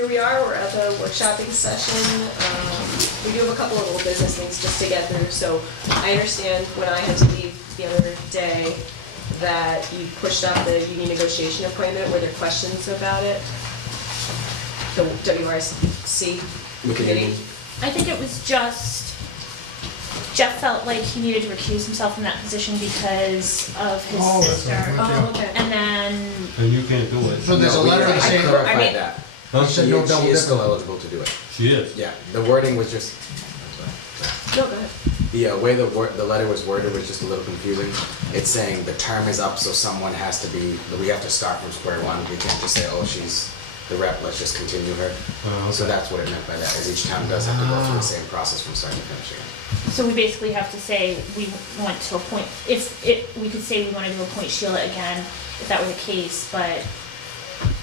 here we are, we're at the workshopping session. We do have a couple of little business things just to get through, so I understand when I had to leave the other day that you pushed up the union negotiation appointment. Were there questions about it? The WRC committee? I think it was just, Jeff felt like he needed to recuse himself from that position because of his sister. Oh, okay. And then, And you can't do it. So there's a letter I saying, clarified that. Huh? said She no is double still dipping. eligible to do it. She is. Yeah, the wording was just, No, go ahead. the way the letter was worded was just a little confusing. It's saying the term is up, so someone has to be, we have to start from square one. We can't just say, oh, she's the rep, let's just continue her. So that's what it meant by that, is each town does have to go through the same process from start to finish again. so we basically have to say we want to appoint, we could say we wanted to appoint Sheila again, if that were the case, but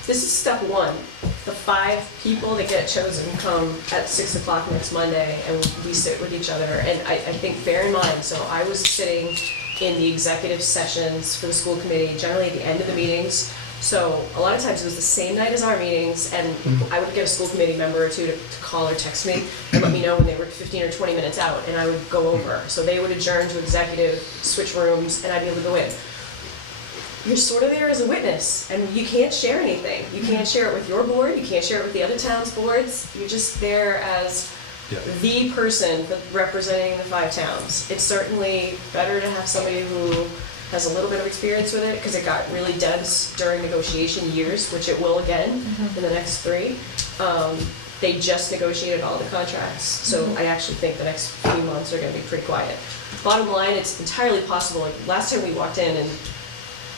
This is step one. The 5 people that get chosen come at 6 o'clock next Monday, and we sit with each other. And I think, bear in mind, so I was sitting in the executive sessions for the school committee, generally at the end of the meetings. So a lot of times it was the same night as our meetings, and I would get a school committee member or two to call or text me and let me know when they were 15 or 20 minutes out, and I would go over. So they would adjourn to executive, switch rooms, and I'd be able to go in. You're sort of there as a witness, and you can't share anything. You can't share it with your board, you can't share it with the other towns' boards. You're just there as the person representing the 5 towns. It's certainly better to have somebody who has a little bit of experience with it, because it got really dense during negotiation years, which it will again in the next 3. They just negotiated all the contracts, so I actually think the next few months are gonna be pretty quiet. Bottom line, it's entirely possible, like last time we walked in, and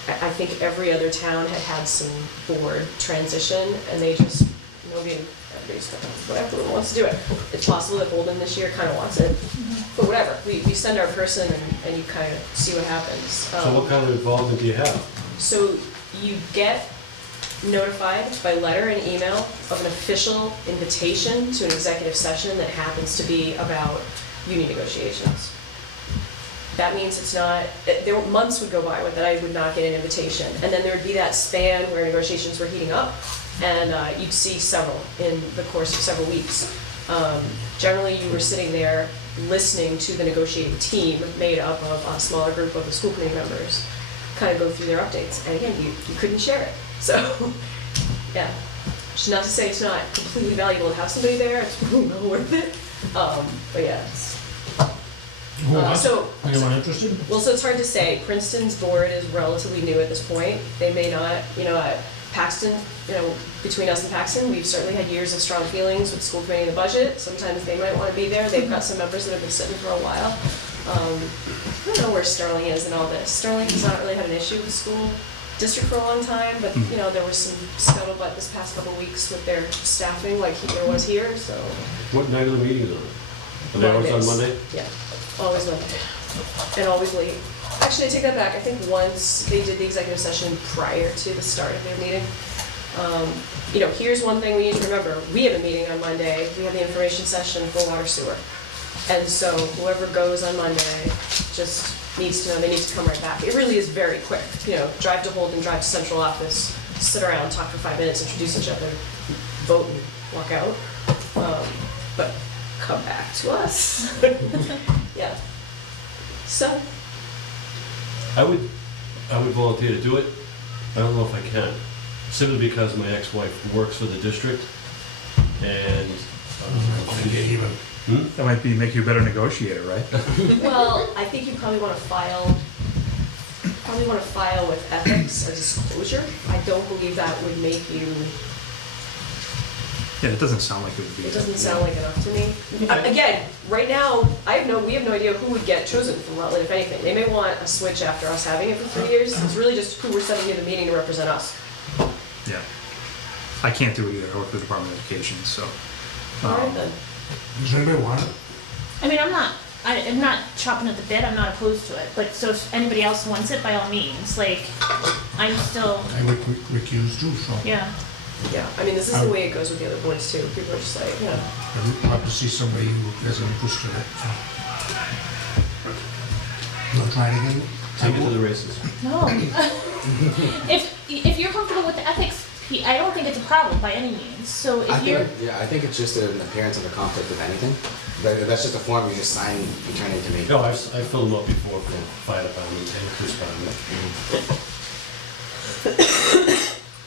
I think every other town had had some board transition, and they just, everybody's whatever wants to do it. It's possible that Holden this year kind of wants it, but whatever. We send our person, and you kind of see what happens. So what kind of involvement do you have? So you get notified by letter and email of an official invitation to an executive session that happens to be about union negotiations. That means it's not, months would go by with that I would not get an invitation. And then there would be that span where negotiations were heating up, and you'd see several in the course of several weeks. Generally, you were sitting there listening to the negotiating team made up of a smaller group of the school committee members kind of go through their updates. And again, you couldn't share it. So, yeah. Which is not to say it's not completely valuable to have somebody there. It's really not worth it. But yeah, anyone interested? well, so it's hard to say. Princeton's board is relatively new at this point. They may not, Paxton, between us and Paxton, we've certainly had years of strong feelings with the school committee and the budget. Sometimes they might want to be there. They've got some members that have been sitting for a while. I don't know where Sterling is in all this. Sterling has not really had an issue with the school district for a long time, but, there was some scuttlebutt this past couple of weeks with their staffing, like there was here, so. What night are the meetings on? Are they always on Monday? Yeah, always Monday, and always late. Actually, I take that back. I think once they did the executive session prior to the start of their meeting. Here's one thing we need to remember. We have a meeting on Monday. We have the information session for water sewer. And so whoever goes on Monday just needs to know they need to come right back. It really is very quick. Drive to Holden, drive to central office, sit around, talk for 5 minutes, introduce each other, vote, and walk out. But come back to us. Yeah. So. I would volunteer to do it. I don't know if I can, simply because my ex-wife works for the district, and That might make you a better negotiator, right? Well, I think you probably want to file with ethics a disclosure. I don't believe that would make you. Yeah, it doesn't sound like it would be. It doesn't sound like enough to me. Again, right now, we have no idea who would get chosen from Rutland, if anything. They may want a switch after us having it for 3 years. It's really just who we're sending to the meeting to represent us. Yeah. I can't do it either. I work for the Department of Education, so. All right then. Does anybody want it? I mean, I'm not chopping at the bit, I'm not opposed to it, but so if anybody else wants it, by all means, I'm still, I would recuse too, so. yeah. Yeah, I mean, this is the way it goes with the other boards too. People are just like, I'd love to see somebody who has an interest in it. You want to try it again? take it to the races. No. If you're comfortable with the ethics I don't think it's a problem by any means. So if you're, I think it's just an appearance of a conflict of anything. But that's just a form you just sign, you turn in to me. No, I filled them up before for fire department and police department.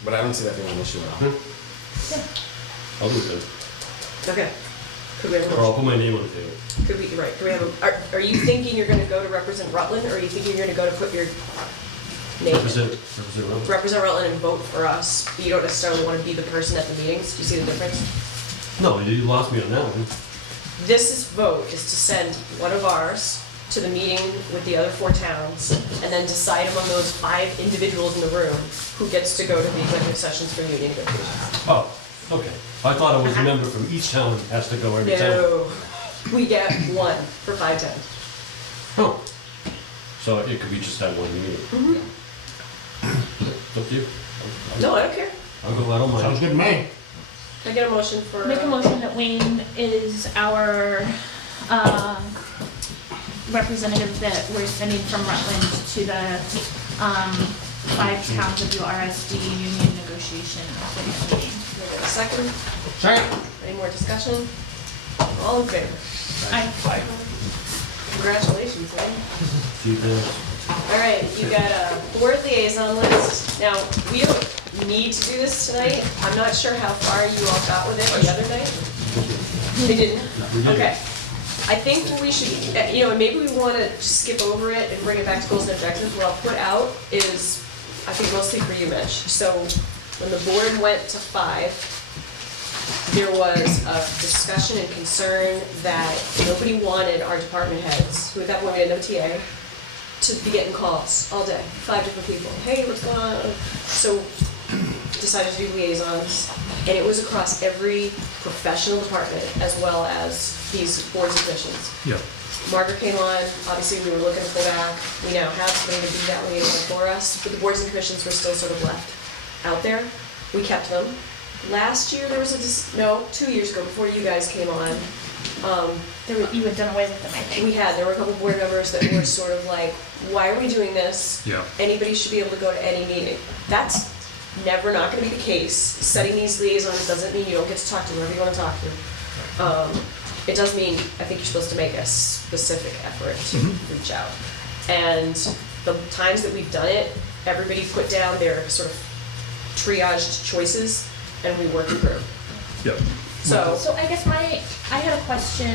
But I don't see that being an issue at all. I'll do that. Okay. Could we have a Or I'll motion? put my name on the table. Could we, right, do we have a, are you thinking you're gonna go to represent Rutland, or are you thinking you're gonna go to put your name? Represent Rutland. Represent Rutland and vote for us, but you don't necessarily wanna be the person at the meetings, do you see the difference? No, you lost me on that one. This vote is to send one of ours to the meeting with the other 4 towns, and then decide among those 5 individuals in the room who gets to go to the executive sessions for union negotiations. Oh, okay. I thought it was a member from each town has to go every time. No, we get 1 for 5 towns. Oh. So it could be just that one meeting. Up to you. No, I don't care. I'll go, I don't Sounds mind. good to me. Can I get a motion for? make a motion that Wayne is our representative that we're sending from Rutland to the 5 towns WRSD union negotiation meeting. Can I get a second? Second. Any more discussion? All in favor? Aye. Congratulations, Wayne. See you there. All right, you got a board liaison list. Now, we don't need to do this tonight. I'm not sure how far you all got with it the other night. They didn't? We did. Okay. I think what we should, you know, and maybe we want to skip over it and bring it back to goals and objectives. What I'll put out is, I think mostly for you, Mitch. So when the board went to 5, there was a discussion and concern that nobody wanted our department heads, who at that point we had no TA, to be getting calls all day, 5 different people. Hey, what's going on? So decided to do liaisons, and it was across every professional department as well as these boards and commissions. Yeah. Margaret came on, obviously we were looking to pull back. We now have somebody to do that liaison for us, but the boards and commissions were still sort of left out there. We kept them. Last year there was 2 years ago, before you guys came on, You had done away with them, I think. there were a couple board members that were sort of like, why are we doing this? Yeah. Anybody should be able to go to any meeting. That's never not gonna be the case. Setting these liaisons doesn't mean you don't get to talk to whoever you wanna talk to. It does mean, I think you're supposed to make a specific effort to reach out. And the times that we've done it, everybody put down their sort of triaged choices, and we work it through. Yep. So, So I guess I had a question,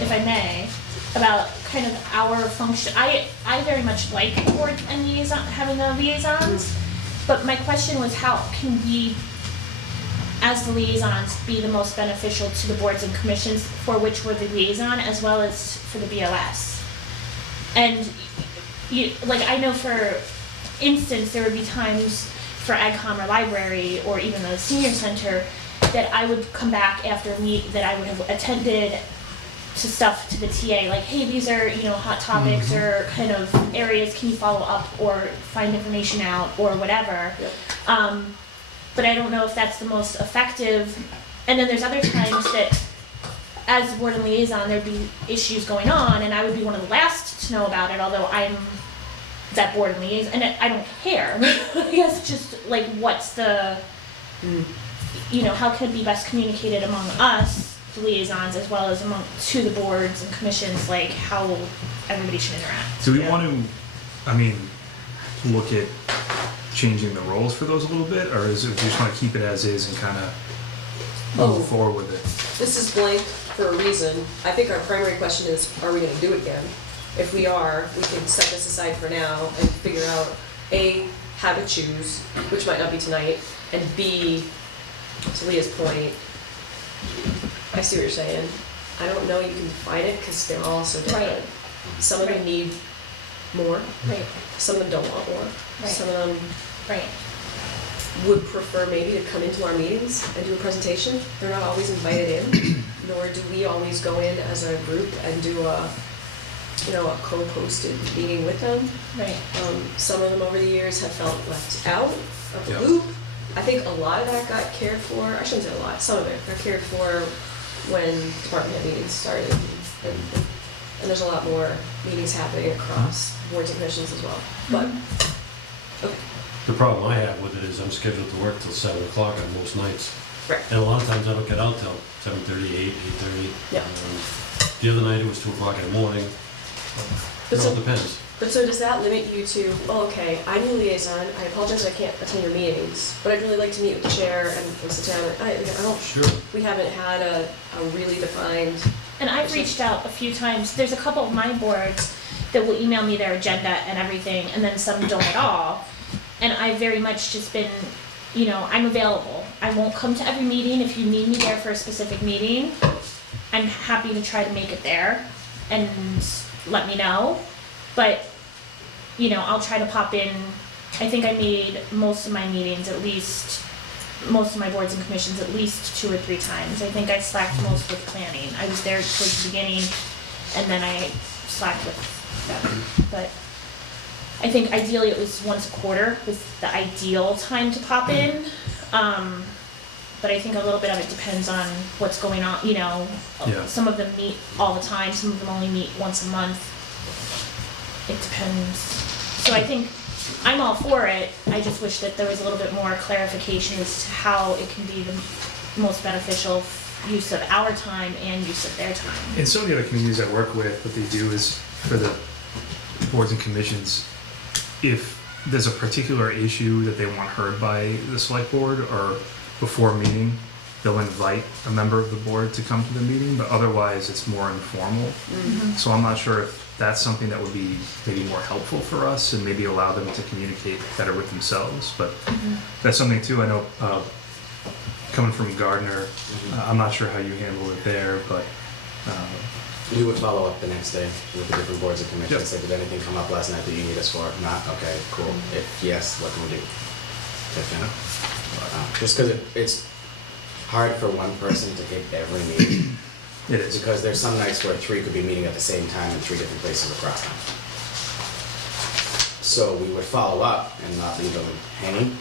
if I may, about kind of our function. I very much like boards and having the liaisons, but my question was how can we, as the liaisons, be the most beneficial to the boards and commissions for which we're the liaison, as well as for the BOS? And I know for instance, there would be times for AgCom or library or even the senior center that I would come back after that I would have attended to stuff to the TA, like, hey, these are, hot topics or kind of areas, can you follow up or find information out or whatever. Yep. But I don't know if that's the most effective. And then there's other times that as board and liaison, there'd be issues going on and I would be one of the last to know about it, although I'm that board and liaison, and I don't care. I guess just like what's the, how can it be best communicated among us, the liaisons, as well as to the boards and commissions, like how everybody should interact. Do we want to, look at changing the roles for those a little bit, or is it, we just want to keep it as is and kind of move forward with it? this is blank for a reason. I think our primary question is, are we gonna do it again? If we are, we can set this aside for now and figure out, A, how to choose, which might not be tonight, and B, to Leah's point, I see what you're saying. I don't know you can define it because they're all so different. Right. Some of them Right. need more, Right, some of them don't want more. Right. Some of them right. would prefer maybe to come into our meetings and do a presentation. They're not always invited in, nor do we always go in as a group and do a co-hosted meeting with them. Right. Some of them over the years have felt left out of the Yeah. loop. I think a lot of that got cared for, I shouldn't say a lot, some of it got cared for when department head meetings started. And there's a lot more meetings happening across boards and commissions as well. But, okay. The problem I have with it is I'm scheduled to work till 7 o'clock on most nights. Right. And a lot of times I don't get out till 7:30, 8:30. Yeah. The other night it was 2 o'clock in the morning. But It so- all depends. But so does that limit you to, oh, okay, I'm your liaison, I apologize I can't attend your meetings, but I'd really like to meet with the chair and sit down, I don't, Sure. we haven't had a really defined, And I've reached out a few times. There's a couple of my boards that will email me their agenda and everything, and then some don't at all. And I've very much just been, I'm available. I won't come to every meeting. If you need me there for a specific meeting, I'm happy to try to make it there and let me know. But, I'll try to pop in. I think I made most of my meetings most of my boards and commissions at least 2 or 3 times. I think I slacked most with planning. I was there towards the beginning, and then I slacked with them. But I think ideally it was once a quarter was the ideal time to pop in. But I think a little bit of it depends on what's going on, Yeah. Some of them meet all the time, some of them only meet once a month. It depends. So I think I'm all for it. I just wish that there was a little bit more clarification as to how it can be the most beneficial use of our time and use of their time. In some of the other communities I work with, what they do is for the boards and commissions, if there's a particular issue that they want heard by the select board or before a meeting, they'll invite a member of the board to come to the meeting, but otherwise it's more informal. So I'm not sure if that's something that would be maybe more helpful for us and maybe allow them to communicate better with themselves. But that's something too, I know, coming from Gardner, I'm not sure how you handle it there, but We would follow up the next day with the different boards and commissions, Yep. say, did anything come up last night that you need us for? If not, okay, cool. If yes, what can we do? If no, just because it's hard for one person to hit every meeting, it is. because there's some nights where 3 could be meeting at the same time in 3 different places across town. So we would follow up and not leave them hanging,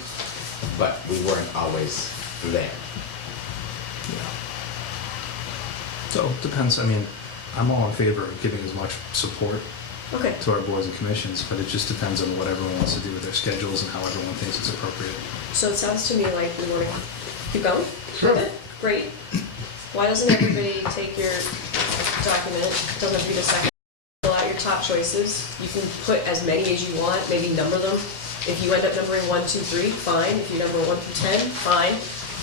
but we weren't always there. Yeah. So it depends. I mean, I'm all in favor of giving as much support okay. to our boards and commissions, but it just depends on what everyone wants to do with their schedules and how everyone thinks it's appropriate. So it sounds to me like we want to keep going? Sure. Great. Why doesn't everybody take your document, it doesn't have to be the second, fill out your top choices. You can put as many as you want, maybe number them. If you end up numbering 1, 2, 3, fine. If you number 1 through 10, fine.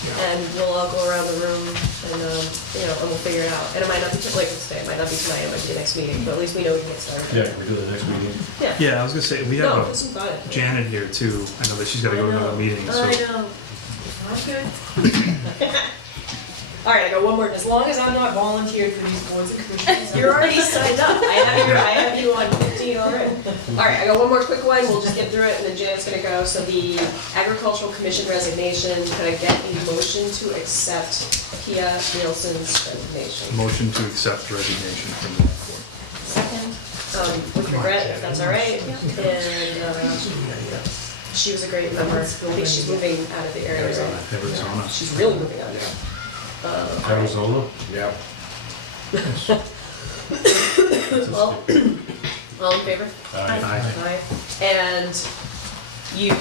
And we'll all go around the room and, and we'll figure it out. And it might not be, like today, it might not be tonight, it might be the next meeting, but at least we know we can get started. Yeah, can we do the next meeting? Yeah. Yeah, I was gonna say, we have No, a put some thought into it. Janet here too. I know that she's gotta go to another meeting, so. I know. Not good. All right, I got one more. As long as I'm not volunteered for these boards and commissions. You're already signed up. I have you on 15 already. All right, I got one more quick one. We'll just get through it, and then Janet's gonna go. So the Agricultural Commission resignation. Can I get a motion to accept Pia Nielsen's resignation? Motion to accept resignation from the board. Second. With regret, if that's all right. And she was a great member. I think she's moving out of the area. Arizona. Arizona. She's really moving out. Arizona? Yep. Well, all in favor? Aye. Aye. And you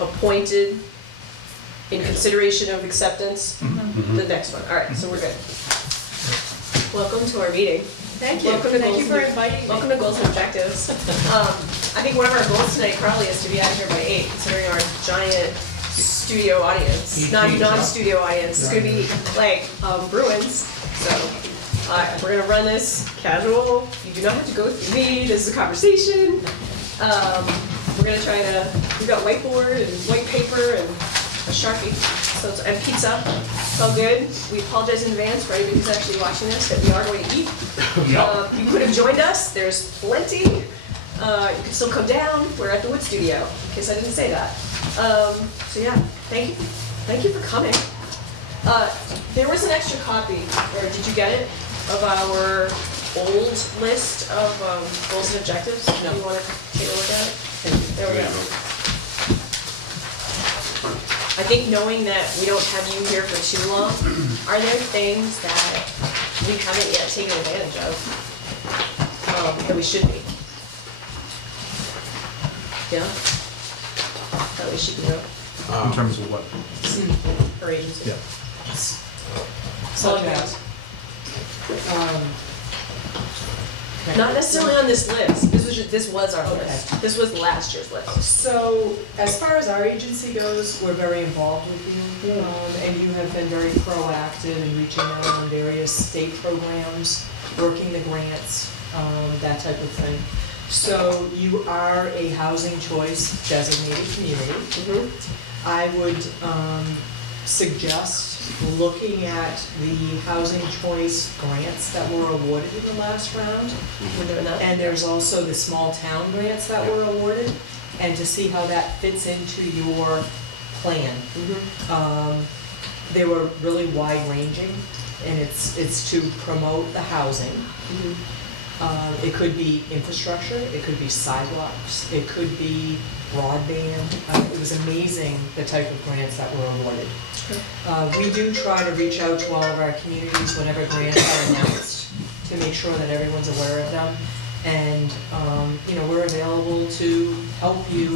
appointed, in consideration of acceptance, the next one. All right, so we're good. Welcome to our meeting. Thank you. Welcome to Thank you goals for and- inviting me. Welcome to Goals and Objectives. I think one of our goals tonight probably is to be out of here by 8, considering our giant studio audience, non-studio audience. It's gonna be like Bruins. So we're gonna run this casual. You do not have to go through me. This is a conversation. We're gonna try to. We've got whiteboard and white paper and a Sharpie. So and pizza. It's all good. We apologize in advance for anybody who's actually watching this that we are going to eat. You could have joined us. There's plenty. You can still come down. We're at the Wood Studio, in case I didn't say that. So yeah, thank you. Thank you for coming. There was an extra copy, or did you get it, of our old list of goals and objectives? No. You want to take a look at it? There we go. I think knowing that we don't have you here for too long, are there things that we haven't yet taken advantage of that we should be? Yeah? that way she can go, In terms of what? her agency. Yeah. Such as, Not necessarily on this list, this was our Okay. list, this was last year's list. So, as far as our agency goes, we're very involved with you, and you have been very proactive in reaching out on various state programs, working the grants, that type of thing. So, you are a housing choice designated community. Mhm. I would suggest looking at the housing choice grants that were awarded in the last round. We're doing that. And there's also the small town grants that were awarded, and to see how that fits into your plan. Mhm. They were really wide-ranging, and it's to promote the housing. Mhm. It could be infrastructure, it could be sidewalks, it could be broadband. It was amazing the type of grants that were awarded. We do try to reach out to all of our communities whenever grants are announced, to make sure that everyone's aware of them. And, we're available to help you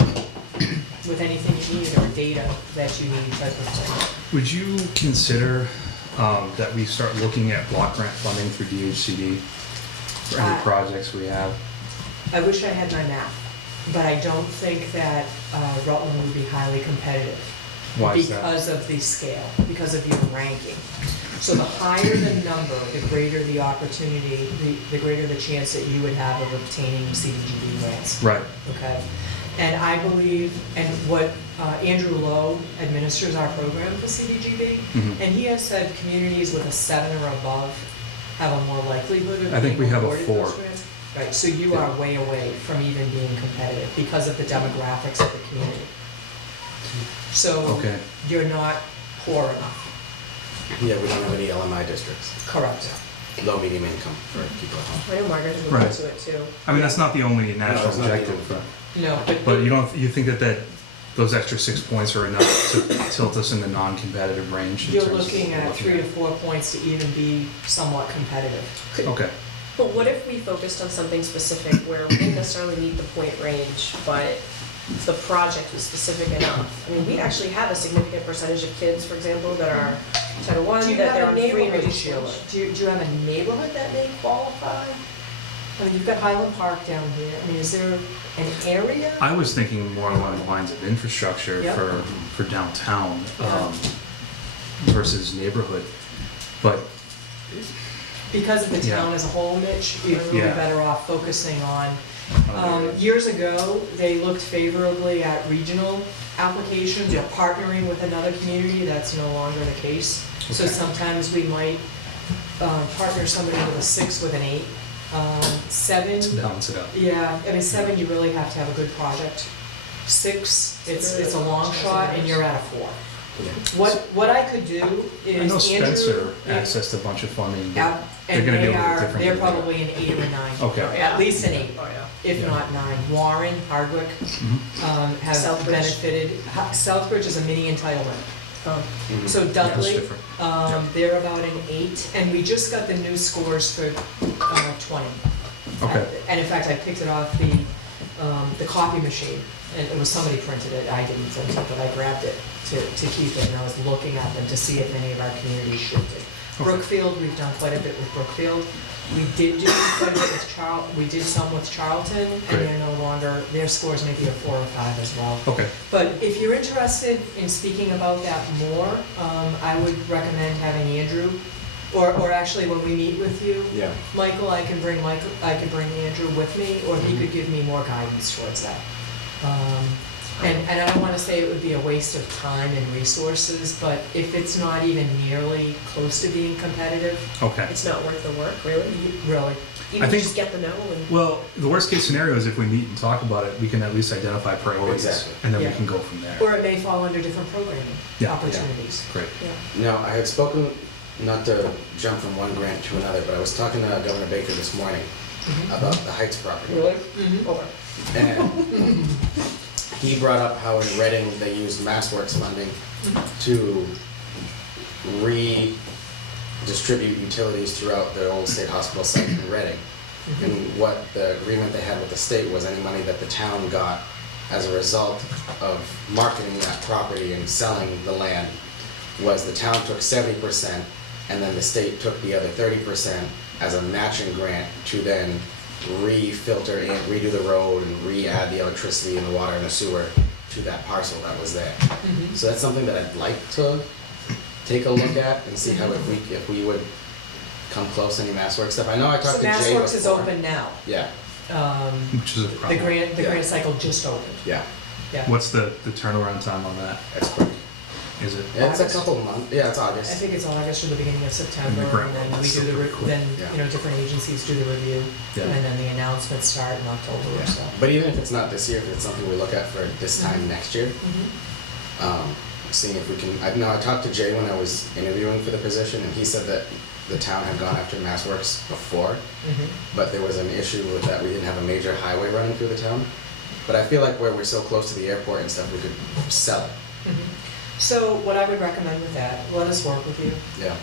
with anything you need or data that you need type of thing. Would you consider that we start looking at block grant funding through DHCD for any projects we have? I wish I had my map, but I don't think that Rutland would be highly competitive. Why is that? Because of the scale, because of your ranking. So the higher the number, the greater the opportunity, the greater the chance that you would have of obtaining CDGB grants. Right. Okay? And I believe, and what Andrew Lowe administers our program for CDGB, Mhm. and he has said communities with a 7 or above have a more likelihood of I think we being have a awarded 4. those grants. Right, so you are way away from even being competitive because of the demographics of the community. So Okay. you're not poor enough. Yeah, we don't have any LMI districts. Correct. Low, medium income for people at home. I know Margaret's looking Right. into it too. I mean, that's not the only national it's not the objective. only- No, But you think that those extra 6 points are enough to tilt us in the non-competitive range? in you're terms of looking at looking 3 to 4 points to even be somewhat competitive. Okay. But what if we focused on something specific where we didn't necessarily meet the point range, but the project was specific enough? I mean, we actually have a significant percentage of kids, for example, that are Title I, Do you that they're have a on free and neighborhood, reduced Sheila? lunch. Do you have a neighborhood that may qualify? I mean, you've got Highland Park down here. I mean, is there an area? I was thinking more along the lines of infrastructure Yep. for downtown Yeah. versus neighborhood. But Because of the Yeah. town as a whole, Mitch, you're really Yeah. better off focusing on. Years ago, they looked favorably at regional applications or partnering with another community. That's no longer the case. So Okay. sometimes we might partner somebody with a 6 with an 8. 7, to balance it out. yeah, I mean, 7, you really have to have a good project. 6, it's a long shot and you're at a 4. Yeah. What I could do is I know Spencer Andrew, accessed a bunch of funding. but yeah, They're and gonna be they a little are, different they're than we are. probably an 8 or a 9. Okay. At least an 8, Oh, yeah. if Yeah. not 9. Warren, Hardwick Mhm. have Southbridge. benefited. Southbridge is a mini entitlement. Mhm. So Yeah, Dudley, that's different. they're about an 8, and we just got the new scores for 20. Okay. And in fact, I picked it off the copy machine, and it was somebody printed it, I didn't print it, but I grabbed it to keep it, and I was looking at them to see if any of our communities shifted. Okay. Brookfield, we've done quite a bit with Brookfield. We did do quite a bit with we did some with Charlton, and Great. they're no longer, their scores may be a 4 or 5 as well. Okay. But if you're interested in speaking about that more, I would recommend having Andrew, or actually when we meet with you, Yeah. Michael, I can bring Andrew with me, or he could give me more guidance towards that. And I don't wanna say it would be a waste of time and resources, but if it's not even nearly close to being competitive, Okay. It's not worth the work, really? really, Even think- just get the know and. Well, the worst case scenario is if we meet and talk about it, we can at least identify priorities, exactly. and then we Yeah. can go from there. or it may fall under different programming Yeah. opportunities. Great. Yeah. Now, I had spoken, not to jump from one grant to another, but I was talking to Governor Baker this morning about the Heights property. Mhm. Over. And he brought up how in Reading, they used MassWorks funding to redistribute utilities throughout the old state hospital site in Reading. And what the agreement they had with the state was any money that the town got as a result of marketing that property and selling the land was the town took 70% and then the state took the other 30% as a matching grant to then re-filter and redo the road and re-add the electricity and the water and the sewer to that parcel that was there. So that's something that I'd like to take a look at and see how if we would come close to any MassWorks stuff. I know I talked So to Jay before. MassWorks is open now. Yeah, Which is a The problem. grant Yeah. cycle just opened, yeah, yeah. What's the turnaround time on that? that's quick. Is it? Yeah, it's a August? couple of months. Yeah, it's I August. think it's August or the beginning of September, And the grant and then one, we that's do the, still pretty quick. then, Yeah. you know, different agencies do the review, Yeah. and then the announcements start in October or Yeah. so. But even if it's not this year, if it's something we look at for this time next year, seeing if we can, I talked to Jay when I was interviewing for the position, and he said that the town had gone after MassWorks before, but there was an issue with that we didn't have a major highway running through the town. But I feel like where we're so close to the airport and stuff, we could sell it. So what I would recommend with that, let us work with you. Yeah.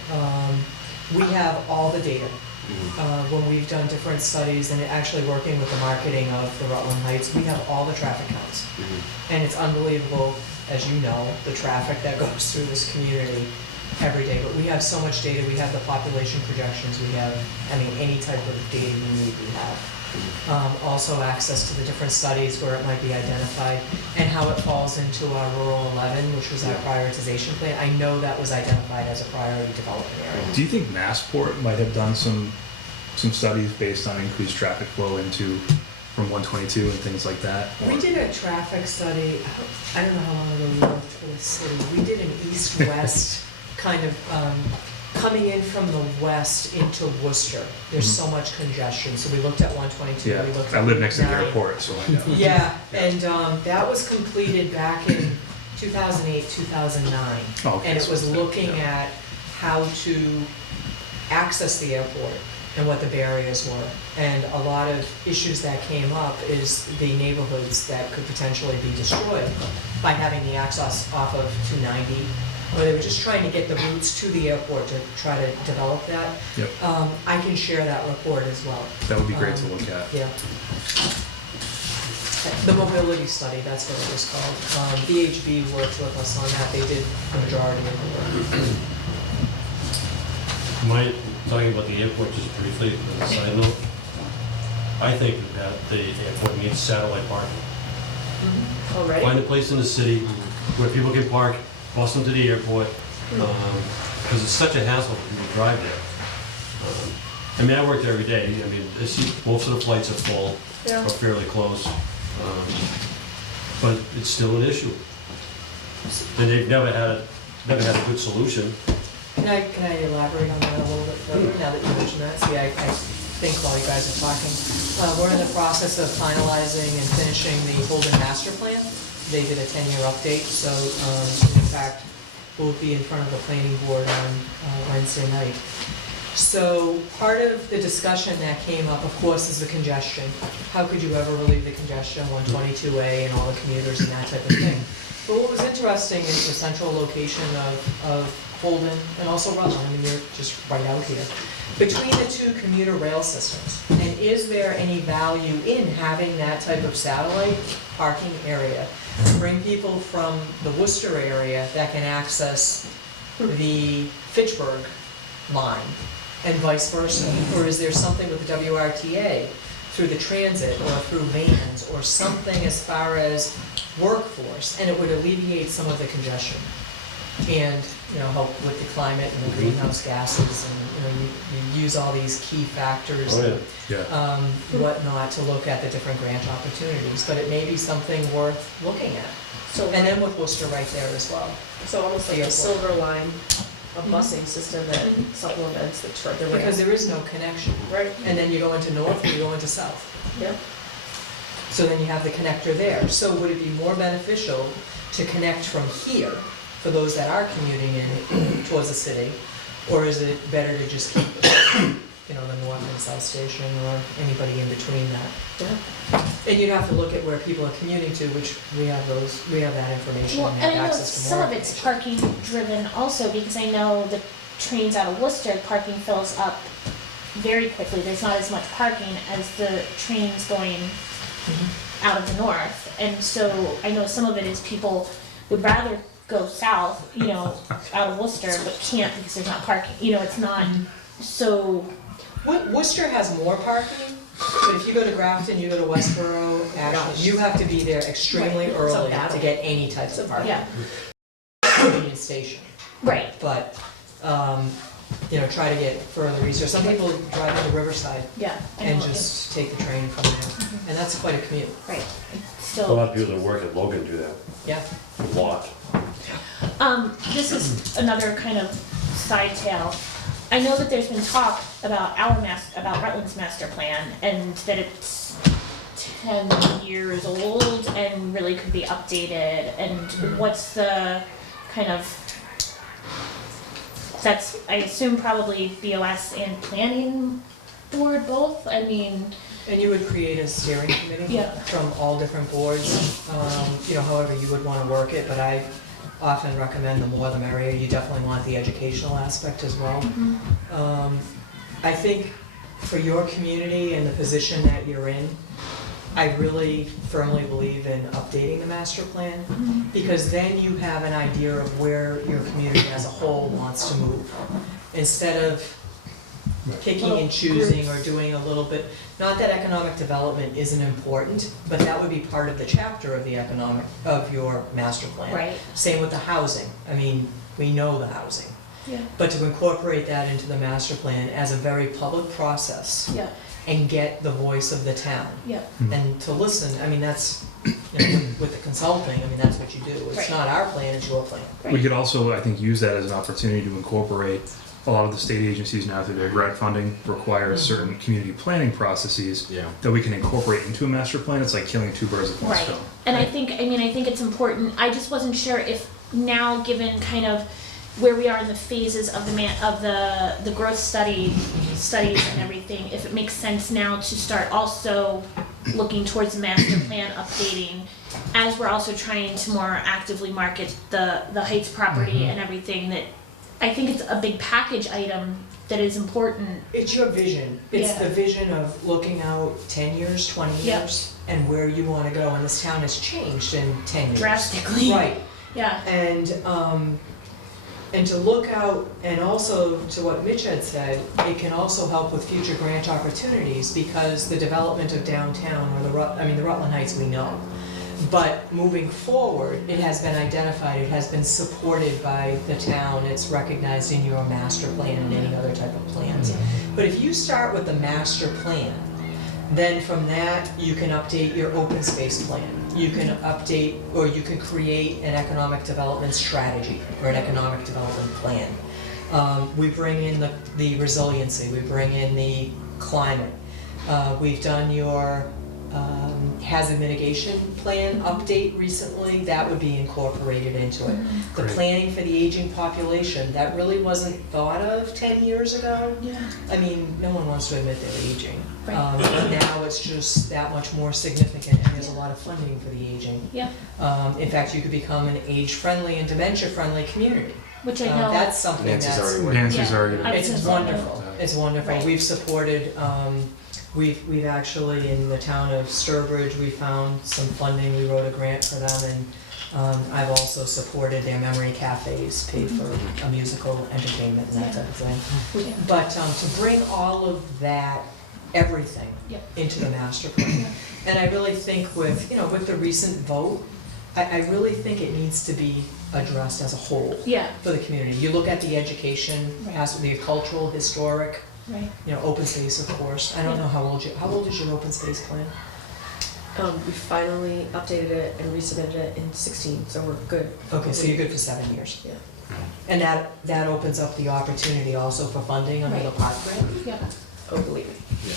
We have all the data. Mhm. When we've done different studies and actually working with the marketing of the Rutland Heights, we have all the traffic counts. Mhm. And it's unbelievable, as you know, the traffic that goes through this community every day. But we have so much data, we have the population projections, we have, I mean, any type of data you need, we have. Also access to the different studies where it might be identified and how it falls into our rural 11, which was our prioritization plan. I know that was identified as a priority development area. Do you think Massport might have done some studies based on increased traffic flow into from 122 and things like that? We did a traffic study, I don't know how long ago we worked for the city. We did an east-west kind of, coming in from the west into Worcester. There's so much congestion, so we looked at 122, Yeah, we looked I at live next to the 9. airport, so I know. Yeah, and that was completed back in 2008, 2009. Oh, okay, And it so was it's- looking yeah. at how to access the airport and what the barriers were. And a lot of issues that came up is the neighborhoods that could potentially be destroyed by having the access off of 290. Or they were just trying to get the routes to the airport to try to develop that. Yep. I can share that report as well. That would be great to look at. Yeah. The mobility study, that's what it was called. VHB worked with us on that, they did the majority of the work. Talking about the airport just briefly, as a side note, I think that the airport needs satellite parking. Already? Find a place in the city where people can park, bus them to the airport, because it's such a hassle for people to drive there. I mean, I work there every day, I mean, I see most of the flights are full, Yeah. or fairly close, but it's still an issue. And they've never had a good solution. Can I elaborate on that a little bit further, now that you mention that? See, I think while you guys are talking, we're in the process of finalizing and finishing the Holden Master Plan. They did a 10-year update, so in fact, we'll be in front of the planning board on Wednesday night. So part of the discussion that came up, of course, is the congestion. How could you ever relieve the congestion, 122A and all the commuters and that type of thing? But what was interesting is the central location of Holden and also Rutland, I mean, you're just right out here, between the two commuter rail systems. And is there any value in having that type of satellite parking area to bring people from the Worcester area that can access the Fitchburg line and vice versa? Or is there something with the WRTA through the transit or through vans or something as far as workforce, and it would alleviate some of the congestion and, you know, help with the climate and the greenhouse gases and, you know, you use all these key factors Oh, yeah. and Yeah. whatnot to look at the different grant opportunities, but it may be something worth looking at. So, And then with Worcester right there as well. so almost like the a airport. silver line, a busing system that supplements the rail. Because there is no connection. Right, And then you go into north and you go into south. yeah. So then you have the connector there. So would it be more beneficial to connect from here for those that are commuting in towards the city? Or is it better to just keep, you know, the north and south station or anybody in between that? Yeah. And you'd have to look at where people are commuting to, which we have that information Well, and and have I know access to some more of it's information. parking driven also, because I know the trains out of Worcester, parking fills up very quickly. There's not as much parking as the trains going out of the north. And so I know some of it is people would rather go south, you know, out of Worcester, but can't because there's not parking. You know, it's not, so, Worcester has more parking, but if you go to Grafton, you go to Westboro, actually, you have to be there extremely Right. early It's a to get any types of parking. yeah, Union Station, right, but, you know, try to get further east. Some people drive into Riverside yeah. I and know, just take the train from there, and that's quite a commute, right, it's A still. lot of people that work at Logan do that, yeah. a lot. This is another kind of side tale. I know that there's been talk about about Rutland's master plan, and that it's 10 years old and really could be updated, and what's the kind of, that's, I assume probably BOS and planning board both, I mean, And you would create a steering committee Yeah. from all different boards, you know, however you would want to work it, but I often recommend the more the merrier. You definitely want the educational aspect as well. I think for your community and the position that you're in, I really firmly believe in updating the master plan, because then you have an idea of where your community as a whole wants to move. Instead of picking and choosing or doing a little bit, not that economic development isn't important, but that would be part of the chapter of of your master plan. right, Same with the housing. I mean, we know the housing. yeah, But to incorporate that into the master plan as a very public process yeah, and get the voice of the town yeah, and to listen, I mean, that's, you know, with the consulting, I mean, that's what you do. It's Right. not our plan, it's your plan. We could also, I think, use that as an opportunity to incorporate a lot of the state agencies now through their grant funding require certain community planning processes Yeah. that we can incorporate into a master plan. It's like killing two birds with one right. stone. And I think it's important, I just wasn't sure if now, given kind of where we are in the phases of the growth studies and everything, if it makes sense now to start also looking towards the master plan updating, as we're also trying to more actively market the Heights property and everything, that I think it's a big package item that is important. It's your vision. It's Yeah. the vision of looking out 10 years, 20 Yep. years, and where you want to go. And this town has changed in 10 years. Drastically. Right. Yeah, And to look out, and also to what Mitch had said, it can also help with future grant opportunities, because the development of downtown, or the Rutland Heights, we know. But moving forward, it has been identified, it has been supported by the town, it's recognized in your master plan and any other type of plans. But if you start with the master plan, then from that, you can update your open space plan. You can update, or you can create an economic development strategy or an economic development plan. We bring in the resiliency, we bring in the climate. We've done your hazard mitigation plan update recently, that would be incorporated into it. The Great. planning for the aging population, that really wasn't thought of 10 years ago. yeah, I mean, no one wants to admit they're aging. Right. But now it's just that much more significant, and there's a lot of funding for the aging. yeah, In fact, you could become an age-friendly and dementia-friendly community. which I know. That's something Nancy's that's, already working. Nancy's Yeah. already. I was it's gonna say, wonderful, yeah. it's wonderful. Right. We've supported, we've actually, in the town of Sturbridge, we found some funding, we wrote a grant for them, and I've also supported their memory cafes, paid for a musical entertainment and that type of thing. Yeah. But to bring all of that, everything, Yep. into the master plan. And I really think with, you know, with the recent vote, I really think it needs to be addressed as a whole Yeah, for the community. You look at the education, the cultural, historic, right. you know, open space, of course. I don't know how old is your open space plan? We finally updated it and resubmitted it in 16, so we're good. Okay, so you're good for 7 years. Yeah. And that opens up the opportunity also for funding under the Right. park grant? Yeah, Oh, believe me.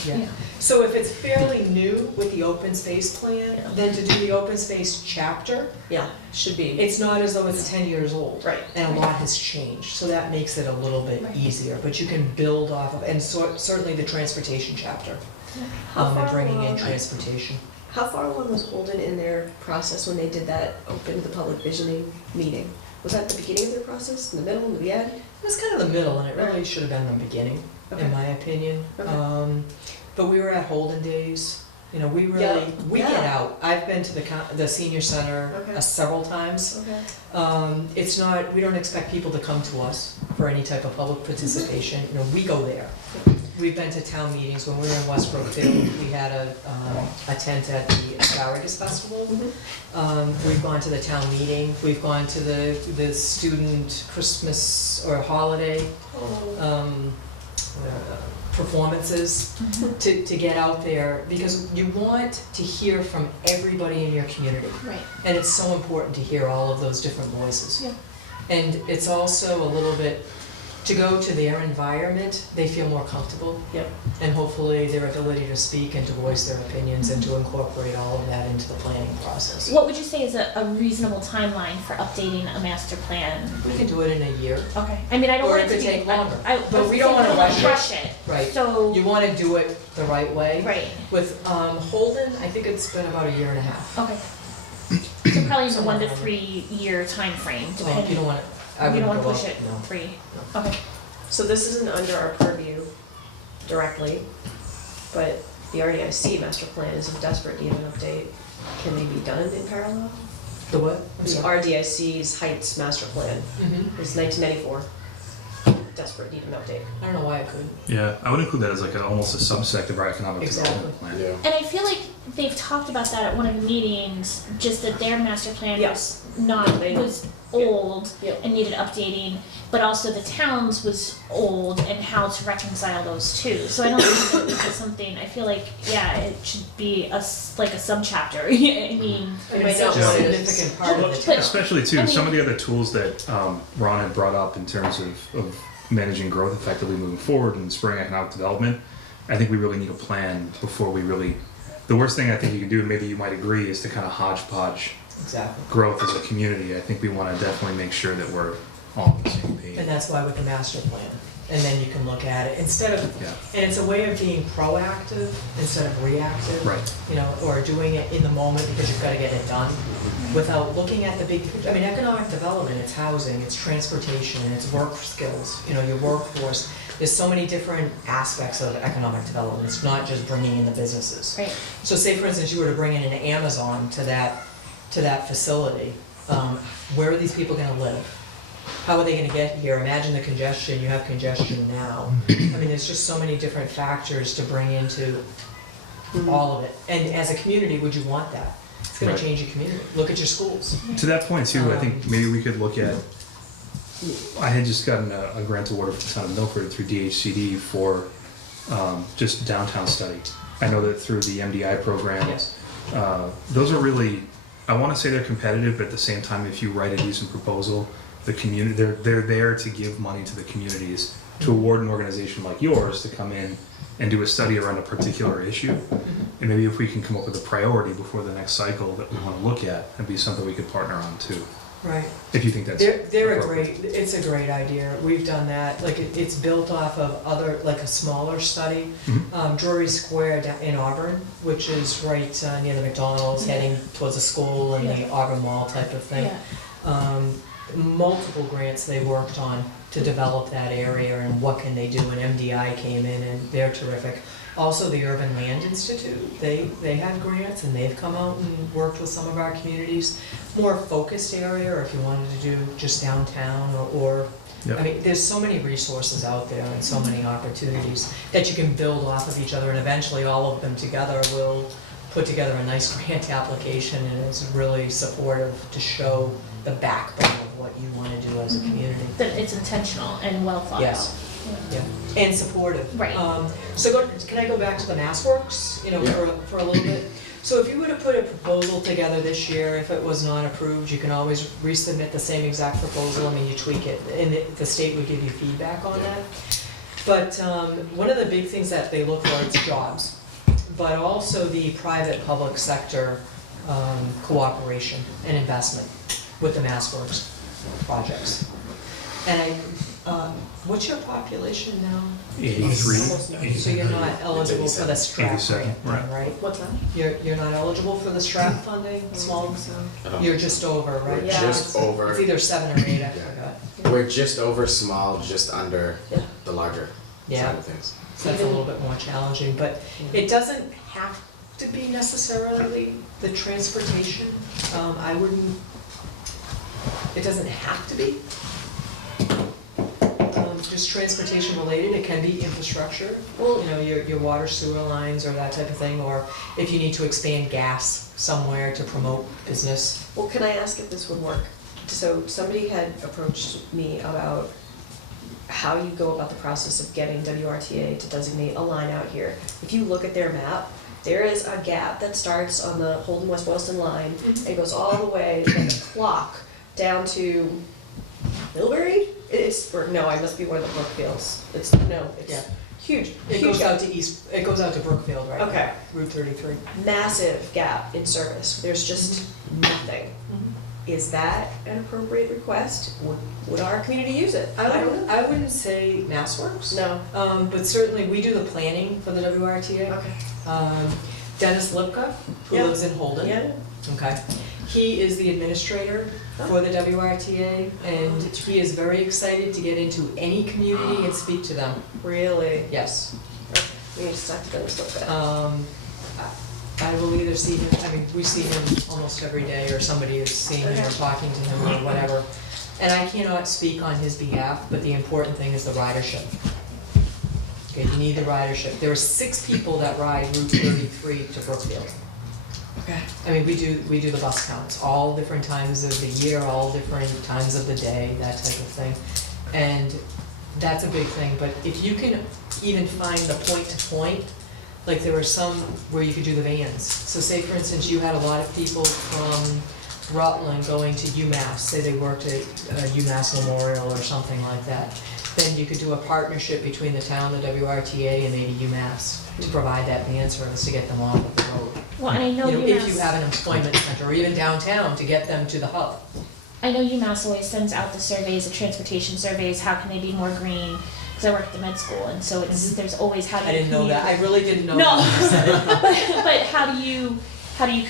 yeah, So if it's fairly new with the open space plan, Yeah. then to do the open space chapter, Yeah, should be. it's not as though it's 10 years old. Right. And a lot has changed, so that makes it a little bit Right. easier. But you can build off of, and certainly the transportation chapter, How and far bringing in along- transportation. How far along was Holden in their process when they did that open to the public visioning meeting? Was that the beginning of their process, in the middle, in the end? It was kind of the middle, and it really should have been the beginning, Okay. in my opinion. Okay. But we were at Holden Days, You know, we Yeah. really, we get Yeah. out. I've been to the senior center Okay. several times. Okay. It's not, we don't expect people to come to us for any type of public participation, you know, we go there. We've been to town meetings, when we were in West Brookfield, we had a tent at the Asparagus Festival. We've gone to the town meeting, we've gone to the student Christmas or holiday, performances, to get out there, because you want to hear from everybody in your community. Right. And it's so important to hear all of those different voices. Yeah. And it's also a little bit, to go to their environment, they feel more comfortable. Yep. And hopefully their ability to speak and to voice their opinions and to incorporate all of that into the planning process. What would you say is a reasonable timeline for updating a master plan? We can do it in a year, Okay, I mean, I don't Or want it it to could be. take longer. But we don't wanna rush it. right? So, You wanna do it the right way. right, With Holden, I think it's been about a year and a half. okay. So probably in the Somewhere 1 to around 3 year timeframe, Well, you depending. don't wanna, I You wouldn't don't go wanna push up, it, no. 3, okay. So this isn't under our purview directly, but the RDIC master plan is in desperate need of an update. Can they be done in parallel? The what? I'm The sorry. RDIC's Heights master plan Mhm. is 1994. Desperate need of an update. I don't know why I couldn't. Yeah, I would include that as like almost a subsect of our economic Exactly. development plan. Yeah. And I feel like they've talked about that at one of the meetings, just that their master plan Yes. was not, They- was old Yep. and needed updating, but also the town's was old and how to reconcile those two. So I don't think that this is something, I feel like, yeah, it should be like a subchapter, I mean. And might it's such a not want it. significant part of the But- town. Especially too, I some of mean- the other tools that Ron had brought up in terms of managing growth effectively moving forward and spurring economic development, I think we really need a plan before we really, the worst thing I think you can do, and maybe you might agree, is to kind of hodgepodge Exactly. growth as a community. I think we want to definitely make sure that we're all on the same page. And that's why with the master plan, and then you can look at it, instead of, Yeah, and it's a way of being proactive instead of reactive. right. You know, or doing it in the moment because you've gotta get it done, without looking at the big picture. I mean, economic development, it's housing, it's transportation, it's work skills, you know, your workforce. There's so many different aspects of economic development, it's not just bringing in the businesses. Right. So say, for instance, you were to bring in an Amazon to that facility, where are these people gonna live? How are they gonna get here? Imagine the congestion, you have congestion now. I mean, there's just so many different factors to bring into all of it. And as a community, would you want that? It's gonna Right. change your community. Look at your schools. To that point too, I think maybe we could look at, I had just gotten a grant award from the town of Milford through DHCD for just downtown study. I know that through the MDI program, Yes. those are really, I want to say they're competitive, but at the same time, if you write a decent proposal, the community, they're there to give money to the communities, to award an organization like yours to come in and do a study around a particular issue. And maybe if we can come up with a priority before the next cycle that we want to look at, it'd be something we could partner on too. Right. If you think that's They're a appropriate. great, it's a great idea. We've done that, like, it's built off of other, like a smaller study. Mhm. Drury Square in Auburn, which is right near the McDonald's, heading towards the school and the Yeah. Auburn Mall type of thing. Yeah. Multiple grants they worked on to develop that area and what can they do, and MDI came in and they're terrific. Also, the Urban Land Institute, they had grants and they've come out and worked with some of our communities. More focused area, or if you wanted to do just downtown or Yep. I mean, there's so many resources out there and so many opportunities that you can build off of each other, and eventually all of them together will put together a nice grant application, and it's really supportive to show the backbone of what you want to do as a community. That it's intentional and well thought out. Yes. Yeah, and supportive. Right. Can I go back to the MassWorks, you know, Yeah. for a little bit? So if you were to put a proposal together this year, if it was not approved, you can always resubmit the same exact proposal. I mean, you tweak it, and the state would give you feedback on that. But one of the big things that they look for is jobs, but also the private-public sector cooperation and investment with the MassWorks projects. And what's your population now? 83. So you're not eligible for the STRAP 87, grant, right? What's that? You're not eligible for the STRAP funding, small, I don't- you're just over, right? We're Yeah. just over. It's either 7 or 8, I Yeah. forgot. We're just over small, just under the larger Yeah. side of things. So that's a little bit more challenging, but it doesn't have to be necessarily the transportation. I wouldn't, it doesn't have to be. Just transportation related, it can be infrastructure, you know, your water sewer lines or that type of thing, or if you need to expand gas somewhere to promote business. Well, can I ask if this would work? So somebody had approached me about how you go about the process of getting WRTA to designate a line out here. If you look at their map, there is a gap that starts on the Holden West Boylston line and goes all the way like a clock down to Millbury? Or no, I must be one of the Brookfields. It's Yeah. huge. It huge goes gap. out to it goes out to Brookfield, right? Okay. Route 33. Massive gap in service. There's just nothing. Is that an appropriate request? Would our community use it? I don't know. I wouldn't say MassWorks. No. But certainly, we do the planning for the WRTA. Okay. Dennis Lipka, who Yeah. lives in Holden. Yeah. Okay. He is the administrator for the WRTA, and he is very excited to get into any community and speak to them. Really? Yes. We need to talk to them a little bit. I will either see him, I mean, we see him almost every day, or somebody is seeing him or talking to him or whatever. And I cannot speak on his behalf, but the important thing is the ridership. Okay, you need the ridership. There are 6 people that ride Route 33 to Brookfield. Okay. I mean, we do the bus counts, all different times of the year, all different times of the day, that type of thing. And that's a big thing, but if you can even find the point to point, like there were some where you could do the vans. So say for instance, you had a lot of people from Rutland going to UMass, say they worked at UMass Memorial or something like that. Then you could do a partnership between the town, the WRTA, and maybe UMass to provide that van service to get them off of the road. Well, and I know You know, if you UMass, have an employment center, or even downtown, to get them to the hub. I know UMass always sends out the surveys, the transportation surveys, how can they be more green? Because I work at the med school, and so it's, there's always how do you I didn't know commute- that, I really didn't know No. that when you said it. But how do you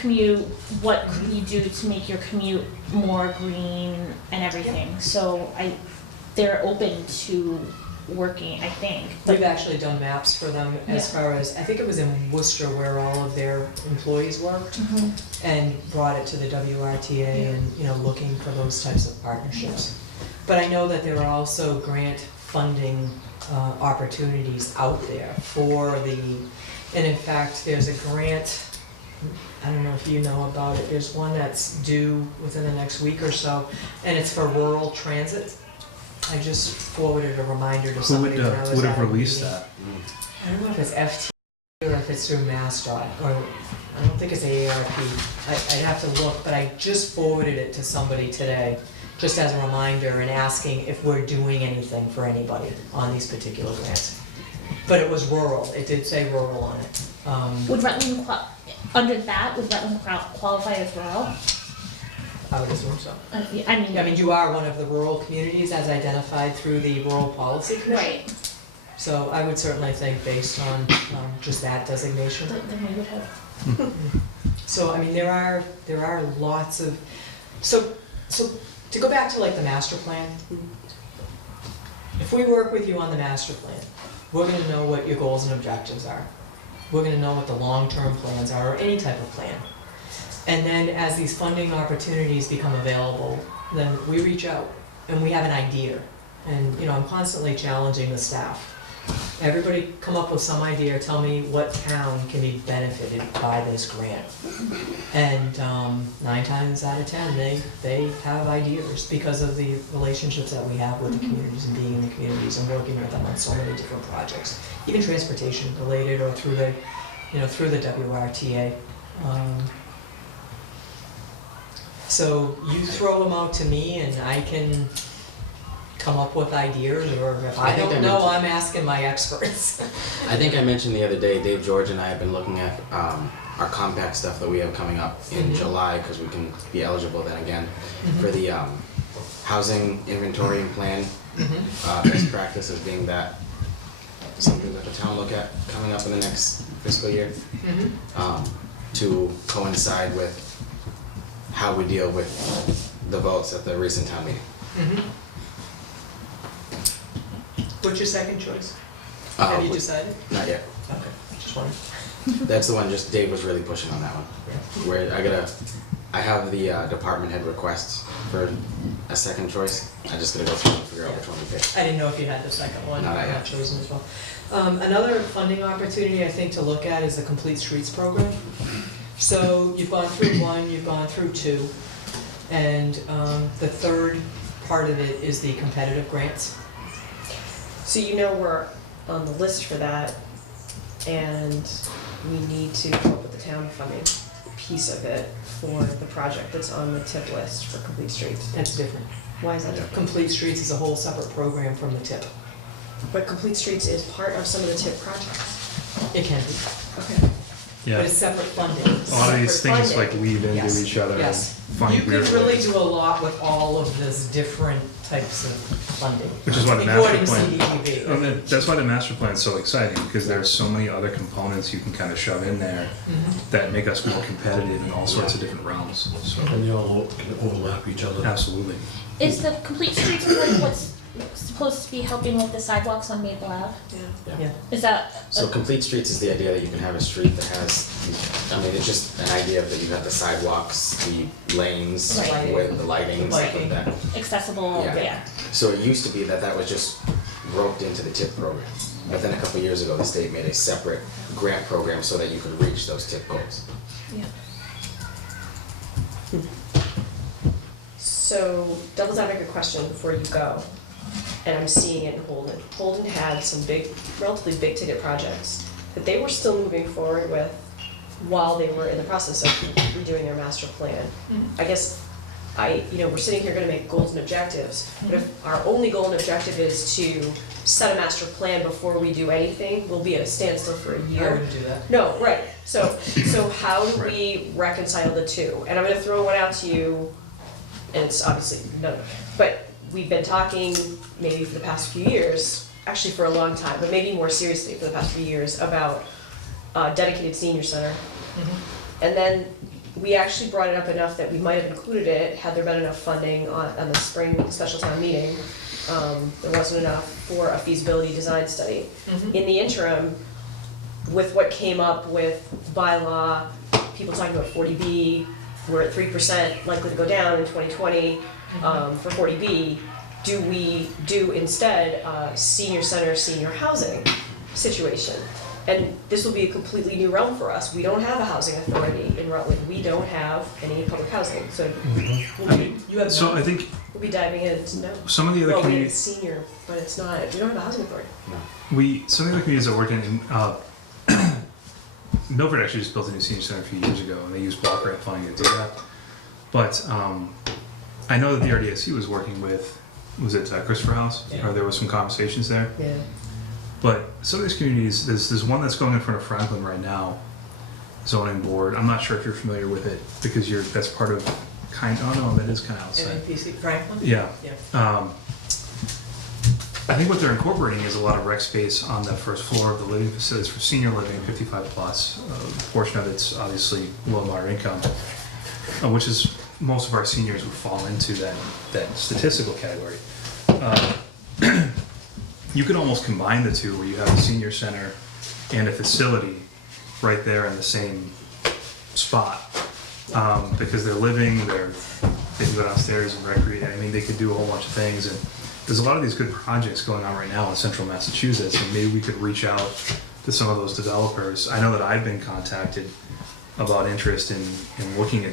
commute, what could you do to make your commute more green and everything? So they're open to working, I think. But We've actually done maps for them as Yeah. far as, I think it was in Worcester where all of their employees worked, and brought it to the WRTA and, you know, looking for those types of partnerships. But I know that there are also grant funding opportunities out there for and in fact, there's a grant, I don't know if you know about it, there's one that's due within the next week or so, and it's for rural transit. I just forwarded a reminder to Who somebody when I was would at have a released meeting. that? I don't know if it's FT or if it's through MassDOT, or I don't think it's AARP. I'd have to look, but I just forwarded it to somebody today, just as a reminder and asking if we're doing anything for anybody on these particular grants. But it was rural, it did say rural on it. would Rutland, under that, would Rutland qualify as rural? I would assume so. I mean, You are one of the rural communities as identified through the Rural Policy Commission. right, So I would certainly think based on just that designation. then we would have. So, I mean, there are lots of, so to go back to like the master plan, if we work with you on the master plan, we're gonna know what your goals and objectives are. We're gonna know what the long-term plans are, or any type of plan. And then as these funding opportunities become available, then we reach out and we have an idea. And, you know, I'm constantly challenging the staff. Everybody come up with some idea, tell me what town can be benefited by this grant. And 9 times out of 10, they have ideas because of the relationships that we have with the communities and being in the communities and working with them on so many different projects, even transportation related or through the, you know, through the WRTA. So you throw them out to me and I can come up with ideas, or if I think I don't know, mentioned- I'm asking my experts. I think I mentioned the other day, Dave, George, and I have been looking at our compact stuff that we have coming up in July, because we can be eligible then again for the housing inventory and plan. Best practices being that something that the town look at coming up in the next fiscal year to coincide with how we deal with the votes at the recent town meeting. What's your second choice? Have you decided? Not yet. Okay, just wondering. That's the one, just Dave was really pushing on that one. Where I have the department head requests for a second choice. I just gotta go through and figure out which one we pick. I didn't know if you had the second one. No, not yet. I've chosen as well. Another funding opportunity I think to look at is the Complete Streets program. So you've gone through one, you've gone through two, and the third part of it is the competitive grants. So you know we're on the list for that, and we need to come up with the town funding piece of it for the project that's on the tip list for Complete Streets. That's different. Why is that different? Complete Streets is a whole separate program from the tip. But Complete Streets is part of some of the tip projects. It can be, Okay. Yeah. but it's separate funding. A lot of these Separate things like funding. weave into Yes. each other. Yes. And find You weird could really ways. do a lot with all of this different types of funding. Which is why the master Including plan. CDBG. And that's why the master plan is so exciting, because there's so many other components you can kind of shove in there Mhm. that make us more competitive in all sorts of different realms. So, And they all can overlap each other. absolutely. Is the Complete Streets one what's supposed to be helping with the sidewalks on Maple Ave? Yeah. Yeah. Is that? So Complete Streets is the idea that you can have a street that has, I mean, it's just an idea that you have the sidewalks, the lanes, Right. with the lighting, stuff like that. Accessible, Yeah. yeah. So it used to be that was just roped into the TIP program. But then a couple of years ago, the state made a separate grant program so that you could reach those TIP goals. Yeah. So, devil's advocate question before you go, and I'm seeing it in Holden. Holden had some big, relatively big ticket projects that they were still moving forward with while they were in the process of redoing their master plan. I guess we're sitting here gonna make goals and objectives, but if our only goal and objective is to set a master plan before we do anything, we'll be at a standstill for a I year. wouldn't do that. No, right, so how do we reconcile the two? And I'm gonna throw one out to you, and it's obviously no, but we've been talking maybe for the past few years, actually for a long time, but maybe more seriously for the past few years, about dedicated senior center. And then we actually brought it up enough that we might have included it had there been enough funding on the spring special town meeting. There wasn't enough for a feasibility design study. In the interim, with what came up with bylaw, people talking about 40B, we're at 3%, likely to go down in 2020 for 40B. Do we do instead senior center, senior housing situation? And this will be a completely new realm for us. We don't have a housing authority in Rutland. We don't have any public housing, so You have So none. I think we'll be diving into no. some of the other Well, we have communities, senior, but it's not, we don't have a housing authority. some of the other communities that work in, Milford actually just built a new senior center a few years ago, and they used block grant funding to do that. But I know that the RDSC was working with, was it Christopher House? Yeah. Or there was some conversations there. Yeah. But some of these communities, there's one that's going in front of Franklin right now, zoning board. I'm not sure if you're familiar with it, because that's part of oh no, that is kind of outside. NPC Franklin? Yeah. Yeah. I think what they're incorporating is a lot of rec space on the first floor of the living facilities for senior living, 55 plus. A portion of it's obviously low moderate income, which is most of our seniors would fall into that statistical category. You could almost combine the two, where you have a senior center and a facility right there in the same spot. Because they're living, they can go downstairs and recreate. I mean, they could do a whole bunch of things, and there's a lot of these good projects going on right now in central Massachusetts, and maybe we could reach out to some of those developers. I know that I've been contacted about interest in looking at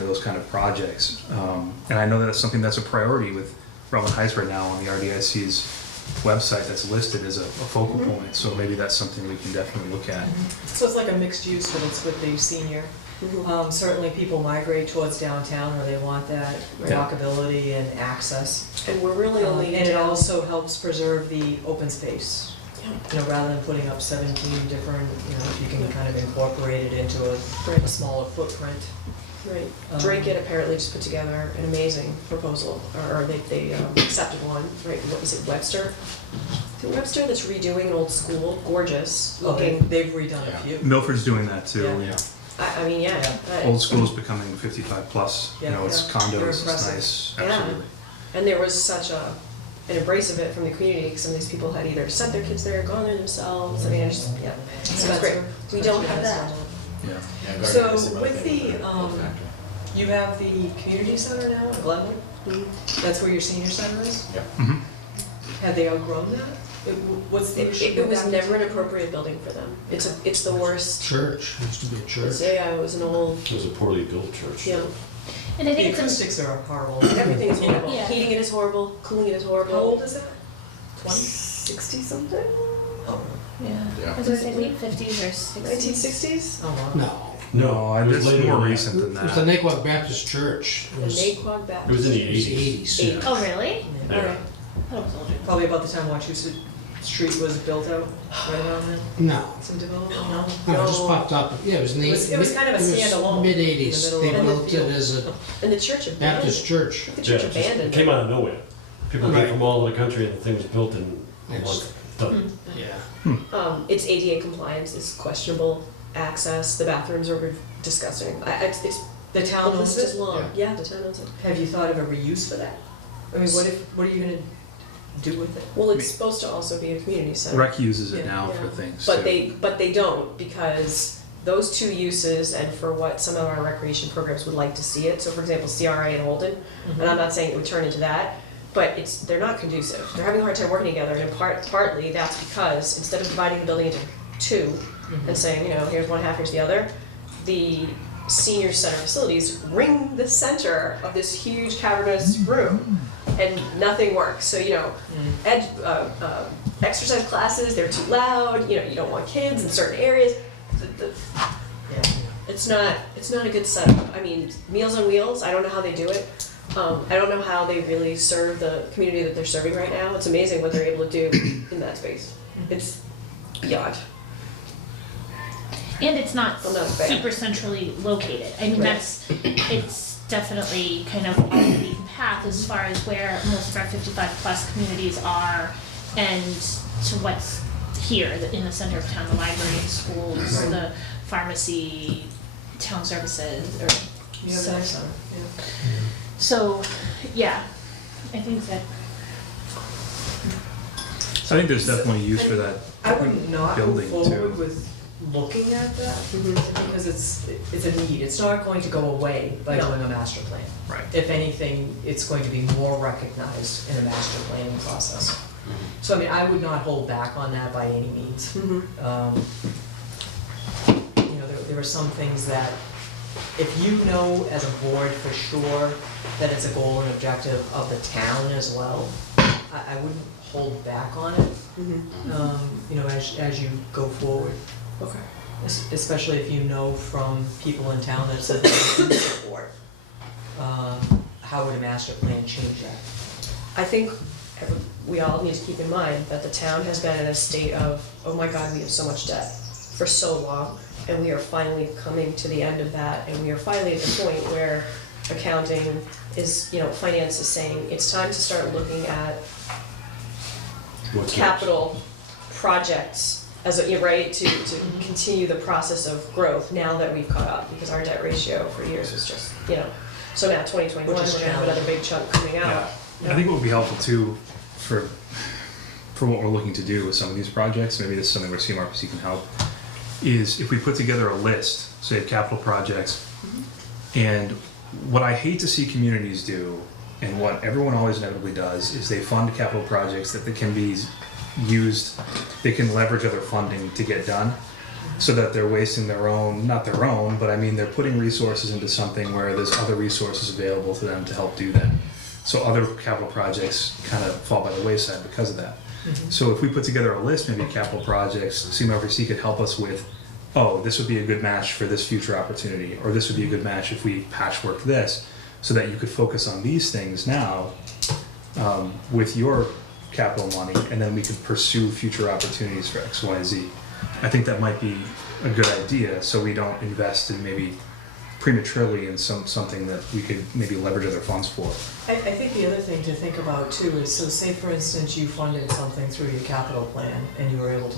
those kind of projects. And I know that it's something that's a priority with Rutland Heights right now on the RDIC's website that's listed as a focal point, so maybe that's something we can definitely look at. So it's like a mixed use, but it's with the senior. Certainly people migrate towards downtown where they want that Yeah. walkability and access. And we're really only And it down- also helps preserve the open space. Rather than putting up 17 different, if you can kind of incorporate it into a smaller footprint. Right. Drake it apparently just put together an amazing proposal, or they accepted one, right? What was it, Webster? Is it Webster that's redoing an old school, gorgeous Oh, looking? they've redone a few. Milford's doing that too. Yeah. Yeah. I mean, yeah. Old school's becoming 55 plus. Yeah. It's Yeah. condos, They're it's impressive. nice. Yeah. Absolutely. And there was such a an embrace of it from the community, because some of these people had either sent their kids there, gone there themselves, I mean, yeah. So that's great. We don't have that. Yeah. Yeah, So Gardner is with the, factory. you have the community center now in Glenwood? That's where your senior center is? Yep. Have they outgrown that? What's the issue? It was with that never an particular- appropriate building for them. It's the worst. Church, used to be a church. Yeah, it was an old, It was a poorly built church. yeah, And I The think it's acoustics are horrible. everything is horrible. Yeah. Heating it is horrible, cooling it is horrible. How old is that? 20? 60 something? Oh, yeah. Yeah. I was gonna say late 50s or 60s. 1960s? oh wow. No, No, It was that's later more than that. recent than it was the that. Naquag Baptist Church. The Naquag Baptist. It was in the It was the 80s. 80s. Yeah. Oh, really? Yeah. Alright. I thought it was older. Probably about the time Wachusett Street was built out, right around then? No, Some development? no, it just popped up, yeah, it was in the. It was kind of a standalone Mid-80s, in the they middle of built the it field. as a And the church abandoned. Baptist church. The Yeah, church it just- abandoned. it came out of nowhere. People Right. came from all over the country and the thing was built in a Yes. month. Done. Yeah. Its ADA compliance is questionable. Access, the bathrooms are disgusting. It's The the town owns list is it? long. Yeah, the town owns it. Have you thought of a reuse for that? I mean, what are you gonna do with it? Well, it's supposed to also be a community center. Rec uses it Yeah. now Yeah. for things But too. they don't, because those two uses and for what some of our recreation programs would like to see it, so for example, CRA and Holden, and I'm not saying it would turn into that, but they're not conducive. They're having a hard time working together, and partly that's because instead of dividing the building into two and saying, you know, here's one half, here's the other, the senior center facilities ring the center of this huge cavernous room, and nothing works. So, you know, exercise classes, they're too loud, you know, you don't want kids in certain areas. Yeah. It's not a good setup. I mean, Meals on Wheels, I don't know how they do it. I don't know how they really serve the community that they're serving right now. It's amazing what they're able to do in that space. It's beyond. And it's not Well, not bad. super centrally located. I mean, Right. it's definitely kind of off the beaten path as far as where most of our 55 plus communities are and to what's here in the center of town, the library, the schools, the pharmacy, town services, or You have so. that center, yeah. So, yeah, I think that, I think there's definitely use for that. I would not move Building, forward too. with looking at that, because it's a need. It's not going to go away by No. doing a master plan. Right. If anything, it's going to be more recognized in a master planning process. So I mean, I would not hold back on that by any means. You know, there are some things that, if you know as a board for sure that it's a goal and objective of the town as well, I wouldn't hold back on it, you know, as you go forward. Okay. Especially if you know from people in town that it's something they support. How would a master plan change that? I think we all need to keep in mind that the town has been in a state of, oh my God, we have so much debt for so long, and we are finally coming to the end of that, and we are finally at the point where accounting is, you know, finance is saying, it's time to start looking at What's next? capital projects as a, you're right, to continue the process of growth now that we've caught up, because our debt ratio for years was just, you know, so now 2021, we're Which is gonna have another big chunk coming out. I think what would be helpful too for what we're looking to do with some of these projects, maybe this is something where CMRPC can help, is if we put together a list, say of capital projects, and what I hate to see communities do, and what everyone always inevitably does, is they fund capital projects that they can be used, they can leverage other funding to get done, so that they're wasting their own, not their own, but I mean they're putting resources into something where there's other resources available to them to help do that. So other capital projects kind of fall by the wayside because of that. So if we put together a list, maybe of capital projects, CMRPC could help us with, oh, this would be a good match for this future opportunity, or this would be a good match if we patchwork this, so that you could focus on these things now with your capital money, and then we could pursue future opportunities for X, Y, Z. I think that might be a good idea, so we don't invest in maybe prematurely in something that we could maybe leverage other funds for. I think the other thing to think about too is, so say for instance you funded something through your capital plan and you were able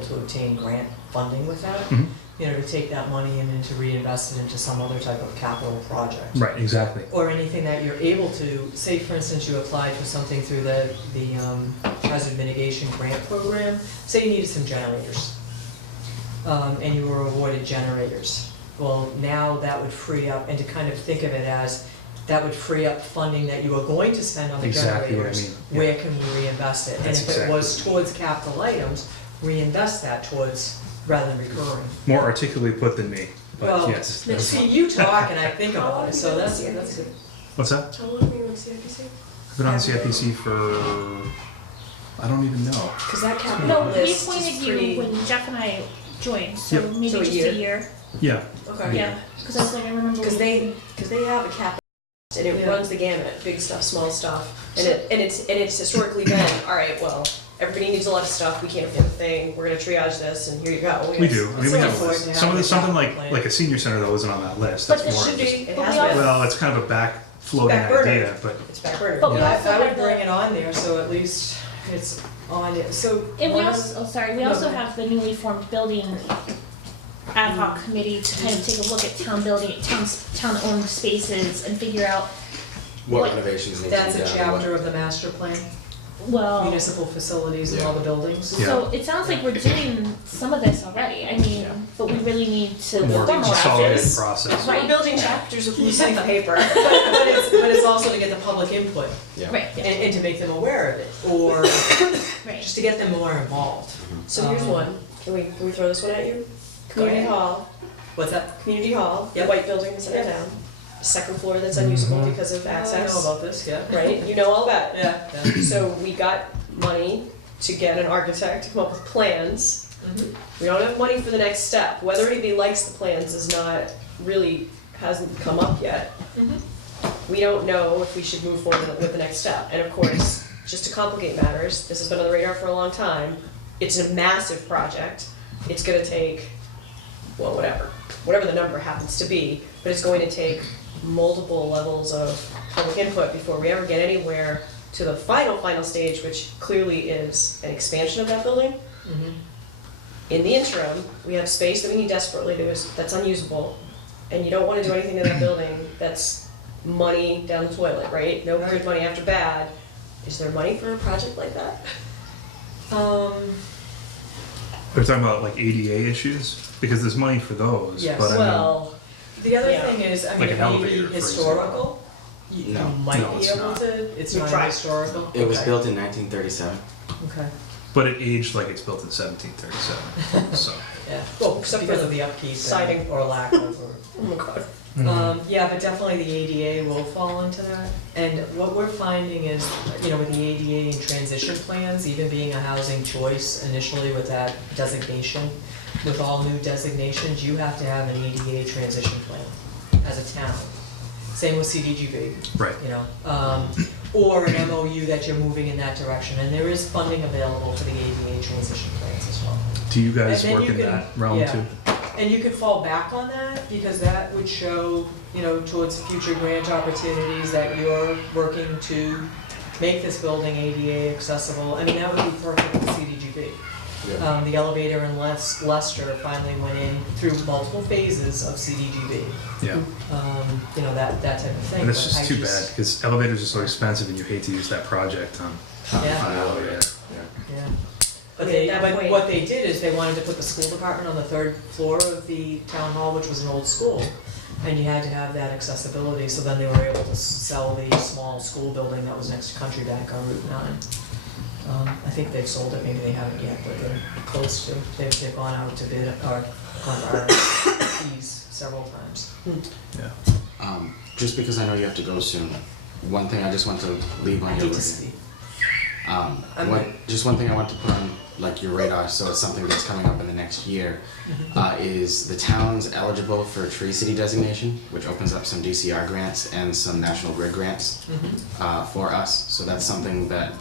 to obtain grant funding with that. to take that money and then to reinvest it into some other type of capital project. Right, exactly. Or anything that you're able to, say for instance, you applied for something through the hazard mitigation grant program, say you needed some generators, and you were awarded generators. Well, now that would free up, and to kind of think of it as, that would free up funding that you were going to spend on the Exactly what I generators. mean, yeah. Where can we reinvest it? And That's if it exactly- was towards capital items, reinvest that towards, rather than recurring. More articulately put than me, but Well, yes. that's- See, you talk and I think How long about it, have you so been that's with good. What's that? How long have you been with CIPC? I've been on the CIPC for, I don't even know. Because that capital No, we list appointed is you pretty. when Jeff and I joined, so Yep. maybe So a just year. a year. Yeah, Okay. Yeah, because I was like, I remember. Because they have a capital list, and it Yeah. runs the gamut, big stuff, small stuff, and it's historically been, all right, well, everybody needs a lot of stuff, we can't fit a thing, we're gonna triage this, and here you go. we do. I mean, we so have important to some of have the, something a like, plan. like a senior center though isn't on that list. But That's this more should just, be, It but has we been. also, well, it's kind of a back floating Back burner. idea, but It's back burner. But we Yeah, also I would have bring the- it on there, so at least it's on it, so. and we one of- also, oh, sorry, we No, also go ahead. have the newly formed building ad hoc committee to kind of take a look at town building, town-owned spaces and figure out, What What- renovations need to be done. That's a chapter of the master plan, well, municipal facilities and all the buildings. Yeah. so it sounds like we're doing some of this already, I mean, but we really need to more formalize consolidated this. process. We're building chapters with loose leaf paper. But it's also to get the public input Yeah. Right, yeah, and to make them aware of it, or right. just to get them more involved. So here's one, can we throw this one at you? Community ahead. hall, What's that? community hall, the Yep. white building in the center of Yep. town, second floor that's unusable because of I know access, about this, yeah. right? You know all about it. Yeah. So we got money to get an architect to come up with plans. Mhm. We don't have money for the next step. Whether anybody likes the plans is not really, hasn't come up yet. Mhm. We don't know if we should move forward with the next step. And of course, just to complicate matters, this has been on the radar for a long time. It's a massive project. It's gonna take, well, whatever the number happens to be, but it's going to take multiple levels of public input before we ever get anywhere to the final stage, which clearly is an expansion of that building. Mhm. In the interim, we have space that we need desperately that's unusable, and you don't wanna do anything to that building that's money down the toilet, right? No good money after bad. Is there money for a project like that? They're talking about like ADA issues, because there's money for those, Yes. but I mean, Well, The other Yeah. thing is, I mean, Like it an may elevator, be for historical. You No. might No, be it's able not. to, it's We not tried. historical. It was Okay. built in 1937. Okay, but it aged like it's built in 1737, so. yeah, well, Except because for of the upkeep and- siding. or lack of, or. oh my god. Yeah, but definitely the ADA will fall into that. And what we're finding is, with the ADA and transition plans, even being a housing choice initially with that designation, with all new designations, you have to have an ADA transition plan as a town. Same with CDGB, Right. or an MOU that you're moving in that direction. And there is funding available for the ADA transition plans as well. Do you guys And then work you in can- that realm yeah. too? And you could fall back on that, because that would show, towards future grant opportunities that you're working to make this building ADA accessible. I mean, that would be perfect with CDGB. Yeah. The elevator in Leicester finally went in through multiple phases of CDGB. Yeah. That type of thing. And it's but just I too bad, because elevators are so expensive and you hate to use that project on Yeah. an elevator. Yeah. But Okay, at that but point- what they did is they wanted to put the school department on the third floor of the town hall, which was an old school. And you had to have that accessibility, so then they were able to sell the small school building that was next to Country Bank on Route 9. I think they've sold it, maybe they haven't yet, but they're close to. They've gone out to bid, or gone to RFPs several times. Yeah. Just because I know you have to go soon, one thing I just want to leave I on your hate to radar. speak. Um, I'm what, right. just one thing I want to put on like your radar, so it's something that's coming up in the next year, is the town's eligible for a Tree City designation, which opens up some DCR grants and some National Grid grants for us. So that's something that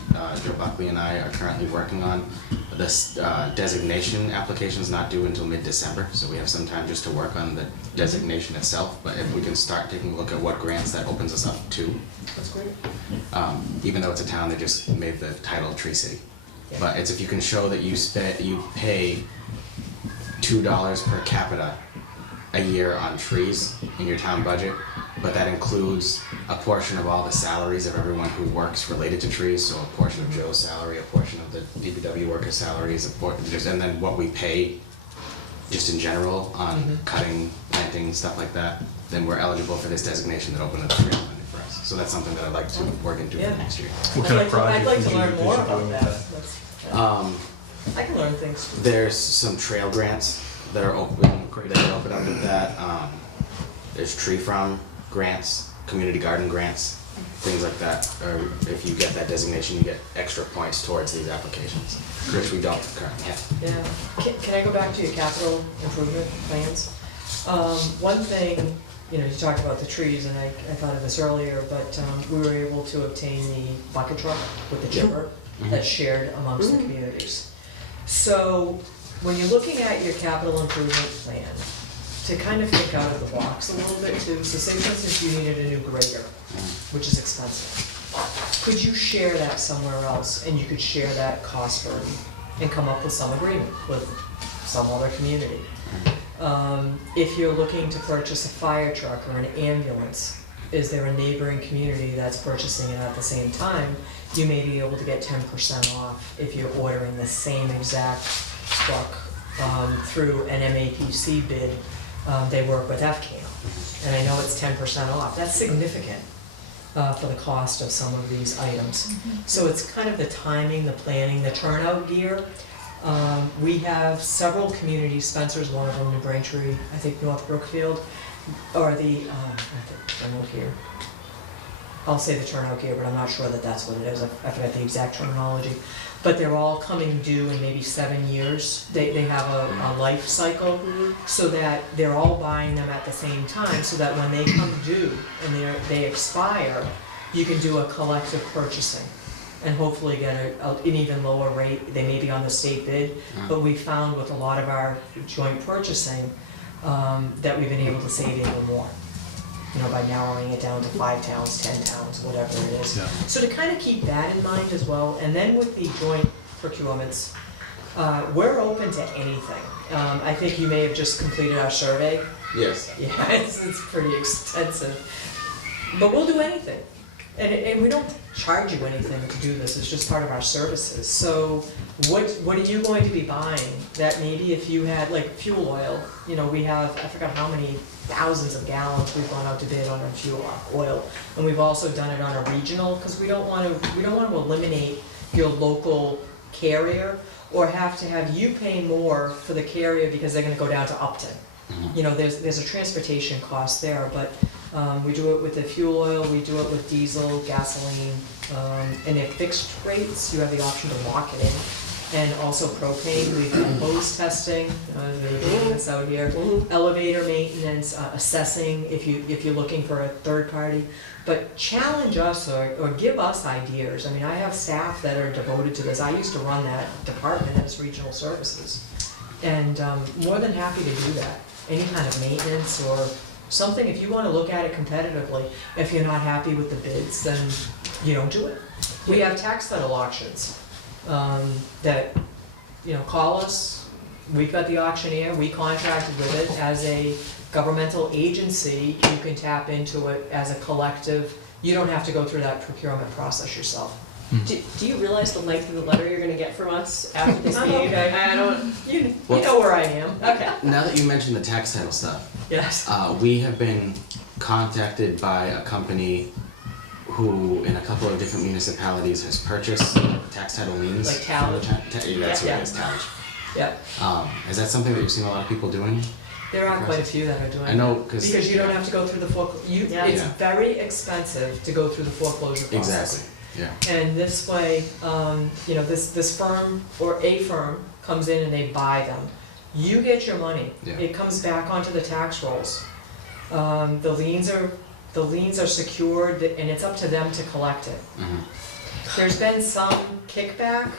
Joe Buckley and I are currently working on. This designation application is not due until mid-December, so we have some time just to work on the designation itself. But if we can start taking a look at what grants that opens us up to, That's great. even though it's a town that just made the title Tree City. But it's if you can show that you pay $2 per capita a year on trees in your town budget, but that includes a portion of all the salaries of everyone who works related to trees, so a portion of Joe's salary, a portion of the DPW workers' salaries, and then what we pay just in general on cutting, planting, stuff like that, then we're eligible for this designation that opened up the trail funding for us. So that's something that I'd like to work into Yeah. for next year. What kind of I'd project like would to you learn more envision about doing with that. that? That's- I can learn things. There's some trail grants that are open, Great. that are open up with that. There's tree farm grants, community garden grants, things like that. Or if you get that designation, you get extra points towards these applications, which we don't currently have. Yeah. Can I go back to your capital improvement plans? One thing, you know, you talked about the trees, and I thought of this earlier, but we were able to obtain the bucket truck with the chipper that's shared amongst the communities. So when you're looking at your capital improvement plan, to kind of think out of the box a little bit too, so say for instance you needed a new grader, which is expensive. Could you share that somewhere else, and you could share that cost burden and come up with some agreement with some other community? If you're looking to purchase a fire truck or an ambulance, is there a neighboring community that's purchasing it at the same time? You may be able to get 10% off if you're ordering the same exact truck through an MAPC bid. They work with FCAM, and I know it's 10% off. That's significant for the cost of some of these items. So it's kind of the timing, the planning, the turnout gear. We have several communities, Spencer's one of them, New Braintree, I think North Brookfield, or I think turnout gear. I'll say the turnout gear, but I'm not sure that that's what it is. I forget the exact terminology. But they're all coming due in maybe 7 years. They have a life cycle, so that they're all buying them at the same time, so that when they come due and they expire, you can do a collective purchasing and hopefully get an even lower rate. They may be on the state bid, but we found with a lot of our joint purchasing that we've been able to save even more, you know, by narrowing it down to 5 towns, 10 towns, whatever it is. Yeah. So to kind of keep that in mind as well, and then with the joint procurements, we're open to anything. I think you may have just completed our survey. Yes. Yeah, it's pretty extensive, but we'll do anything. And we don't charge you anything to do this, it's just part of our services. So what are you going to be buying that maybe if you had, like fuel oil, you know, we have, I forgot how many thousands of gallons we've gone out to bid on our fuel oil. And we've also done it on a regional, because we don't want to eliminate your local carrier or have to have you pay more for the carrier because they're gonna go down to Upton. You know, there's a transportation cost there, but we do it with the fuel oil, we do it with diesel, gasoline, and at fixed rates, you have the option to lock it in. And also propane, we've done hose testing, this out here, elevator maintenance, assessing if you're looking for a third party. But challenge us or give us ideas. I mean, I have staff that are devoted to this. I used to run that department as regional services. And more than happy to do that. Any kind of maintenance or something, if you want to look at it competitively, if you're not happy with the bids, then you don't do it. We have tax title auctions that, you know, call us. We've got the auctioneer, we contracted with it as a governmental agency. You can tap into it as a collective. You don't have to go through that procurement process yourself. Do you realize the length of the letter you're gonna get from us after this I'm meeting? okay. I don't, You know where I am. okay. Now that you mentioned the tax title stuff, Yes. we have been contacted by a company who, in a couple of different municipalities, has purchased tax title liens. Like Talent? That's what Yeah. it is, Talent. Yeah. Is that something that you've seen a lot of people doing? There are quite a few that are doing I know, that. 'cause- Because you don't have to go through the Yeah. it's Yeah. very expensive to go through the foreclosure process. Exactly, yeah. And this way, you know, this firm or a firm comes in and they buy them. You get your money. Yeah. It comes back onto the tax rolls. The liens are secured and it's up to them to collect it. Mhm. There's been some kickback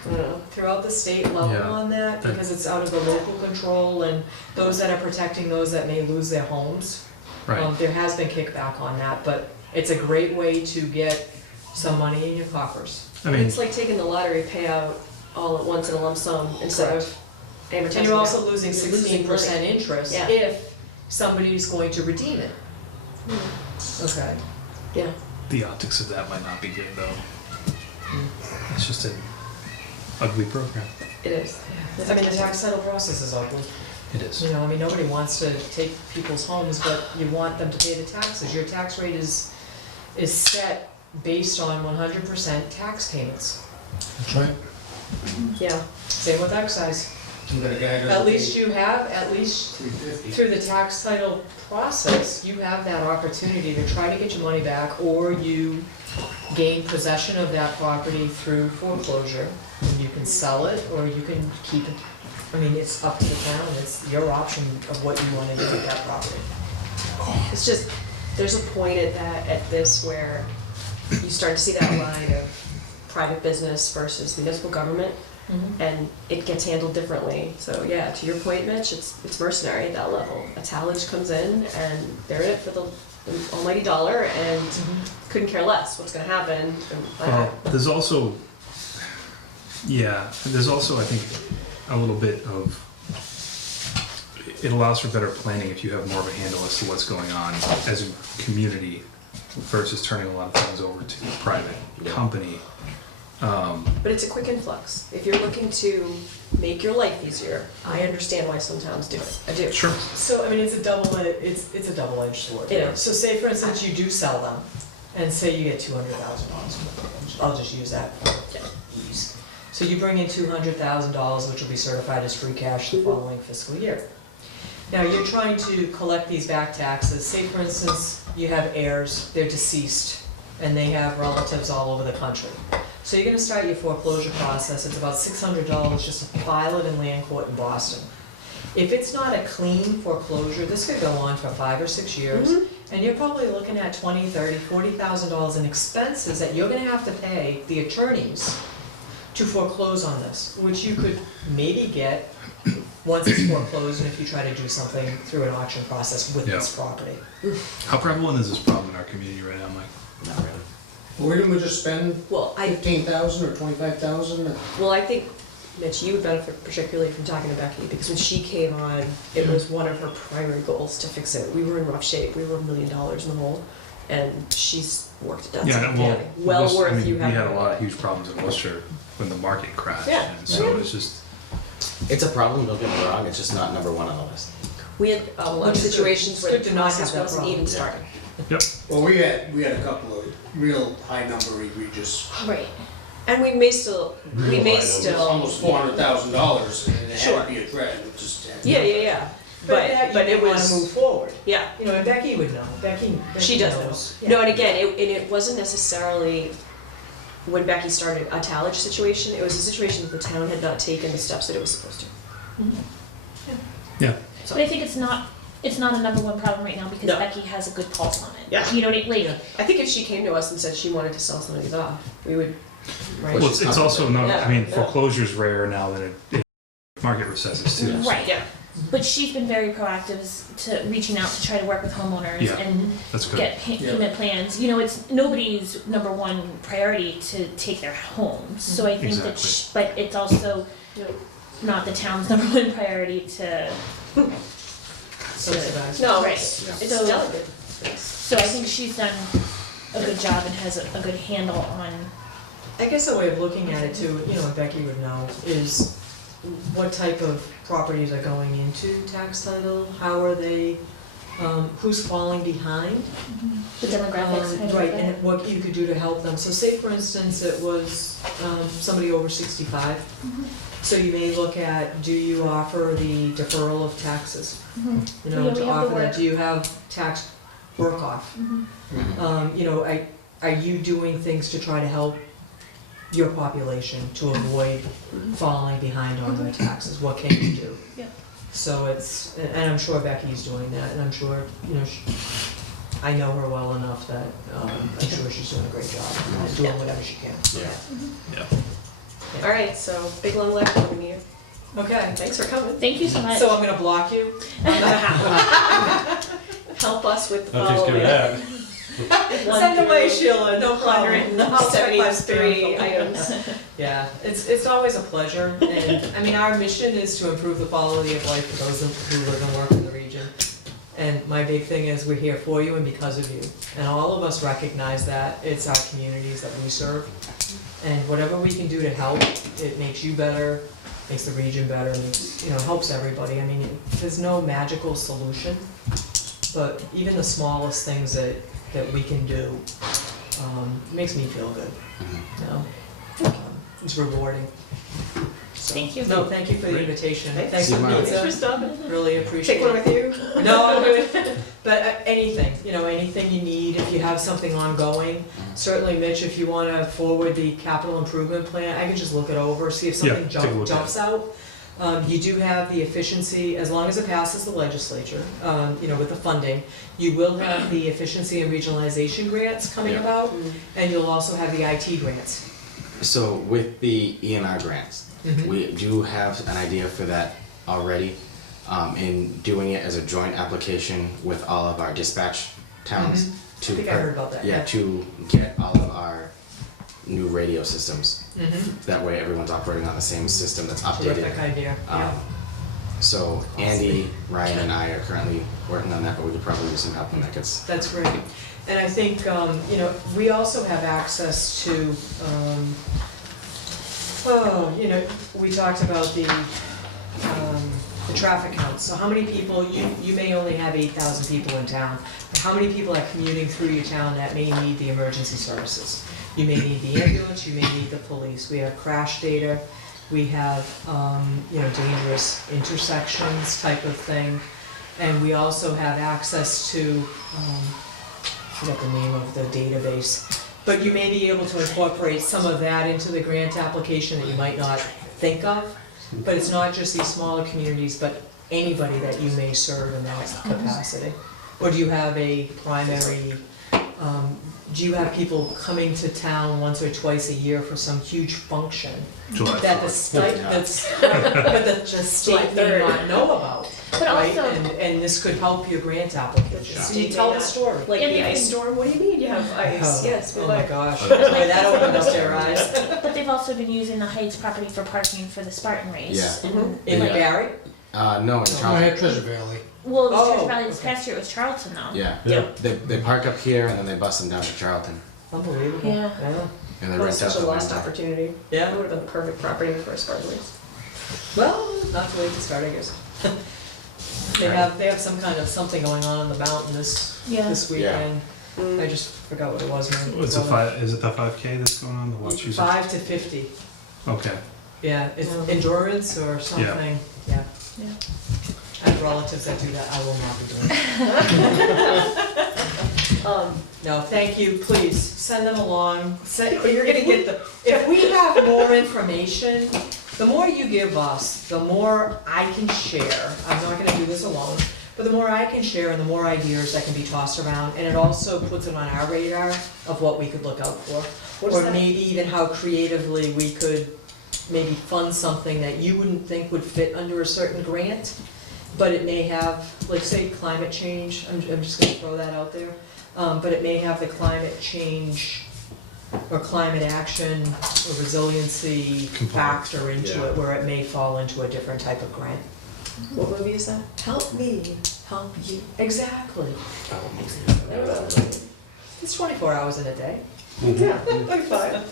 throughout the state level Yeah. on that because it's out of the local control and those that are protecting those that may lose their homes. Right. There has been kickback on that, but it's a great way to get some money in your coffers. I mean, It's like taking the lottery payout all at once in a lump sum instead of amortizing And you're also out. losing You're losing 16% money. interest Yeah. if somebody's going to redeem it. Okay. Yeah. The optics of that might not be good though. It's just an ugly program. It is. I mean, the tax title process is ugly. It is. You know, I mean, nobody wants to take people's homes, but you want them to pay the taxes. Your tax rate is set based on 100% tax payments. That's right. Yeah. Same with excise. You got a guy who At least you have, at least 350. through the tax title process, you have that opportunity to try to get your money back, or you gain possession of that property through foreclosure. And you can sell it, or you can keep it. I mean, it's up to the town, it's your option of what you wanna do with that property. It's just, there's a point at this where you start to see that line of private business versus municipal government, and it gets handled differently. So yeah, to your point, Mitch, it's mercenary at that level. A tallage comes in and they're in it for the almighty dollar and couldn't care less what's gonna happen. Well, there's also, I think, a little bit of, it allows for better planning if you have more of a handle as to what's going on as a community versus turning a lot of things over to a private company. But it's a quick influx. If you're looking to make your life easier, I understand why some towns do it. I do. Sure. So, I mean, it's a double-edged sword. It is. So say, for instance, you do sell them, and say you get $200,000. I'll just use that for ease. So you bring in $200,000, which will be certified as free cash the following fiscal year. Now, you're trying to collect these back taxes. Say, for instance, you have heirs, they're deceased, and they have relatives all over the country. So you're gonna start your foreclosure process. It's about $600 just to file it in land court in Boston. If it's not a clean foreclosure, this could go on for 5 or 6 years, and you're probably looking at $20,000, $30,000, $40,000 in expenses that you're gonna have to pay the attorneys to foreclose on this, which you could maybe get once it's foreclosed and if you try to do something through an auction process with this property. How prevalent is this problem in our community right now, Mike? Not really. Where did we just spend Well, I 15,000 or 25,000? Well, I think, Mitch, you would benefit particularly from talking to Becky, because when she came on, it was one of her primary goals to fix it. We were in rough shape, we were $1 million in the hole, and she's worked it down. Well worth you we having. had a lot of huge problems in Worcester when the market crashed. Yeah. And so it's just, It's a problem, don't get me wrong, it's just not number one on the list. We had a lot of Which is situations good. where It's the good to not process have that wasn't problem. even started. Well, we had a couple of real high number egregious, Right. And we may still, almost $400,000, and it Sure. had to be addressed. It just had to be yeah. addressed. But it wanna was, move forward. yeah. You know, and Becky would know. Becky She does knows. know. No, and again, it wasn't necessarily, when Becky started, a tallage situation. It was a situation that the town had not taken the steps that it was supposed to. yeah. But I think it's not a number one problem right now because No. Becky has a good pulse on it. Yeah. You know what I mean? Like, I think if she came to us and said she wanted to sell some of these off, we would, right? Well, it's also not, I mean, Yeah. foreclosure's rare now than it market recesses too. so right. Yeah. But she's been very proactive to reaching out to try to work with homeowners Yeah. and That's good. get payment plans. You know, it's nobody's number one priority to take their homes. So I think that, Exactly. but it's also not the town's number one priority to. Subsidized. No, Right. it's So- delicate. So I think she's done a good job and has a good handle on. I guess a way of looking at it too, you know, and Becky would know, is what type of properties are going into tax title? How are they, who's falling behind? The demographics. kind of Right, thing. and what you could do to help them. So say, for instance, it was somebody over 65. So you may look at, do you offer the deferral of taxes? Mhm. You know, Yeah, to we have the offer that, work. do you have tax work-off? Mhm. You know, are you doing things to try to help your population to avoid falling behind on their taxes? What can you do? Yeah. So it's, and I'm sure Becky's doing that, and I'm sure, you know, I know her well enough that I'm sure she's doing a great job, doing whatever she can. Yeah. All right, so big long letter coming to you. Okay, Thanks for coming. Thank you so much. so I'm gonna block you. Help us with the That takes care of following. that. Send away, Sheila, no problem. I'll check my spam 173 folder. items. Yeah, it's always a pleasure, and, I mean, our mission is to improve the quality of life for those who live and work in the region. And my big thing is, we're here for you and because of you. And all of us recognize that, it's our communities that we serve. And whatever we can do to help, it makes you better, makes the region better, makes, helps everybody. I mean, there's no magical solution, but even the smallest things that we can do, makes me feel good, It's rewarding. So, Thank you. No, thank you for the invitation. Thanks See for you tomorrow. Thanks for pizza, stopping. really appreciate Take it. one with you? No, I'm good. But anything, anything you need, if you have something ongoing, certainly, Mitch, if you wanna forward the capital improvement plan, I can just look it over, see if something take a look at jumps out. You do have the efficiency, as long as it passes the legislature, with the funding, you will have the efficiency and regionalization grants coming Yeah. about, and you'll also have the IT grants. So with the ENR grants, Mhm. we do have an idea for that already. In doing it as a joint application with all of our dispatch towns. Mhm. To I think I heard about that, yeah. to get all of our new radio systems. Mhm. That way everyone's operating on the same system that's updated. Terrific idea, yeah. So Andy, Ryan, and I are currently working on that, but we could probably use some help when that gets. That's great. And I think, we also have access to, we talked about the traffic counts. So how many people, you may only have 8,000 people in town, but how many people are commuting through your town that may need the emergency services? You may need the ambulance, you may need the police. We have crash data, we have, dangerous intersections type of thing. And we also have access to, I forgot the name of the database, but you may be able to incorporate some of that into the grant application that you might not think of. But it's not just these smaller communities, but anybody that you may serve in that capacity. Or do you have a primary, do you have people coming to town once or twice a year for some huge function? July That the 4th. state, but that the state may not know about, But right? also, And this could help your grant application. So you tell the story. Like And the you ice can- storm, what do you mean you have ice? Yes, we Oh my like. gosh, that opened up their eyes. but they've also been using the Heights property for parking for the Spartan race. Yeah. And- In Yeah. Gary? No, in I Charlton. had Treasure Valley. Well, it was Oh, Church Valley this okay. past year, it was Charlton though. Yeah. Yeah. They park up here and then they bus them down to Charlton. Unbelievable. Yeah. And they That was rent out such a the lost winter. opportunity. Yeah. That would have been the perfect property for a Spartan race. Well, not too late to start, I guess. They have some kind of something going on in the mountain this Yeah. weekend. Mm. I just forgot what it was, man. Is it the 5K that's going on? The Watch User? 5 to 50, Okay. yeah, it's Yeah. endurance or something, yeah. Yeah. I have relatives that do that, I will not be doing it. No, thank you, please, send them along, you're gonna get the, if we have more information, the more you give us, the more I can share. I'm not gonna do this alone, but the more I can share and the more ideas that can be tossed around, and it also puts it on our radar of what we could look out for. What is Or that? maybe even how creatively we could maybe fund something that you wouldn't think would fit under a certain grant, but it may have, like say climate change, I'm just gonna throw that out there. But it may have the climate change or climate action or resiliency Component. factor into Yeah. it, where it may fall into a different type of grant. What movie is that? Help me, help you. Exactly. It's 24 hours in a day. Yeah, I'm fine.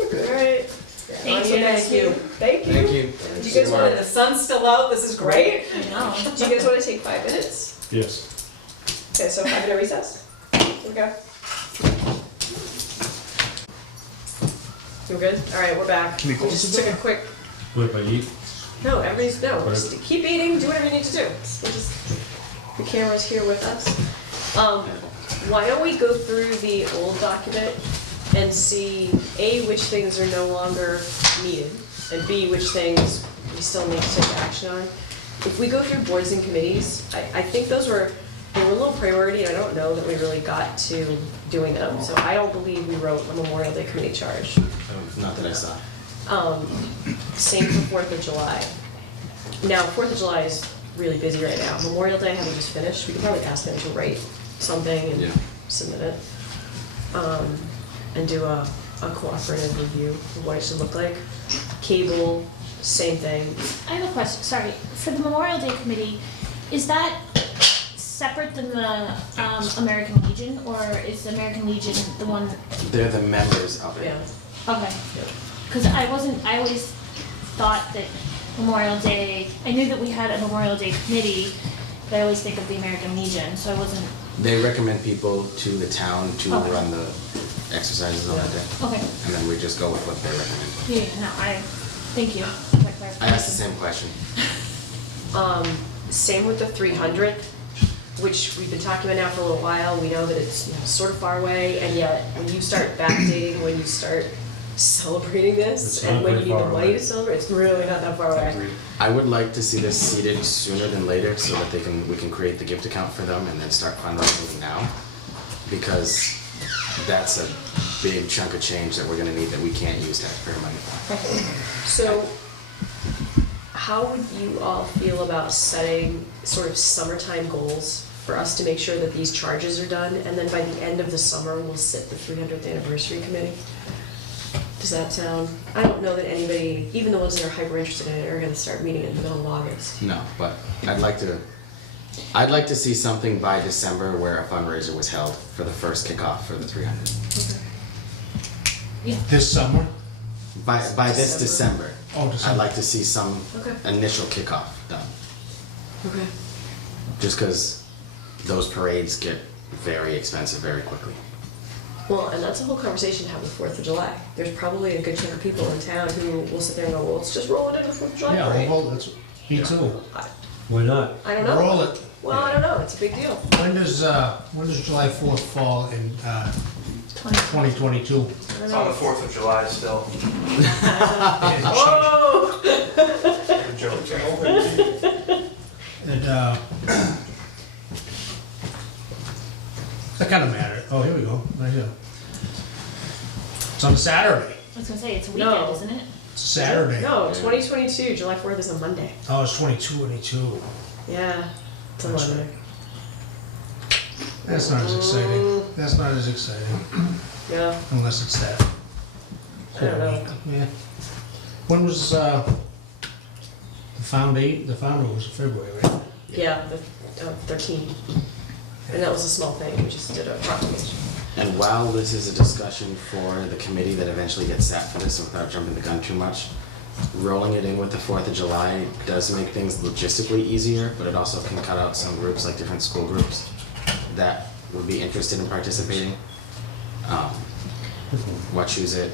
Alright. Thank So you. thank you. Thank you. Thank you. Do you guys want The sun's still out, this is great. I know. Do you guys want to take 5 minutes? Yes. Okay, so 5-minute recess? Here we go. You good? Alright, we're back. Can we We close just the took a quick, What if I eat? no, everybody's, no, Right. just keep eating, do whatever you need to do. We'll just, the camera's here with us. Why don't we go through the old document and see, A, which things are no longer needed, and B, which things we still need to take action on. If we go through boards and committees, I think they were a low priority, and I don't know that we really got to doing them. So I don't believe we wrote a Memorial Day committee charge. Not that I saw. Same for 4th of July. Now, 4th of July is really busy right now. Memorial Day, having just finished, we could probably ask them to write something and Yeah. submit it, and do a cooperative review of what it should look like. Cable, same thing. I have a question, sorry, for the Memorial Day Committee, is that separate than the American Legion, or is the American Legion the one? They're the members of it. Yeah. Okay. Because I always thought that Memorial Day, I knew that we had a Memorial Day committee, but I always think of the American Legion, so I wasn't, They recommend people to the town to Okay. run the exercises on that day. okay. And then we just go with what they recommend. Yeah, no, thank you. for that I asked the clarification. same question. Same with the 300th, which we've been talking about now for a little while. We know that it's, you know, sort of far away, and yet when you start backdating, when you start celebrating this, It's and not when you very need the far money away. to celebrate, it's really not that far away. I would like to see this seated sooner than later so that we can create the gift account for them and then start fundraising now. Because that's a big chunk of change that we're gonna need that we can't use taxpayer money for. Okay. So, how would you all feel about setting sort of summertime goals for us to make sure that these charges are done, and then by the end of the summer, we'll sit the 300th anniversary committee? Does that sound, I don't know that anybody, even the ones that are hyper interested in it, are gonna start meeting in the middle of August. No, but I'd like to see something by December where a fundraiser was held for the first kickoff for the 300. This summer? By this December, Oh, I'd December. like to see some Okay. initial kickoff done. Okay. Just because those parades get very expensive very quickly. Well, and that's a whole conversation to have with 4th of July. There's probably a good chunk of people in town who will sit there and go, well, let's just roll it into the 4th of July Yeah, parade. well, that's, me too. Why not? I don't know. Roll it. Well, I don't know, it's a big deal. When does July 4th fall in 2022? I It's don't on the know. 4th of July still. Whoa! Good joke. And, that kind of matter. Oh, here we go, right here. It's on a Saturday. I was gonna say, it's a No. weekend, isn't it? It's a Saturday. No, 2022, July 4th is a Monday. Oh, it's 22. Yeah, it's a That's Monday. That's not as exciting. That's not as exciting, Yeah, unless it's that. I don't know. Yeah. When was, the founder was February, right? Yeah, the 13. And that was a small thing, we just did a proclamation. And while this is a discussion for the committee that eventually gets sat for this, without jumping the gun too much, rolling it in with the 4th of July does make things logistically easier, but it also can cut out some groups, like different school groups, that would be interested in participating. Wachusett,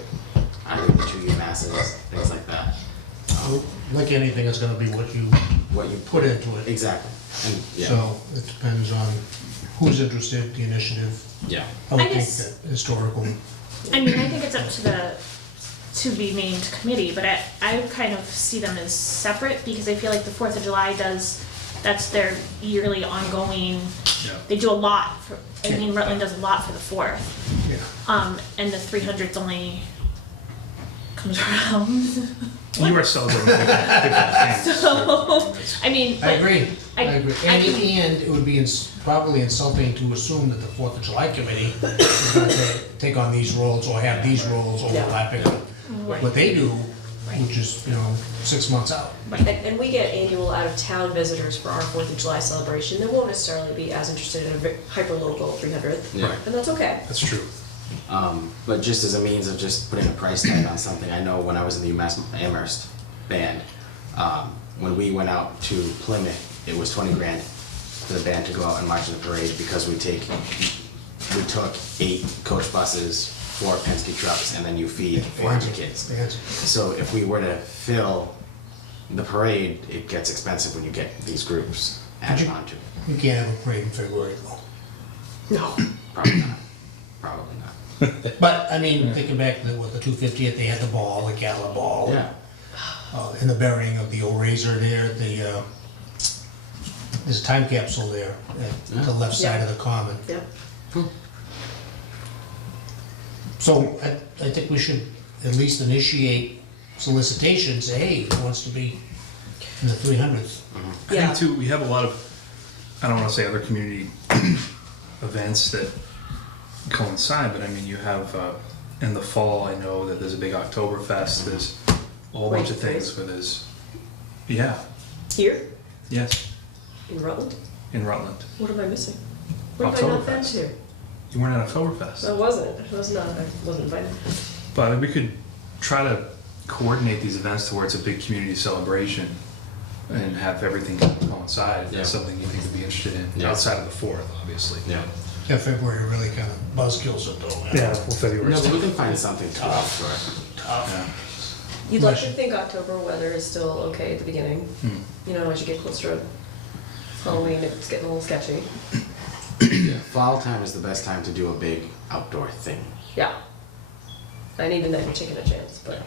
I do the 2U masses, things like that. Like anything, it's gonna be what you What you put into it. Exactly, and, yeah, So it depends on who's interested, the initiative. yeah. I would I think guess- that historical, I mean, I think it's up to the to-be named committee, but I kind of see them as separate, because I feel like the 4th of July that's their yearly ongoing, Yeah. they do a lot for, I mean, Rutland does a lot for the 4th. yeah. And the 300th only comes around. You are celebrating different things. So, I mean, I but agree, I I- agree. I And in can- the end, it would be probably insulting to assume that the 4th of July committee is gonna take on these roles or have these roles overlapping with what they do, which is, 6 months out. And we get annual out-of-town visitors for our 4th of July celebration that won't necessarily be as interested in a hyper-local 300th, Yeah. and that's okay. That's true. But just as a means of just putting a price tag on something, I know when I was in the UMass Amherst band, when we went out to Plymouth, it was 20 grand for the band to go out and march in the parade, because we took 8 coach buses, 4 Penske trucks, and then you feed 400 kids. Fancy. So if we were to fill the parade, it gets expensive when you get these groups added onto it. You can't have a parade in February though. No. Probably not. Probably not. But, I mean, thinking back to the 250th, they had the ball, the gala ball. Yeah. And the burying of the old razor there, there's a time capsule there at the left side of the common. Yep. So I think we should at least initiate solicitation, say, hey, who wants to be in the 300th? I Yeah. think too, we have a lot of, I don't wanna say other community events that coincide, but I mean, you have, in the fall, I know that there's a big Oktoberfest, there's a whole bunch of things where there's, yeah, Here, yes, in Rutland? in Rutland. What am I missing? What have I not been Oktoberfest. to? You weren't at Oktoberfest. I wasn't, I wasn't invited. But we could try to coordinate these events towards a big community celebration and have everything coincide, if that's Yeah. something you think would be interested in, Yeah. outside of the 4th, obviously. Yeah. Yeah, February really kind of buzzkills it though. Yeah, well, February. No, but we can find something to offer. Tough. Yeah. You'd like to Unless think October weather is still okay at the beginning. Hmm. You know, as you get closer to Halloween, it's getting a little sketchy. Yeah. Fall time is the best time to do a big outdoor thing. Yeah. And even then, you're taking a chance, but.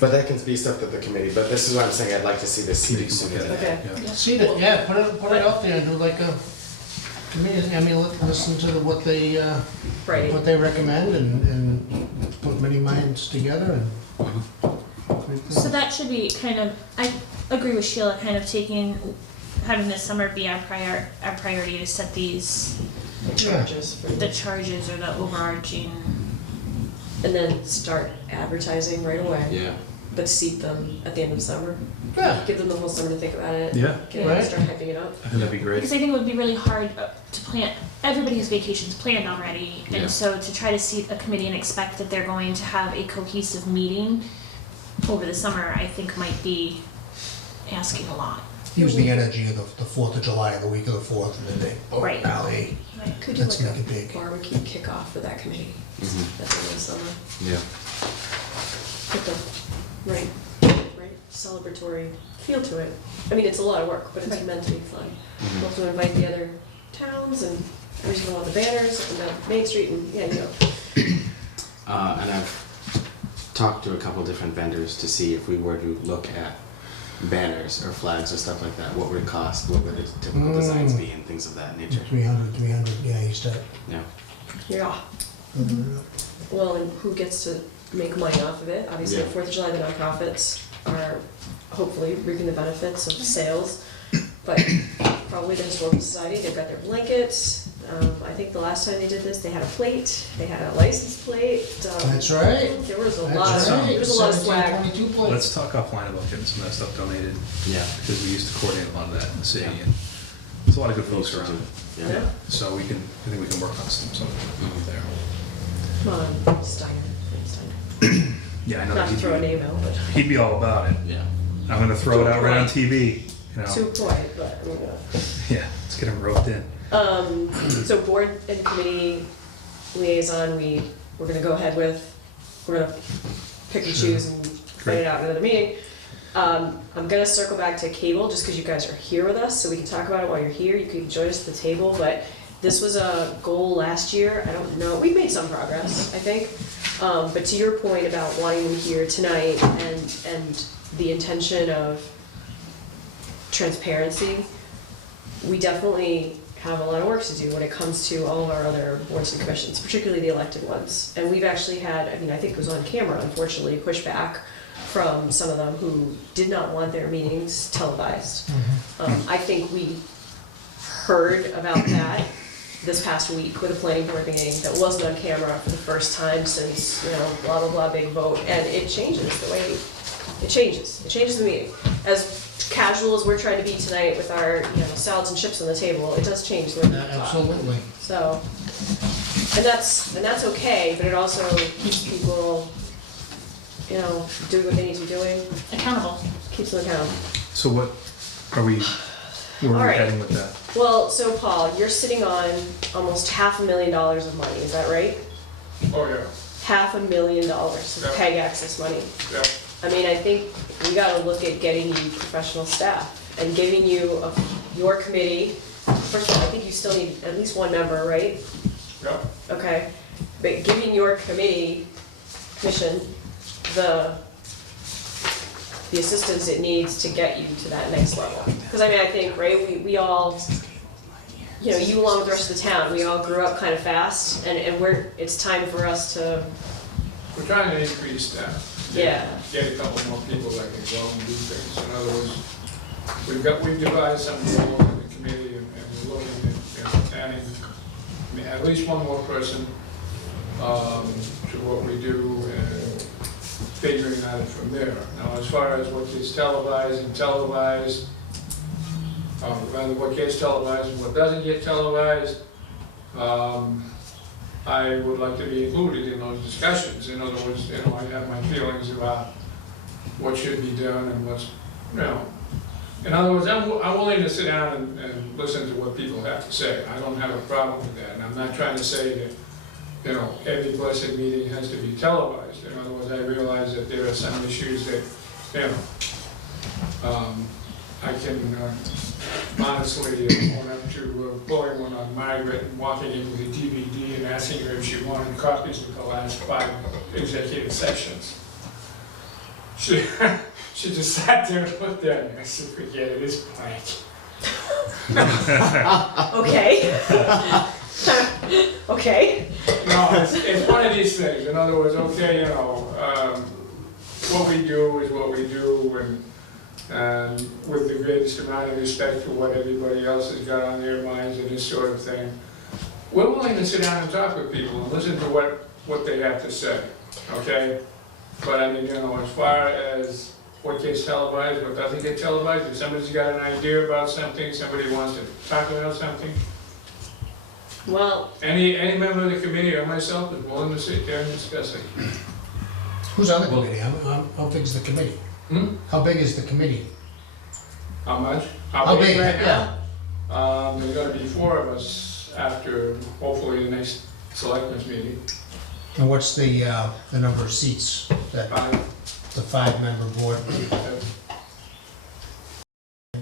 But that can be stuff that the committee, but this is what I'm saying, I'd like to see this seating sooner than Okay. Yeah. See that, yeah, put it out there and do like a community, I mean, listen to what they Right. recommend and put many minds together and. So that should be kind of, I agree with Sheila, kind of having this summer be our priority to set these, Charges for the charges or the overarching. And then start advertising right away. Yeah. But seat them at the end of summer. Yeah. Give them the whole summer to think about it. Yeah. Get Right. start hyping it up. I think that'd be great. Because I think it would be really hard to plan, everybody has vacations planned already, Yeah. and so to try to seat a committee and expect that they're going to have a cohesive meeting over the summer, I think might be asking a lot. Use the energy of the 4th of July, the week of the 4th, and then they, oh, Right. rally. Could do That's like make it a big. barbecue kickoff for that committee Mm-hmm. at the end of the summer. Yeah. Put the, right, celebratory feel to it. I mean, it's a lot of work, but it's Right. meant to be fun. Mhm. We'll have to invite the other towns and everybody's gonna want the banners up and down Main Street and, yeah, you know. And I've talked to a couple different vendors to see if we were to look at banners or flags or stuff like that, what would it cost, what would the typical designs be and things of that nature. 300, yeah, you start. Yeah. Yeah. Well, and who gets to make money off of it? Obviously, Yeah. at 4th of July, the nonprofits are hopefully reaping the benefits of sales. But probably the Historical Society, they've got their blankets. I think the last time they did this, they had a plate, they had a license plate. That's right. There was a That's lot, right. there was a lot of swag. 1722 plate. Let's talk offline about getting some of that stuff donated, Yeah. because we used to coordinate a lot of that in the city, Yeah. and there's a lot of good folks around. Yeah. So I think we can work on something there. Come on, Steiner. Yeah, I know. Not to throw a name out, but He'd be all about it. Yeah. I'm gonna throw it out right on TV, you know. too polite, but I'm gonna. Yeah, let's get him roped in. So board and committee liaison, we're gonna go ahead with, we're gonna pick and choose and fight it out in another meeting. I'm gonna circle back to cable, just because you guys are here with us, so we can talk about it while you're here, you can join us at the table, but this was a goal last year, I don't know, we've made some progress, I think. But to your point about wanting them here tonight and the intention of transparency, we definitely have a lot of work to do when it comes to all of our other boards and commissions, particularly the elected ones. And we've actually had, I mean, I think it was on camera, unfortunately, pushback from some of them who did not want their meetings televised. I think we heard about that this past week with a planning board meeting that wasn't on camera for the first time since, you know, blah, blah, blah, big vote. And it changes the way, it changes the meeting. As casual as we're trying to be tonight with our, you know, salads and chips on the table, it does change the way we talk. Absolutely. So, and that's okay, but it also keeps people, you know, doing what they need to be doing, Accountable. keeps them accountable. So where are we All right. heading with that? Well, so Paul, you're sitting on almost $500,000 of money, is that right? Oh, yeah, $500,000 of Yeah. PEG access money. yeah. I mean, I think we gotta look at getting you professional staff and giving you your committee. First of all, I think you still need at least one member, right? Yeah. Okay, but giving your commission the assistance it needs to get you to that next level. Because I mean, I think, right, we all, you know, you along with the rest of the town, we all grew up kind of fast, and it's time for us to, We're trying to increase staff. Yeah. Get a couple more people that can go and do things. In other words, we've devised some role in the committee and we're looking at, you know, adding at least one more person to what we do and figuring at it from there. Now, as far as what gets televised and televised, rather what gets televised and what doesn't get televised, I would like to be included in those discussions. In other words, you know, I have my feelings about what should be done and what's, you know. In other words, I'm willing to sit down and listen to what people have to say. I don't have a problem with that. And I'm not trying to say that, you know, every blessed meeting has to be televised. In other words, I realize that there are some issues that, you know, I can honestly own up to pulling one on Margaret and walking in with a DVD and asking her if she wanted copies of the last 5 executive sessions. She just sat there and looked at me. I said, forget it, it's blank. Okay. Okay. No, it's one of these things. In other words, okay, you know, what we do is what we do, and with the greatest amount of respect for what everybody else has got on their minds and this sort of thing. We're willing to sit down and talk with people and listen to what they have to say, okay? But I mean, you know, as far as what gets televised, what doesn't get televised, if somebody's got an idea about something, somebody wants to talk about something, Well, any member of the committee or myself is willing to sit there and discuss it. Who's on the committee? How big is the committee? How big is the committee? How much? How big? right Yeah. now? There's gonna be 4 of us after, hopefully, the next selectmen's meeting. And what's the number of seats that 5. the 5-member board?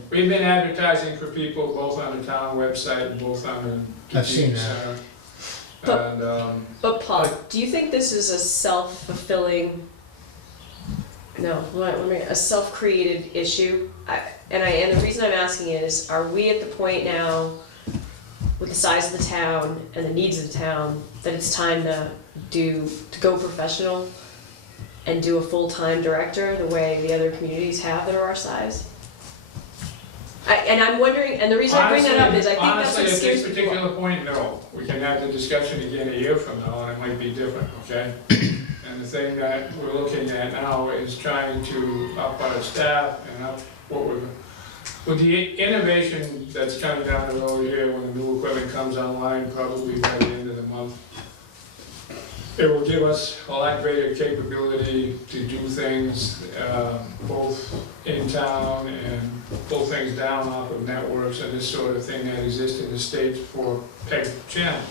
We've been advertising for people both on the town website and both on the I've seen community that. center. And, but Paul, do you think this is a self-fulfilling, a self-created issue? And the reason I'm asking is, are we at the point now, with the size of the town and the needs of the town, that it's time to go professional and do a full-time director the way the other communities have that are our size? And I'm wondering, and the reason I bring that up is I think that's what honestly, scares at this people. particular point, no. We can have the discussion again a year from now, and it might be different, okay? And the thing that we're looking at now is trying to up our staff and up what we're, with the innovation that's coming down the road here, when the new equipment comes online, probably by the end of the month, it will give us a lot greater capability to do things both in town and pull things down off of networks and this sort of thing that exists in the States for PEG channels.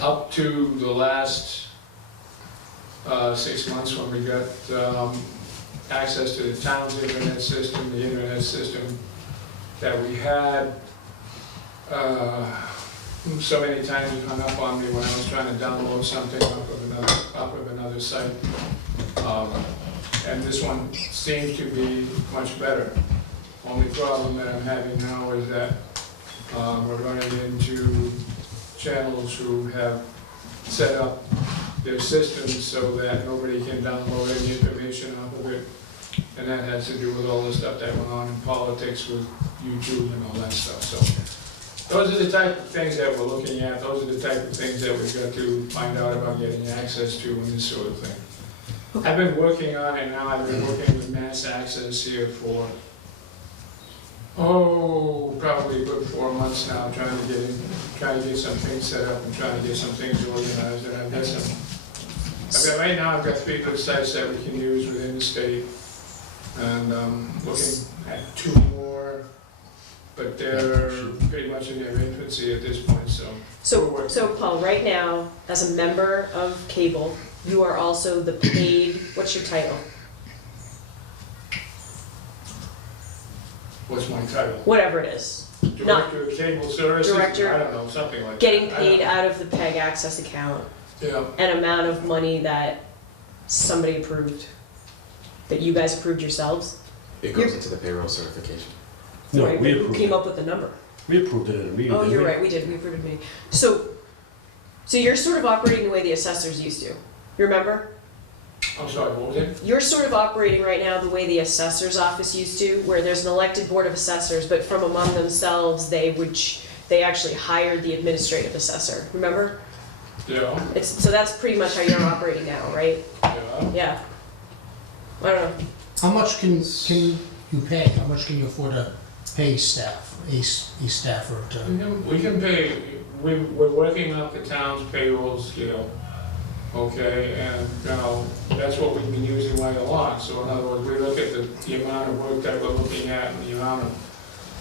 Up to the last 6 months when we got access to the town's internet system, the internet system that we had, so many times it hung up on me when I was trying to download something off of another site. And this one seems to be much better. Only problem that I'm having now is that we're running into channels who have set up their systems so that nobody can download any information off of it. And that has to do with all the stuff that went on in politics with YouTube and all that stuff. So those are the type of things that we're looking at. Those are the type of things that we've got to find out about getting access to and this sort of thing. Okay. I've been working on it now. I've been working with Mass Access here for, probably a good 4 months now, trying to get some things set up and trying to get some things organized. And right now I've got 3 good sites that we can use within the state. And looking at 2 more, but they're pretty much in their infancy at this point, so. So Paul, right now, as a member of cable, you are also the paid, what's your title? What's my title? Whatever it is. Director of Cable Services? Director. I don't know, something like that. Getting I paid don't out of the PEG access account, know. an amount of money that somebody approved, that you guys approved yourselves? It goes into the payroll certification. No, Right, we who approved came it. up with the number? We approved it at a meeting. Oh, didn't you're we? right, we did, we approved a meeting. So you're sort of operating the way the assessors used to, you remember? I'm sorry, what was it? You're sort of operating right now the way the assessor's office used to, where there's an elected board of assessors, but from among themselves, they would they actually hired the administrative assessor, remember? Yeah, So that's pretty much how you're operating now, right? yeah. Yeah. I don't know. How much can you pay? How much can you afford to pay staff, a staffer to? We can pay, we're working up the town's payroll scale, okay, and, that's what we've been using right along. So in other words, we look at the amount of work that we're looking at and the amount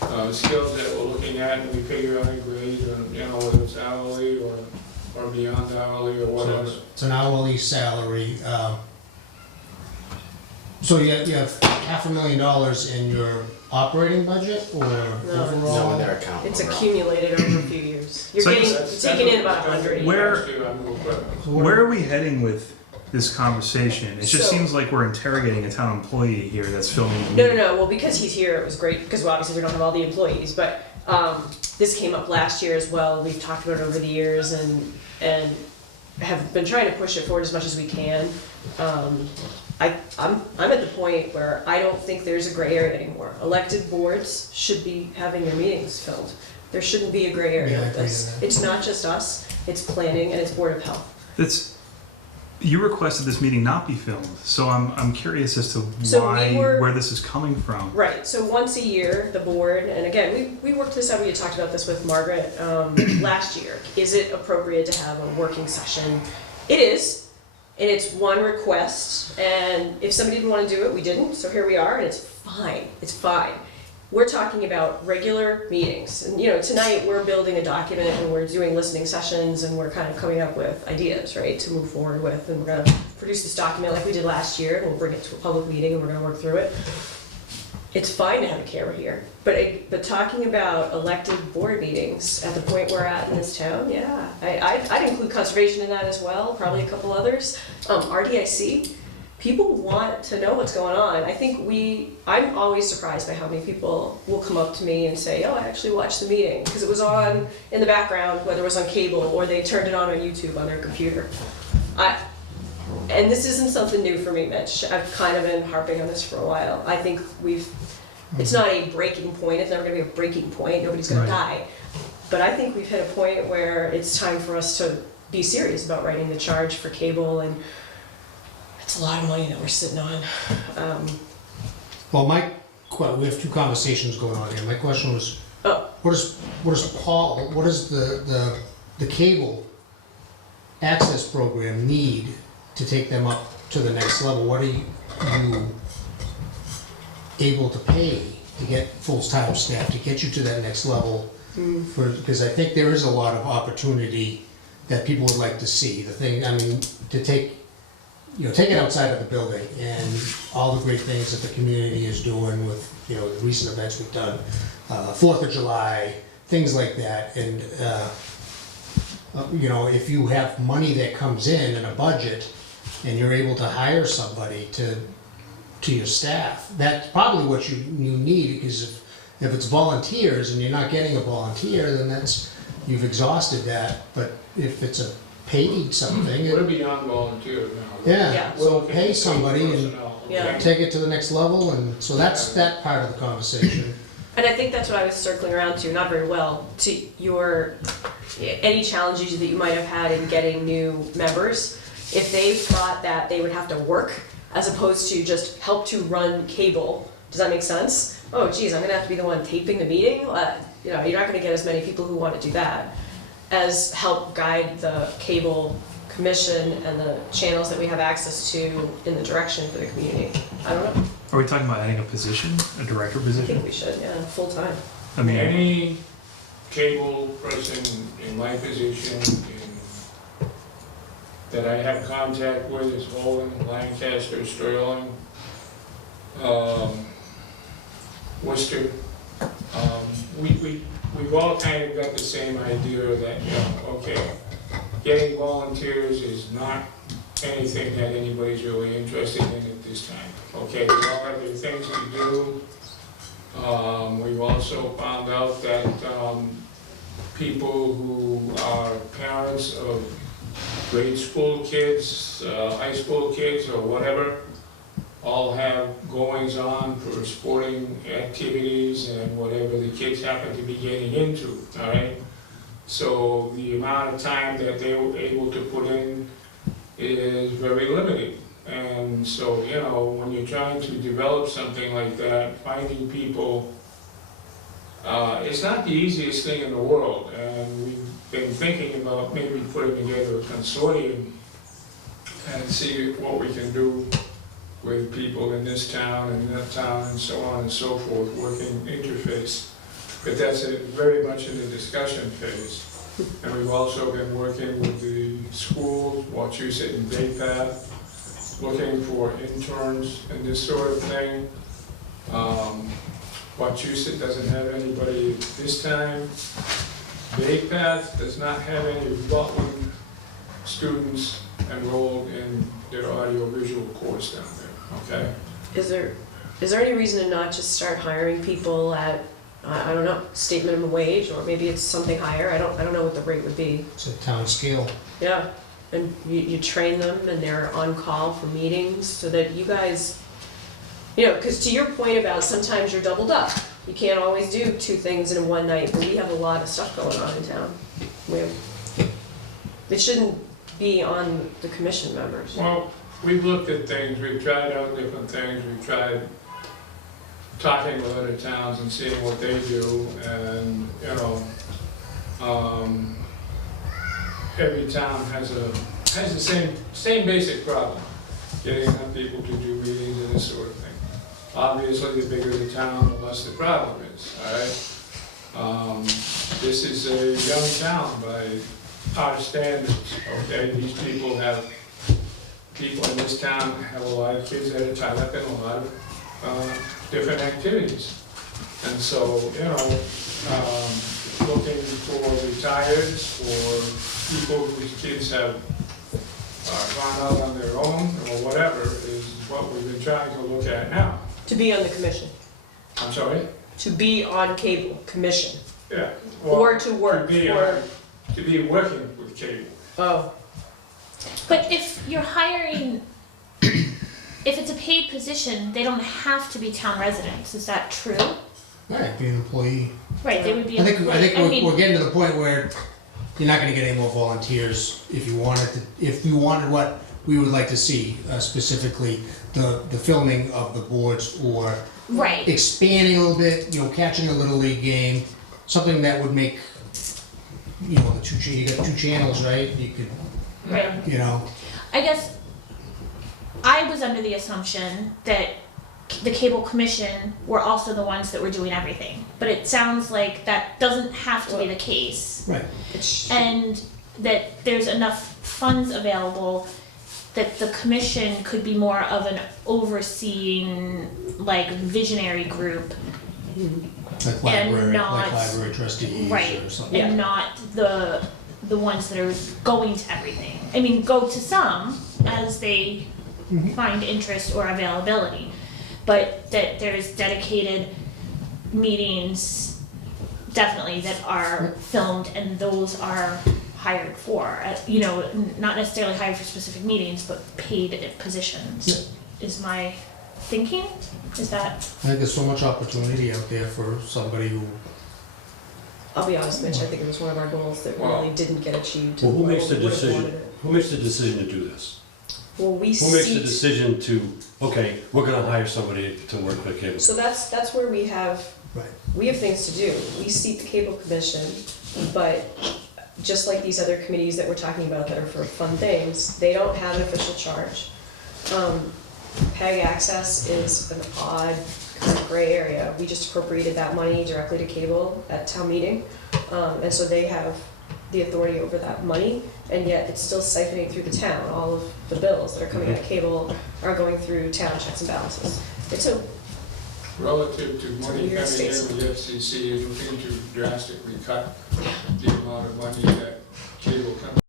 of skills that we're looking at, and we figure out a grade, or, whether it's hourly or beyond hourly or whatever. It's an hourly salary. So you have $500,000 in your operating budget or overall? No, in their account. It's overall. accumulated over a few years. You're So you're taking in about 100. Where- So what- Where are we heading with this conversation? It just So- seems like we're interrogating a town employee here that's filming the No, meeting. well, because he's here, it was great, because well, obviously we don't have all the employees, but this came up last year as well. We've talked about it over the years and have been trying to push it forward as much as we can. I'm at the point where I don't think there's a gray area anymore. Elected boards should be having their meetings filmed. There shouldn't be a gray area Yeah, I with agree this. with that. It's not just us, it's planning and it's Board of Health. You requested this meeting not be filmed, so I'm curious as to So why, we were- where this is coming from. Right, so once a year, the board, and again, we worked this out, we had talked about this with Margaret last year. Is it appropriate to have a working session? It is, and it's one request, and if somebody didn't want to do it, we didn't, so here we are, and it's fine. We're talking about regular meetings, and tonight we're building a document and we're doing listening sessions and we're kind of coming up with ideas, right, to move forward with, and we're gonna produce this document like we did last year, and we'll bring it to a public meeting and we're gonna work through it. It's fine to have a camera here, but talking about elected board meetings at the point we're at in this town, yeah, I'd include conservation in that as well, probably a couple others. RDIC, people want to know what's going on. I'm always surprised by how many people will come up to me and say, oh, I actually watched the meeting, because it was on in the background, whether it was on cable or they turned it on YouTube on their computer. And this isn't something new for me, Mitch. I've kind of been harping on this for a while. I think it's not a breaking point, it's never gonna be a breaking point, nobody's gonna die. But I think we've hit a point where it's time for us to be serious about writing the charge for cable, and it's a lot of money that we're sitting on. Well, we have two conversations going on here. My question was, Oh. what does the cable access program need to take them up to the next level? What are you able to pay to get full-time staff to get you to that next level? Because I think there is a lot of opportunity that people would like to see. To take it outside of the building and all the great things that the community is doing with, the recent events we've done, 4th of July, things like that. And, if you have money that comes in a budget and you're able to hire somebody to your staff, that's probably what you need, because if it's volunteers and you're not getting a volunteer, then you've exhausted that. But if it's a paid something, We're beyond volunteers now. Yeah. so pay somebody and Personnel, Yeah. okay? take it to the next level, and so that's that part of the conversation. And I think that's what I was circling around to, not very well, to any challenges that you might have had in getting new members. If they thought that they would have to work as opposed to just help to run cable, does that make sense? Oh geez, I'm gonna have to be the one taping the meeting? You're not gonna get as many people who want to do that as help guide the cable commission and the channels that we have access to in the direction for the community. I don't know, Are we talking about adding a position, a director I position? think we should, yeah, full time. I mean, Any cable person in my position that I have contact with is Holden, Lancaster, Sterling, Worcester. We've all kind of got the same idea that, getting volunteers is not anything that anybody's really interested in at this time. Okay, we all have their things to do. We've also found out that people who are parents of grade school kids, high school kids, or whatever, all have goings on for sporting activities and whatever the kids happen to be getting into, all right? So the amount of time that they were able to put in is very limited. And so, you know, when you're trying to develop something like that, finding people, it's not the easiest thing in the world. And we've been thinking about maybe putting together a consortium and see what we can do with people in this town and that town and so on and so forth, working interface. But that's very much in the discussion phase. And we've also been working with the schools, Wachusett and Bay Path, looking for interns and this sort of thing. Wachusett doesn't have anybody this time. Bay Path does not have any Rutland students enrolled in their audiovisual course down there, okay? Is there any reason to not just start hiring people at, I don't know, state minimum wage, or maybe it's something higher? I don't know what the rate would be. It's a town scale. Yeah, and you train them and they're on call for meetings so that you guys, you know, because to your point about sometimes you're doubled up. You can't always do two things in one night, but we have a lot of stuff going on in town. It shouldn't be on the commission members. Well, we've looked at things, we've tried out different things, we've tried talking with other towns and seeing what they do, and, you know, every town has the same basic problem, getting enough people to do meetings and this sort of thing. Obviously, the bigger the town, the less the problem is, all right? This is a young town by our standards, okay? These people in this town have a lot of kids that are tied up in a lot of different activities. And so, you know, looking for retires or people whose kids have gone out on their own or whatever is what we've been trying to look at now. To be on the commission, I'm sorry? to be on cable commission, Yeah. or to work for, To be working with cable. oh, But if you're hiring, if it's a paid position, they don't have to be town residents, is that true? Right, be an employee. Right, they would be. I think I mean, we're getting to the point where you're not gonna get any more volunteers if you wanted what we would like to see, specifically the filming of the boards, or right, expanding a little bit, you know, catching a little league game, something that would make, you know, you got two channels, right? You could, right. you know, I guess I was under the assumption that the cable commission were also the ones that were doing everything, but it sounds like that doesn't have to be the case, right. and that there's enough funds available that the commission could be more of an overseeing, like, visionary group, Like library trustees right, or something. and not the ones that are going to everything. I mean, go to some as they find interest or availability, but that there's dedicated meetings, definitely, that are filmed, and those are hired for, you know, not necessarily hired for specific meetings, but paid positions, is my thinking. Is that? I think there's so much opportunity out there for somebody who, I'll be honest, Mitch, I think it was one of our goals that really didn't get achieved. Well, who makes the We would've decision? wanted it. Who makes the decision to do this? Well, we Who makes the seat, decision to, okay, we're gonna hire somebody to work for the cable? so that's where we have right, things to do. We seat the cable commission, but just like these other committees that we're talking about that are for fun things, they don't have an official charge. PEG access is an odd kind of gray area. We just appropriated that money directly to cable at town meeting. And so they have the authority over that money, and yet it's still siphoning through the town. All of the bills that are coming out of cable are going through town checks and balances. It's a, Relative to money Weird coming in, states. the FCC is looking to drastically cut the amount of money that cable companies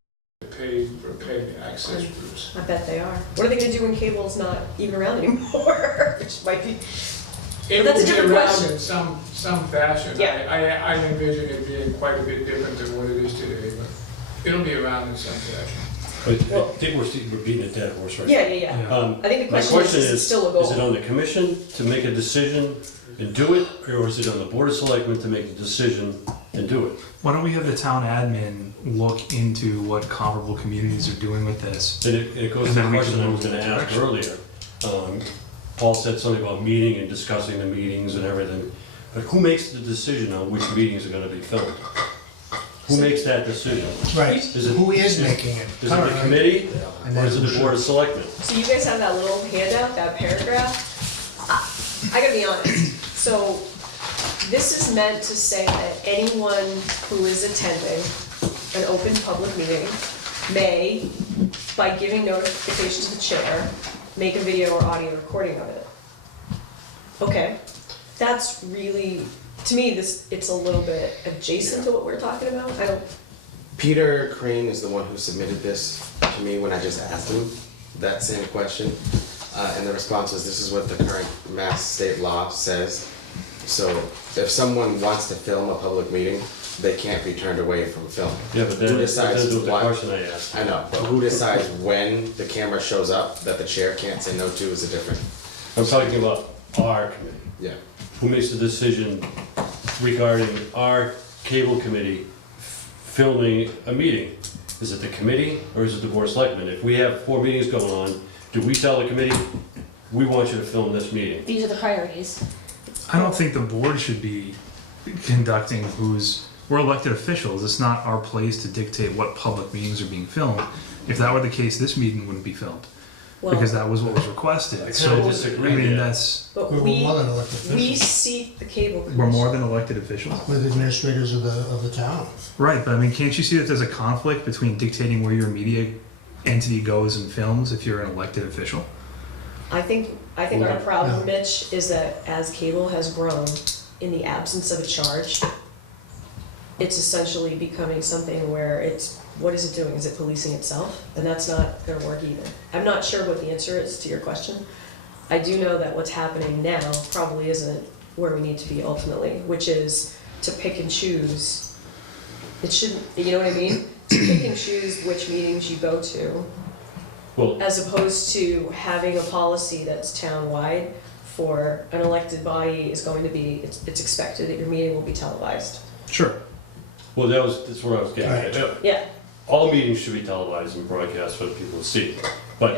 pay for paid access groups. I bet they are. What are they gonna do when cable's not even around anymore? Which might be, It That's a will be different around question. in some fashion. Yeah. I envision it being quite a bit different than what it is today, but it'll be around in some fashion. I Well- think we're beating a dead horse right now. Yeah, yeah, yeah. I think the My question is it still a goal? Is it on the commission to make a decision and do it, or is it on the board of selectmen to make the decision and do it? Why don't we have the town admin look into what comparable communities are doing with this? And it goes to And the then we can question I was move in gonna that ask direction. earlier. Paul said something about meeting and discussing the meetings and everything, but who makes the decision on which meetings are gonna be filmed? Who makes that decision? Right, Is it- who is making it? Is it the committee, And or then is it who the board of selectmen? So you guys have that little handout, that paragraph? I gotta be honest, so this is meant to say that anyone who is attending an open public meeting may, by giving notification to the chair, make a video or audio recording of it. Okay, that's really, to me, it's a little bit adjacent to what we're talking about. I don't, Peter Crane is the one who submitted this to me when I just asked him that same question. And the response was, this is what the current Mass state law says. So if someone wants to film a public meeting, they can't be turned away from film. Yeah, but Who then, decides that's the what? question I asked. I know, but who decides when the camera shows up that the chair can't say no to is a different, I'm talking about our committee. yeah. Who makes the decision regarding our cable committee filming a meeting? Is it the committee or is it the board of selectmen? If we have 4 meetings going on, do we tell the committee, we want you to film this meeting? These are the priorities. I don't think the board should be conducting we're elected officials. It's not our place to dictate what public meetings are being filmed. If that were the case, this meeting wouldn't be filmed, because well, that was what was requested. I So, kinda disagree I mean, there. but We're more than elected we officials. seat the cable commission. we're more than elected officials. We're the administrators of the town. Right, but I mean, can't you see that there's a conflict between dictating where your media entity goes and films if you're an elected official? I think our Yeah. problem, Yeah. Mitch, is that as cable has grown, in the absence of a charge, it's essentially becoming something where it's, what is it doing? Is it policing itself? And that's not gonna work either. I'm not sure what the answer is to your question. I do know that what's happening now probably isn't where we need to be ultimately, which is to pick and choose. It shouldn't, you know what I mean? To pick and choose which meetings you go to, Well, as opposed to having a policy that's town-wide for an elected body is going to be, it's expected that your meeting will be televised. Sure. well, that's what I was getting at. Yeah, All meetings should be televised and broadcast for the people to see. But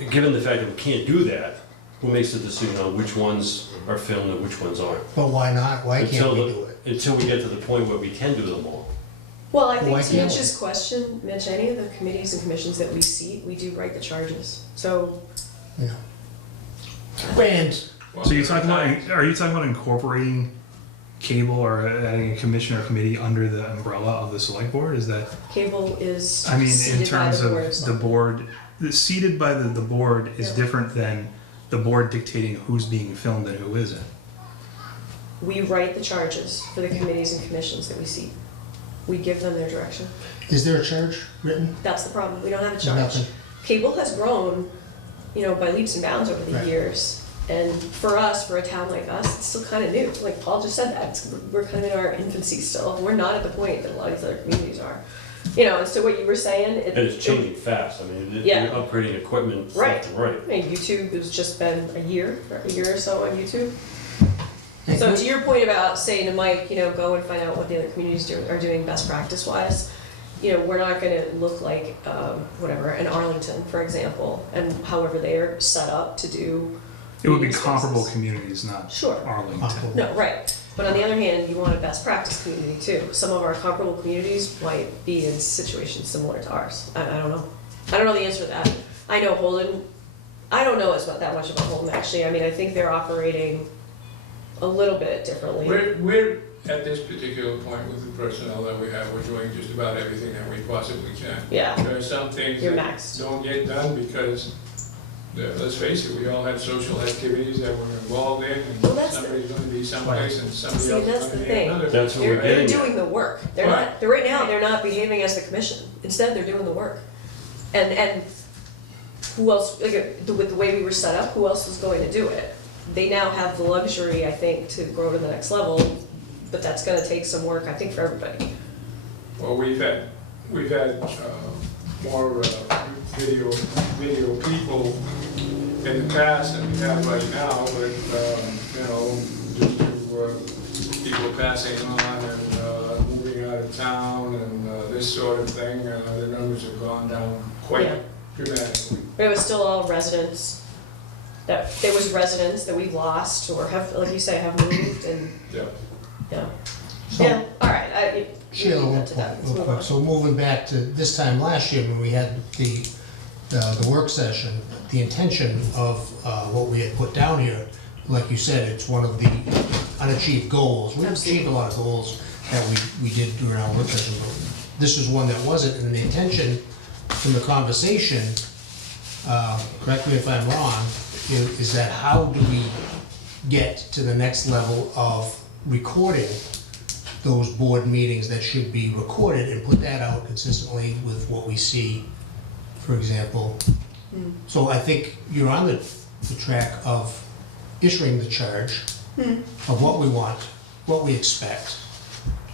yeah. given the fact that we can't do that, who makes the decision on which ones are filmed and which ones aren't? But why not? Why can't we Until do it? Until we get to the point where we can do them all. Well, I Why think to can't Mitch's question, Mitch, any of the committees and commissions that we seat, we do write the charges. So, Yeah. And So you're talking about, are you talking about incorporating cable or adding a commission or committee under the umbrella of the select board? Is that, cable is I mean, in seated by terms the of board. the board, seated by the board is Yeah. different than the board dictating who's being filmed and who isn't. We write the charges for the committees and commissions that we seat. We give them their direction. is there a charge written? That's the problem, we don't have a charge. Nothing. Cable has grown, by leaps and bounds over the Right. years. And for us, for a town like us, it's still kind of new. Like Paul just said that, we're kind of in our infancy still. We're not at the point that a lot of these other communities are. And so what you were saying, And it's changing fast. I mean, Yeah. you're upgrading equipment Right. left and right. I mean, YouTube has just been a year or so on YouTube. Hey, So who- to your point about saying to Mike, go and find out what the other communities are doing best practice wise, we're not gonna look like, an Arlington, for example, and however they're set up to do. It would be meeting comparable spaces. communities, not Sure. Arlington. Comparable. No, right. But on the other hand, you want a best practice community too. Some of our comparable communities might be in situations similar to ours. I don't know. I don't know the answer to that. I know Holden, I don't know that much about Holden actually. I mean, I think they're operating a little bit differently. We're at this particular point with the personnel that we have, we're doing just about everything that we possibly can. Yeah, There are some things you're that maxed. don't get done because, let's face it, we all have social activities that we're involved in, Well, and that's the- somebody's gonna be someplace and somebody See, else is that's gonna the be thing. another. That's what They're we're getting doing at. the work. They're Right. not, right now, they're not behaving as the commission. Instead, they're doing the work. And who else, with the way we were set up, who else was going to do it? They now have the luxury, I think, to grow to the next level, but that's gonna take some work, I think, for everybody. Well, we've had more video people in the past than we have right now, with, just to, people passing on and moving out of town and this sort of thing, the numbers have gone down quite Yeah. dramatically. But it was still all residents, that, there was residents that we've lost or have, like you say, have moved and, Yeah. yeah. So- Yeah, all right, Sheila, leave real that to that. Let's quick, move real on. quick. So moving back to this time last year when we had the work session, the intention of what we had put down here, like you said, it's one of the unachieved goals. We achieved a lot of goals that we did during our work session, but this was one that wasn't. And the intention from the conversation, correct me if I'm wrong, is that how do we get to the next level of recording those board meetings that should be recorded and put that out consistently with what we see, for example. So I think you're on the track of issuing the charge of what we want, what we expect.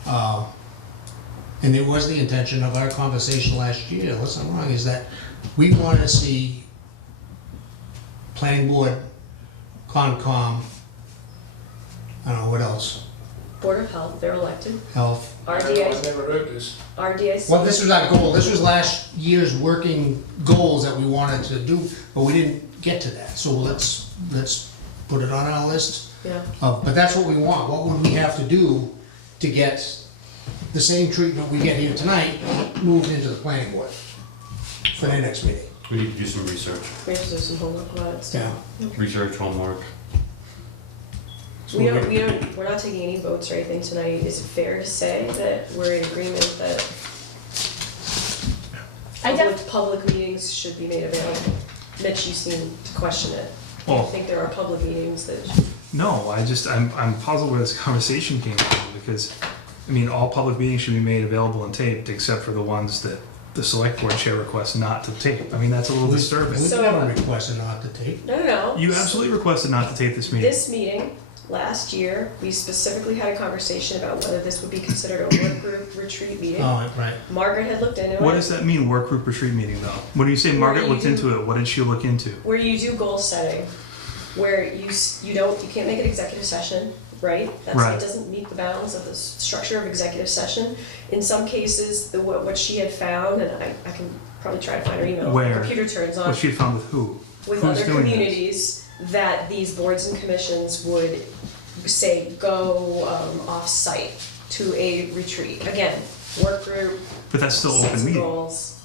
And it was the intention of our conversation last year, unless I'm wrong, is that we want to see planning board, Concom, I don't know, what else? Board of Health, they're elected. Health. I've RDA, never heard this. RDAC. Well, this was our goal, this was last year's working goals that we wanted to do, but we didn't get to that, so let's put it on our list. Yeah, But that's what we want, what would we have to do to get the same treatment we get here tonight moved into the planning board for their next meeting? We need to do some research, we have to do some homework about it still. research, homework. We're not taking any votes or anything tonight. Is it fair to say that we're in agreement that public meetings should be made available? Mitch, you seem to question it. Do you Well- think there are public meetings that, No, I'm puzzled where this conversation came from, because, I mean, all public meetings should be made available and taped, except for the ones that the select board chair requests not to tape. I mean, that's a little disturbing. We So- never requested not to take. no. You absolutely requested not to tape this meeting. This meeting, last year, we specifically had a conversation about whether this would be considered a work group retreat meeting. Oh, right. Margaret had looked into it. What does that mean, work group retreat meeting, though? When you say Margaret you looked do- into it, what did she look into? Where you do goal setting, where you can't make an executive session, right? Right. It doesn't meet the bounds of the structure of executive session. In some cases, what she had found, and I can probably try to find her email. Where? The computer turns on. What she had found with who? With Who's other doing this? communities, that these boards and commissions would say, go off-site to a retreat. Again, work group, But that's still sets open of meeting. goals.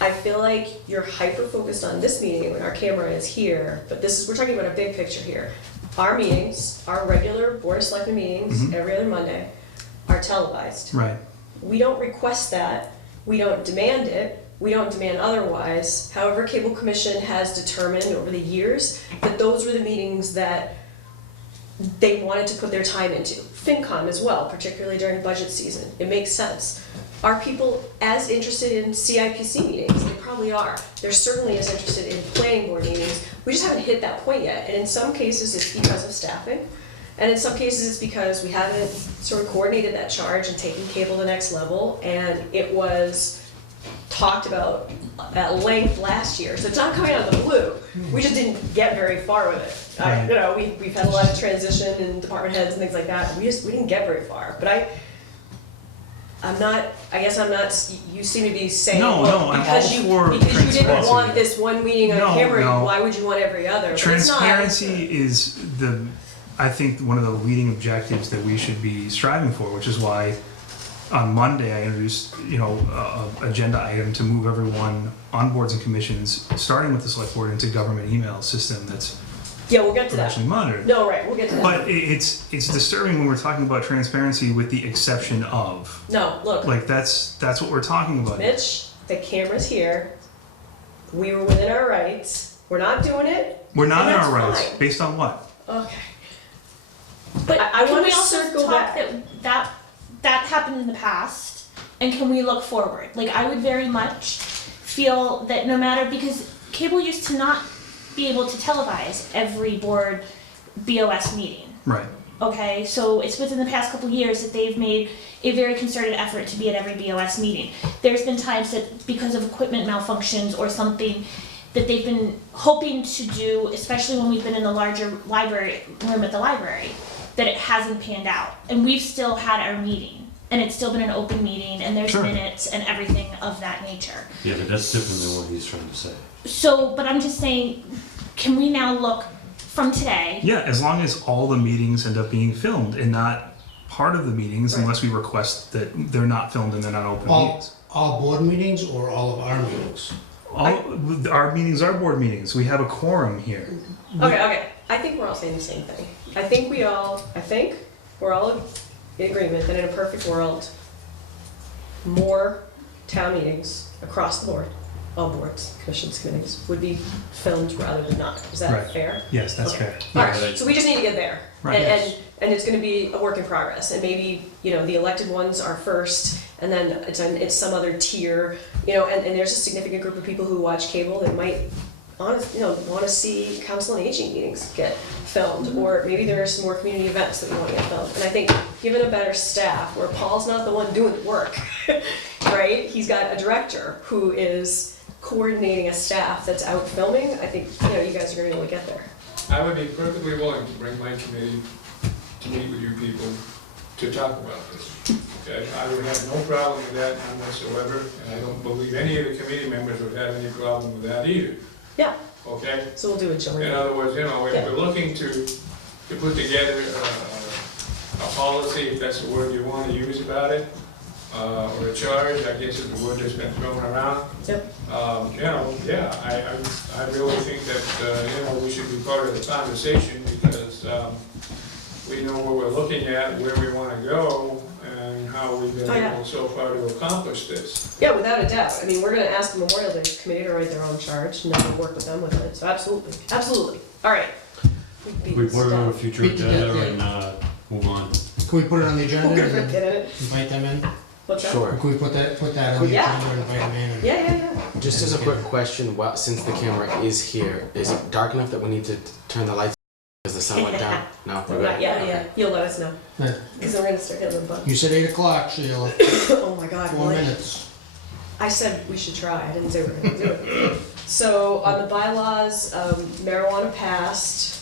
I feel like you're hyper-focused on this meeting when our camera is here, but we're talking about a big picture here. Our meetings, our regular Board of Selectmen meetings, Mhm. every other Monday, are televised. Right. We don't request that, we don't demand it, we don't demand otherwise. However, Cable Commission has determined over the years that those were the meetings that they wanted to put their time into. FinCom as well, particularly during budget season, it makes sense. Are people as interested in CIPC meetings? They probably are. They're certainly as interested in planning board meetings. We just haven't hit that point yet. And in some cases, it's because of staffing. And in some cases, it's because we haven't sort of coordinated that charge and taken cable to the next level. And it was talked about at length last year. So it's not coming out of the blue. We just didn't get very far with it. Right. We've had a lot of transition in department heads and things like that. We didn't get very far. But I guess I'm not, you seem to be saying, No, well, I'm because all you for didn't transparency. want this one meeting on No, camera, no. why would you want every other? But it's not. Transparency is I think, one of the leading objectives that we should be striving for, which is why on Monday I introduced, a agenda item to move everyone on boards and commissions, starting with the select board, into government email system that's Yeah, we'll get to that. professionally monitored. No, right, we'll get to that. But it's disturbing when we're talking about transparency with the exception of. No, look, Like, that's what we're talking about. Mitch, the camera's here. We were within our rights. We're not doing it. We're not And in our that's rights. fine. Based on what? Okay. But I can wanna we also circle talk back. that happened in the past, and can we look forward? Like, I would very much feel that no matter, because cable used to not be able to televise every board BOS meeting. Right. Okay, so it's within the past couple years that they've made a very concerted effort to be at every BOS meeting. There's been times that because of equipment malfunctions or something that they've been hoping to do, especially when we've been in the larger library room at the library, that it hasn't panned out. And we've still had our meeting, and it's still been an open meeting, and there's Sure. minutes and everything of that nature. Yeah, but that's different than what he's trying to say. So, but I'm just saying, can we now look from today? Yeah, as long as all the meetings end up being filmed and not part of the meetings, Right. unless we request that they're not filmed and they're not open All, meetings. all board meetings or all of our meetings? Our meetings are board meetings. We have a quorum here. Okay, I think we're all saying the same thing. I think we're all in agreement that in a perfect world, more town meetings across the board, all boards, commissions, committees, would be filmed rather than not. Is that Right. fair? Yes, that's Okay. fair. Alright, so we just need to get there. Right. And it's gonna be a work in progress, and maybe, the elected ones are first, and then it's some other tier, and there's a significant group of people who watch cable that might wanna see council and aging meetings get filmed, or maybe there are some more community events that we wanna get filmed. And I think, given a better staff, where Paul's not the one doing the work, right? He's got a director who is coordinating a staff that's out filming. I think, you guys are gonna be able to get there. I would be perfectly willing to bring my committee to meet with you people to talk about this. Okay, I would have no problem with that, none whatsoever, and I don't believe any of the committee members would have any problem with that either. Yeah, Okay? so we'll do it jointly. In other words, if Yeah. we're looking to put together a policy, if that's the word you want to use about it, or a charge, I guess is the word that's been thrown around. Yep. I really think that, we should be part of the conversation because we know what we're looking at, where we want to go, and how we've been Oh, yeah. able so far to accomplish this. Yeah, without a doubt. I mean, we're gonna ask the Memorial Day Committee to write their own charge, and then we'll work with them with it, so absolutely. All right. beat We this put it on a down. future Beat the agenda dead and move on. Can we put it on the agenda We're and gonna then get it. invite them in? What's that? Sure. Can we put that on the Yeah. agenda and invite them in? and- Yeah. Just as a quick question, since the camera is here, is it dark enough that we need to turn the lights because the sun went down? No? we're good? Not yet, yeah. You'll let us know, Yeah. because we're gonna start hitting the button. You said 8 o'clock, Sheila. Oh my God, 4 really? minutes. I said we should try, I didn't say we were gonna do it. So on the bylaws, marijuana passed.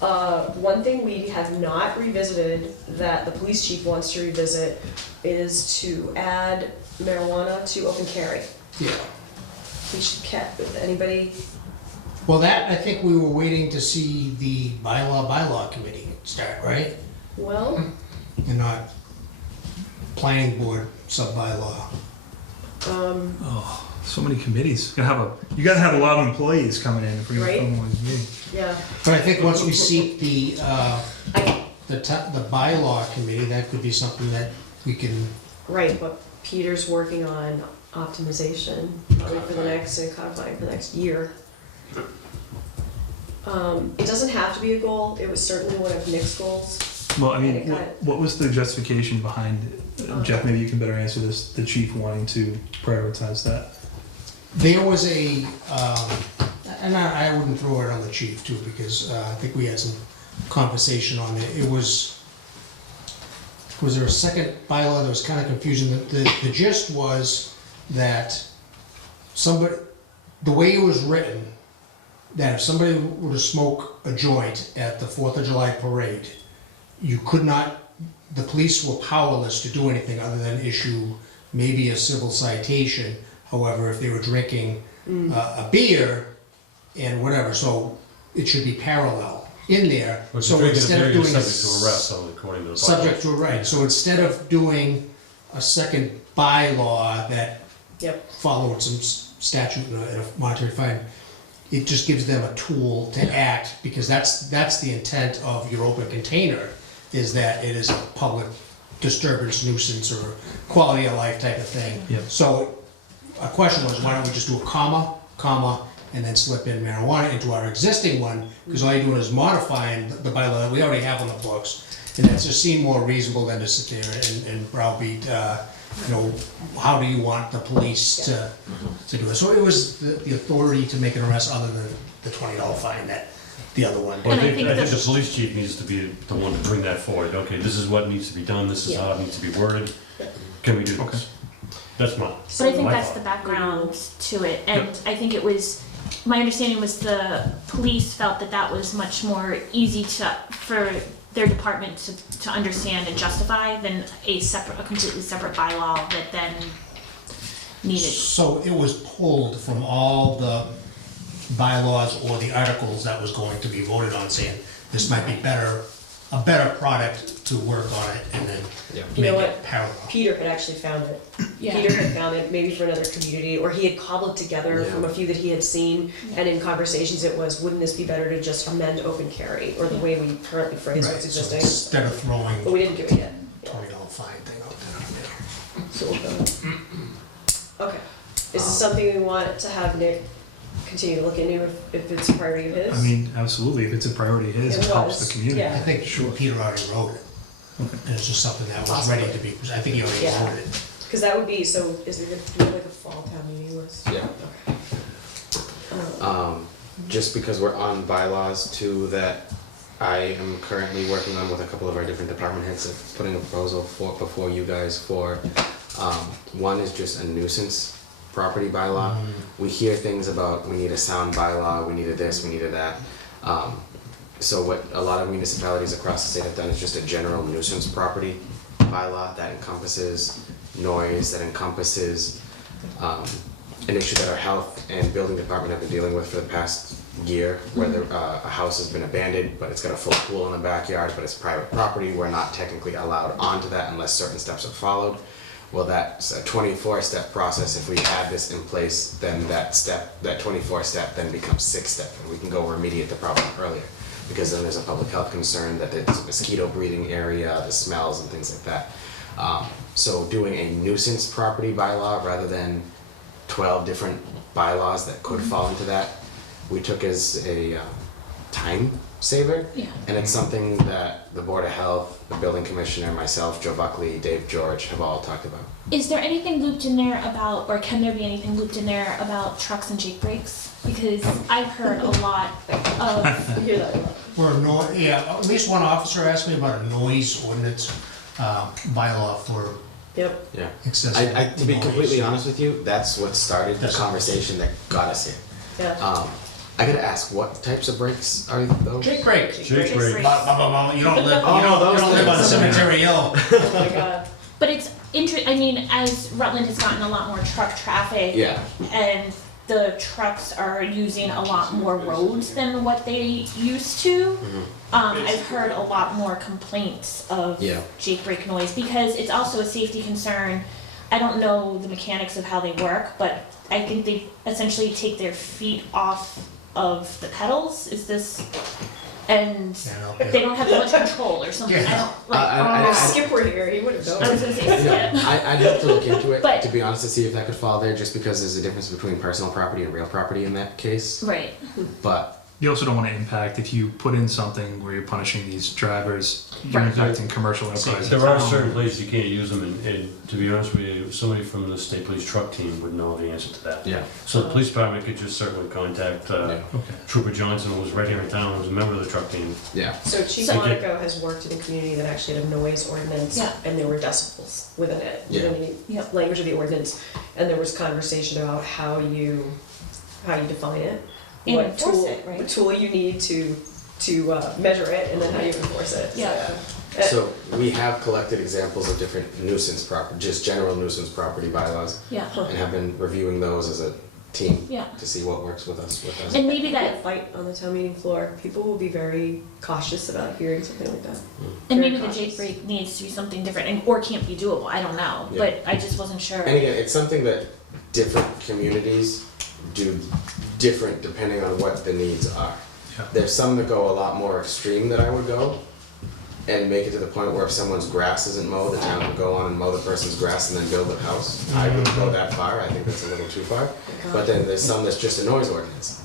One thing we have not revisited that the police chief wants to revisit is to add marijuana to open carry. Yeah. We should anybody, Well, that, I think we were waiting to see the bylaw committee start, right? well, And not planning board sub-bylaw. Oh, so many committees. You gotta have a lot of employees coming in if we're gonna Right. film one meeting. yeah. But I think once we seek the I, bylaw committee, that could be something that we can, right, but Peter's working on optimization, probably for the next, and codifying for the next year. It doesn't have to be a goal, it was certainly one of Nick's goals. Well, I mean, Okay, got it. what was the justification behind it? Jeff, maybe you can better answer this, the chief wanting to prioritize that. there was a, and I wouldn't throw it on the chief too, because I think we had some conversation on it. It was there a second bylaw that was kind of confusing? The gist was that the way it was written, that if somebody were to smoke a joint at the 4th of July parade, you could not, the police were powerless to do anything other than issue maybe a civil citation. However, if they were drinking a beer and whatever, so it should be parallel in there. So instead of doing Subject to arrest, according to the bylaws. subject to a right, so instead of doing a second bylaw that Yep. followed some statute and a monetary fine, it just gives them a tool to act, because that's the intent of your open container, is that it is a public disturbance, nuisance, or quality of life type of thing. Yep. So a question was, why don't we just do a comma, and then slip in marijuana into our existing one, because all you're doing is modifying the bylaw that we already have on the books, and it just seemed more reasonable than to sit there and browbeat, how do you want the police to do it? So it was the authority to make an arrest other than the $20 fine that the other one. Well, And I I think think the the- police chief needs to be the one to bring that forward. Okay, this is what needs to be done, this is how it needs to be worded. Can we do this? That's my. But I think my that's thought. the background to it, and I think it was, my understanding was the police felt that that was much more easy for their department to understand and justify than a completely separate bylaw that then needed. So it was pulled from all the bylaws or the articles that was going to be voted on, saying this might be a better product to work on it, and then Yeah. You know make what? it parallel. Peter had actually found it. Yeah. Peter had found it maybe for another community, or he had cobbled together Yeah. from a few that he had seen, Yeah. and in conversations it was, wouldn't this be better to just amend open carry, or the Yeah. way we currently phrase Right, what's so existing? instead of throwing But we didn't do it yet. Yeah. $20 fine thing out there. So we'll go. Okay. Is this something we want to have Nick continue to look into if it's a priority of his? I mean, absolutely, if it's a priority of his, It it helps was, the community. yeah. I think Peter already wrote it. And it's just something that was ready to be, I think he already Yeah. wrote it. Because that would be, so is there, do we have like a fall town meeting list? Yeah. Okay. Just because we're on bylaws too, that I am currently working on with a couple of our different department heads, of putting a proposal before you guys for, one is just a nuisance property bylaw. We hear things about, we need a sound bylaw, we needed this, we needed that. So what a lot of municipalities across the state have done is just a general nuisance property bylaw that encompasses noise, that encompasses, an issue that our health and building department have been dealing with for the past year, where a house has been abandoned, but it's got a full pool in the backyard, but it's private property, we're not technically allowed onto that unless certain steps are followed. Well, that's a 24-step process. If we add this in place, then that 24 step then becomes 6-step, and we can go remediate the problem earlier. Because then there's a public health concern that there's a mosquito breeding area, the smells and things like that. So doing a nuisance property bylaw rather than 12 different bylaws that could fall into that, we took as a time saver. Yeah. And it's something that the Board of Health, the Building Commissioner, myself, Joe Buckley, Dave George have all talked about. Is there anything looped in there about, or can there be anything looped in there about trucks and Jake brakes? Because I've heard a lot of, I hear that a lot. At least one officer asked me about a noise ordinance bylaw for Yep. Yeah. excessive I, to be noise. completely honest with you, that's what started the That's- conversation that got us here. Yeah. I gotta ask, what types of brakes are those? Jake break. Jake brakes. break. You don't live, Oh, no, those you don't live on things. Cemetery Hill. Oh my god. but it's I mean, as Rutland has gotten a lot more truck traffic. Yeah. And the trucks are using a lot more roads than what they used to. I've heard a lot more complaints of Yeah. Jake brake noise because it's also a safety concern. I don't know the mechanics of how they work, but I think they essentially take their feet off of the pedals. Is this, and Yeah, no, they don't have much control or something. I don't like. I- If Skip were here, he would have known. I was gonna say, Yeah, I'd have to look into it, But- to be honest, to see if that could fall there, just because there's a difference between personal property and real property in that case. right. But, You also don't want to impact, if you put in something where you're punishing these drivers, you're Right. impacting commercial enterprise. There are certain places you can't use them, and to be honest with you, somebody from the state police truck team would know the answer to that. yeah, So the police department could just certainly contact Okay. Trooper Johnson, who was right here in town, who was a member of the truck team. yeah. So Chief So- Monaco has worked in a community that actually had a noise ordinance, Yeah. and there were decibels within it, Yeah. within the Yep. language of the ordinance, and there was conversation about how you define it, And what enforce tool, it, right? what tool you need to measure it, and then how you enforce it. So, Yeah. So we have collected examples of different nuisance property, just general nuisance property bylaws, Yeah. and have been reviewing those as a team Yeah. to see what works with us. And maybe that that, fight on the town meeting floor, people will be very cautious about hearing something like that. and very maybe the cautious. Jake brake needs to be something different, and or can't be doable. I don't know, Yeah. but I just wasn't sure. And again, it's something that different communities do different depending on what the needs are. Yeah. There's some that go a lot more extreme than I would go, and make it to the point where if someone's grass isn't mowed, the town would go on and mow the person's grass and then build a house. I wouldn't go that far, I think that's a little too far. But then there's some that's just a noise ordinance.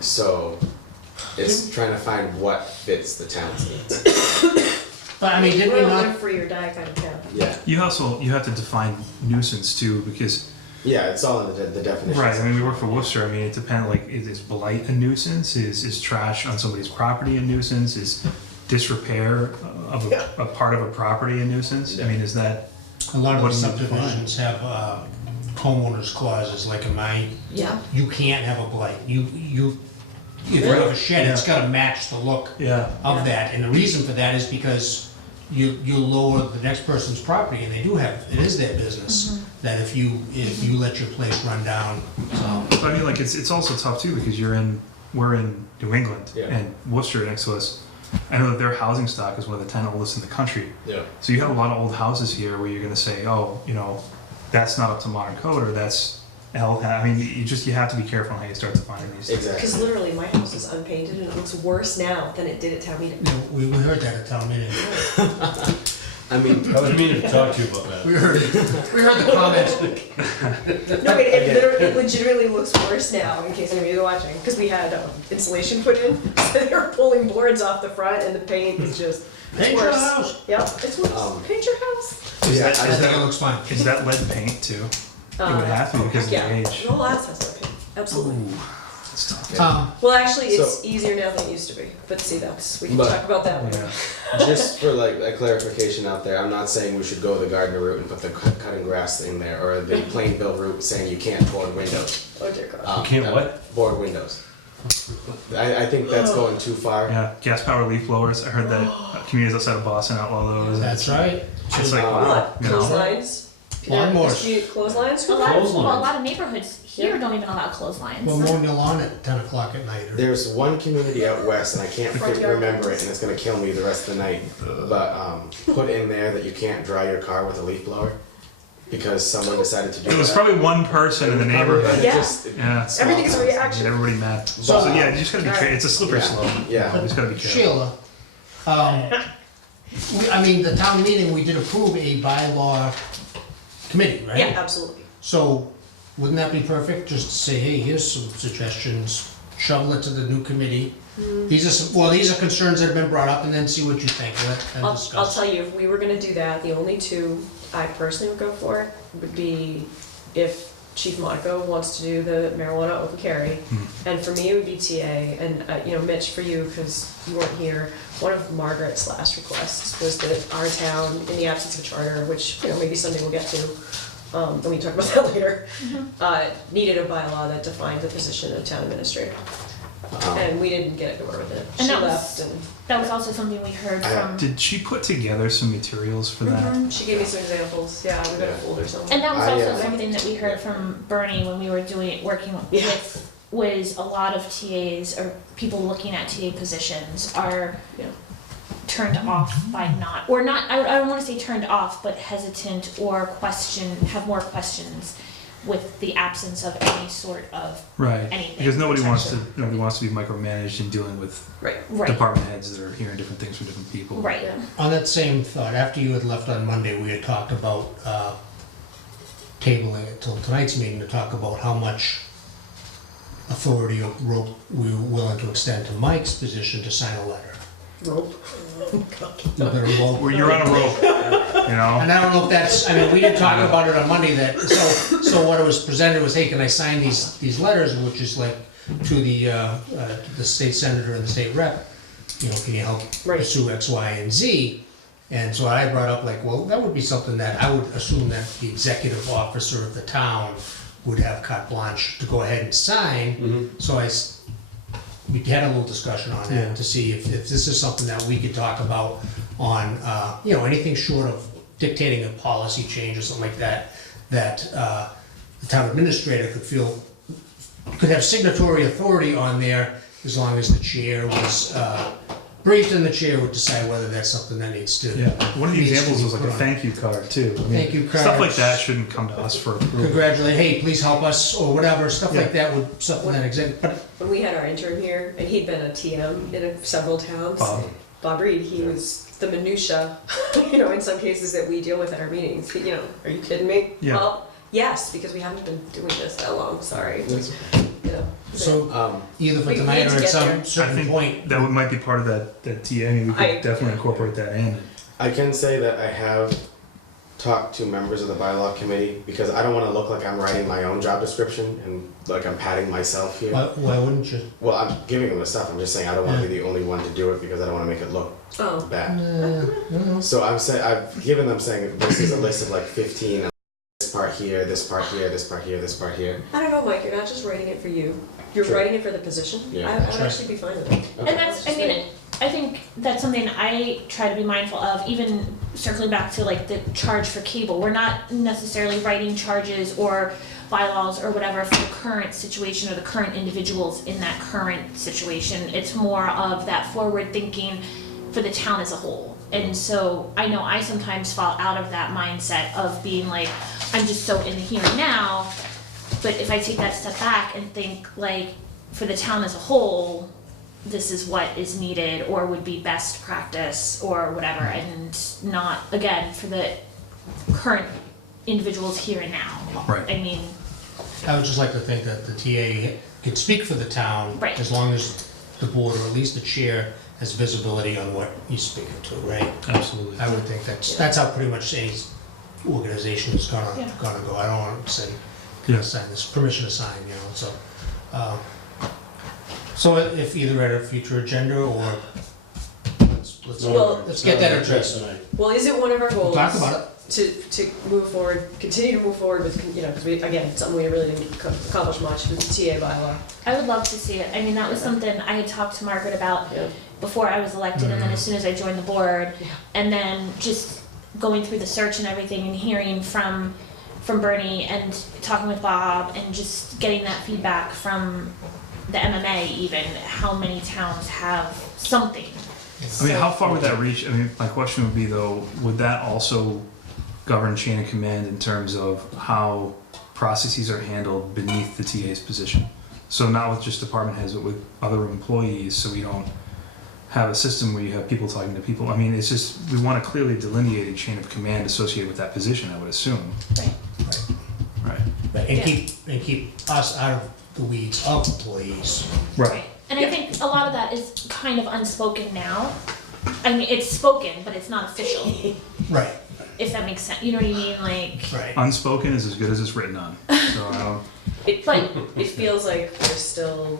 So it's trying to find what fits the town's needs. But I mean, did we We're a not, live free or die kind of town. Yeah, You have to define nuisance too, because Yeah, it's all in the definitions. Right, I mean, we work for Worcester, I mean, it depends, like, is blight a nuisance? Is trash on somebody's property a nuisance? Is disrepair of a part of a property a nuisance? I mean, is that, A lot of What the do you define? subdivisions have homeowners clauses, like in mine, Yeah. you can't have a blight. If you have a shed, it's gotta match the look yeah, of that, and the reason for that is because you lower the next person's property, and they do have, it is their business, that if you let your place run down, so. but I mean, like, it's also tough too, because we're in New England, Yeah. and Worcester next to us, I know that their housing stock is one of the 10 oldest in the country. Yeah. So you have a lot of old houses here where you're gonna say, oh, you know, that's not up to modern code, or that's, I mean, you have to be careful on how you start defining these things. Exactly. Because literally, my house is unpainted and it looks worse now than it did at town meeting. We heard that at town meeting. I mean, I was meaning to talk to you about that. We heard the comments. No, it legitimately looks worse now, in case any of you are watching, because we had insulation put in, so they were pulling boards off the front, and the paint is just, it's Paint your worse. house. Yep, it's worse. Paint your house. yeah, I think it looks fine. Is that lead paint too? It would have to be because of the Yeah, age. the whole house has no paint, absolutely. Ooh, that's tough. Well, actually, it's So- easier now than it used to be, but see, we can But- talk about that later. Yeah. just for like a clarification out there, I'm not saying we should go the gardener route and put the cutting grass thing there, or the plain bill route saying you can't board windows. Oh dear God. You can't what? Board windows. I think that's going too far. Yeah, gas powered leaf blowers. I heard that communities outside of Boston outlaw those. That's right. It's like, Um, wow, What, you know. clotheslines? Lawnmowers. Clotheslines? A lot of, Clothesline. well, a lot of neighborhoods here Yeah. don't even allow clotheslines. Well, mowing your lawn at 10 o'clock at night. There's one community out west, and I can't Front yard remember it, fence. and it's gonna kill me the rest of the night. But put in there that you can't dry your car with a leaf blower because someone decided to do that. It was probably one person in the neighborhood. And it Yeah. just- Yeah, so Everything is a made reaction. everybody mad. So yeah, you just gotta be Alright. careful. It's a slippery Yeah. slope. Yeah. You just gotta be careful. Sheila, the town meeting, we did approve a bylaw committee, right? Yeah, absolutely. So, wouldn't that be perfect, just to say, hey, here's some suggestions, shovel it to the new committee? These are concerns that have been brought up, and then see what you think, and I'll discuss. tell you, if we were gonna do that, the only two I personally would go for would be if Chief Monaco wants to do the marijuana open carry, and for me, it would be TA, and Mitch, for you, because you weren't here, one of Margaret's last requests was that our town, in the absence of a charter, which, maybe someday we'll get to, and we can talk about that later, needed a bylaw that defined the position of town administrator. And we didn't get anywhere with it. And She that was- left, and That was also something we heard from, Did she put together some materials for that? she gave me some examples, yeah, we got a folder somewhere. and that was I, also uh, something that we heard from Bernie when we were working Yeah. with, was a lot of TAs or people looking at TA positions are Yeah. turned off by not, or not, I don't wanna say turned off, but hesitant or have more questions with the absence of any sort of Right. anything. Because nobody wants to protection. be micromanaged in dealing with Right. Right, department heads that are hearing different things from different people. right. Yeah. On that same thought, after you had left on Monday, we had talked about tabling it till tonight's meeting to talk about how much authority or rope we were willing to extend to Mike's position to sign a letter. Rope. A little bit of rope. Where you're on a rope, you know? And I don't know if that's, we didn't talk about it on Monday, so what it was presented was, hey, can I sign these letters, which is like to the state senator and the state rep, can you help Right. pursue X, Y, and Z? And so I brought up well, that would be something that I would assume that the executive officer of the town would have carte blanche to go ahead and sign. So we had a little discussion on Yeah. that to see if this is something that we could talk about on, anything short of dictating a policy change or something like that, that the town administrator could have signatory authority on there as long as the chair was briefed, and the chair would decide whether that's something that needs to. Yeah. One of the needs to examples be was like put a on. thank you card too. I mean, Thank you Stuff like cards. that shouldn't come to us for approval. Congratulate, hey, please help us, or whatever, stuff Yeah. like that would, something that but When we had our intern here, and he'd been a TM in several towns, Bob. Reed, he was the minutia, in some cases that we deal with at our meetings. Are you kidding me? Yeah. Well, yes, because we haven't been doing this that long, sorry. so either for We tonight need or to at get some there. I certain think point. that might be part of that TA. I mean, we could I- definitely incorporate that in. I can say that I have talk to members of the bylaw committee, because I don't wanna look like I'm writing my own job description and like I'm patting myself here. Why wouldn't you? Well, I'm giving them the stuff, I'm just saying I don't wanna be the only one to do it because I don't wanna make it look Oh, bad. So I'm saying, I've given them saying, this is a list of like 15, and this part here, this part here, this part here, this part here. I don't know, Mike, you're not just writing it for you, you're Sure. writing it for the position. Yeah. I would Sure. actually be fine with it. And that's, I mean, I think that's something I try to be mindful of, even circling back to like the charge for cable. We're not necessarily writing charges or bylaws or whatever for the current situation or the current individuals in that current situation. It's more of that forward thinking for the town as a whole. And so I know I sometimes fall out of that mindset of being like, I'm just so in the here and now. But if I take that step back and think like, for the town as a whole, this is what is needed or would be best practice or whatever, and not, again, for the current individuals here and now. Right. I mean, I would just like to think that the TA can speak for the town. Right. As long as the board, or at least the chair, has visibility on what he's speaking to, right? Absolutely. I would think that's how pretty much any organization is gonna Yeah. go. I don't want to say, Yeah. sign this, permission to sign, you know, so. So if either at a future agenda or, Well- let's get that addressed. Well, is it one of our We'll goals? talk about it. To move forward, continue to move forward with, you know, because we, again, something we really didn't accomplish much with the TA bylaw. I would love to see it. I mean, that was something I had talked to Margaret about Yeah. before I was elected, and then as soon as I joined the board, Yeah. and then just going through the search and everything and hearing from Bernie and talking with Bob and just getting that feedback from the MMA even, how many towns have something. I mean, how far would that reach? I mean, my question would be though, would that also govern chain of command in terms of how processes are handled beneath the TA's position? So not with just department heads, but with other employees, so we don't have a system where you have people talking to people. I mean, it's just, we want to clearly delineate a chain of command associated with that position, I would assume. Right. And Yeah. keep us out of the weeds of employees. Right. And I think a lot of that is kind of unspoken now. I mean, it's spoken, but it's not official, Right, if that makes sense. You know what I mean? Like, right. Unspoken is as good as it's written on. So I don't, but It feels like we're still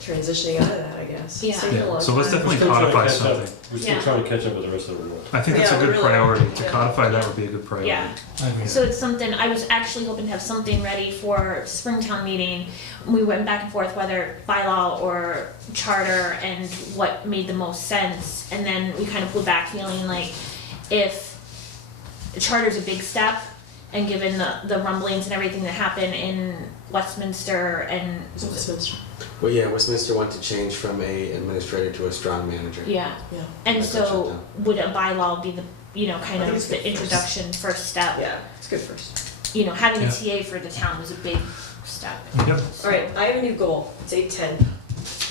transitioning out of that, I guess. Yeah. It's taken a yeah. long So let's time. definitely We're still trying codify to catch up. something. We're still Yeah. trying to catch up with the rest of the world. I think that's Yeah, a good really. priority. To Yeah. codify that would be a good priority. yeah. I agree. So it's something, I was actually hoping to have something ready for Springtown meeting. We went back and forth whether bylaw or charter and what made the most sense. And then we kind of pulled back feeling like if the charter's a big step, and given the rumblings and everything that happened in Westminster and, Is it Westminster? Well, yeah, Westminster wanted to change from a administrator to a strong manager. yeah. Yeah. And I got so shut down. would a bylaw be the, you know, kind I think of it's good the first. introduction, first step? Yeah, it's good first. You know, having a Yeah. TA for the town was a big step. Yep. All right, I have a new goal. It's 8:10.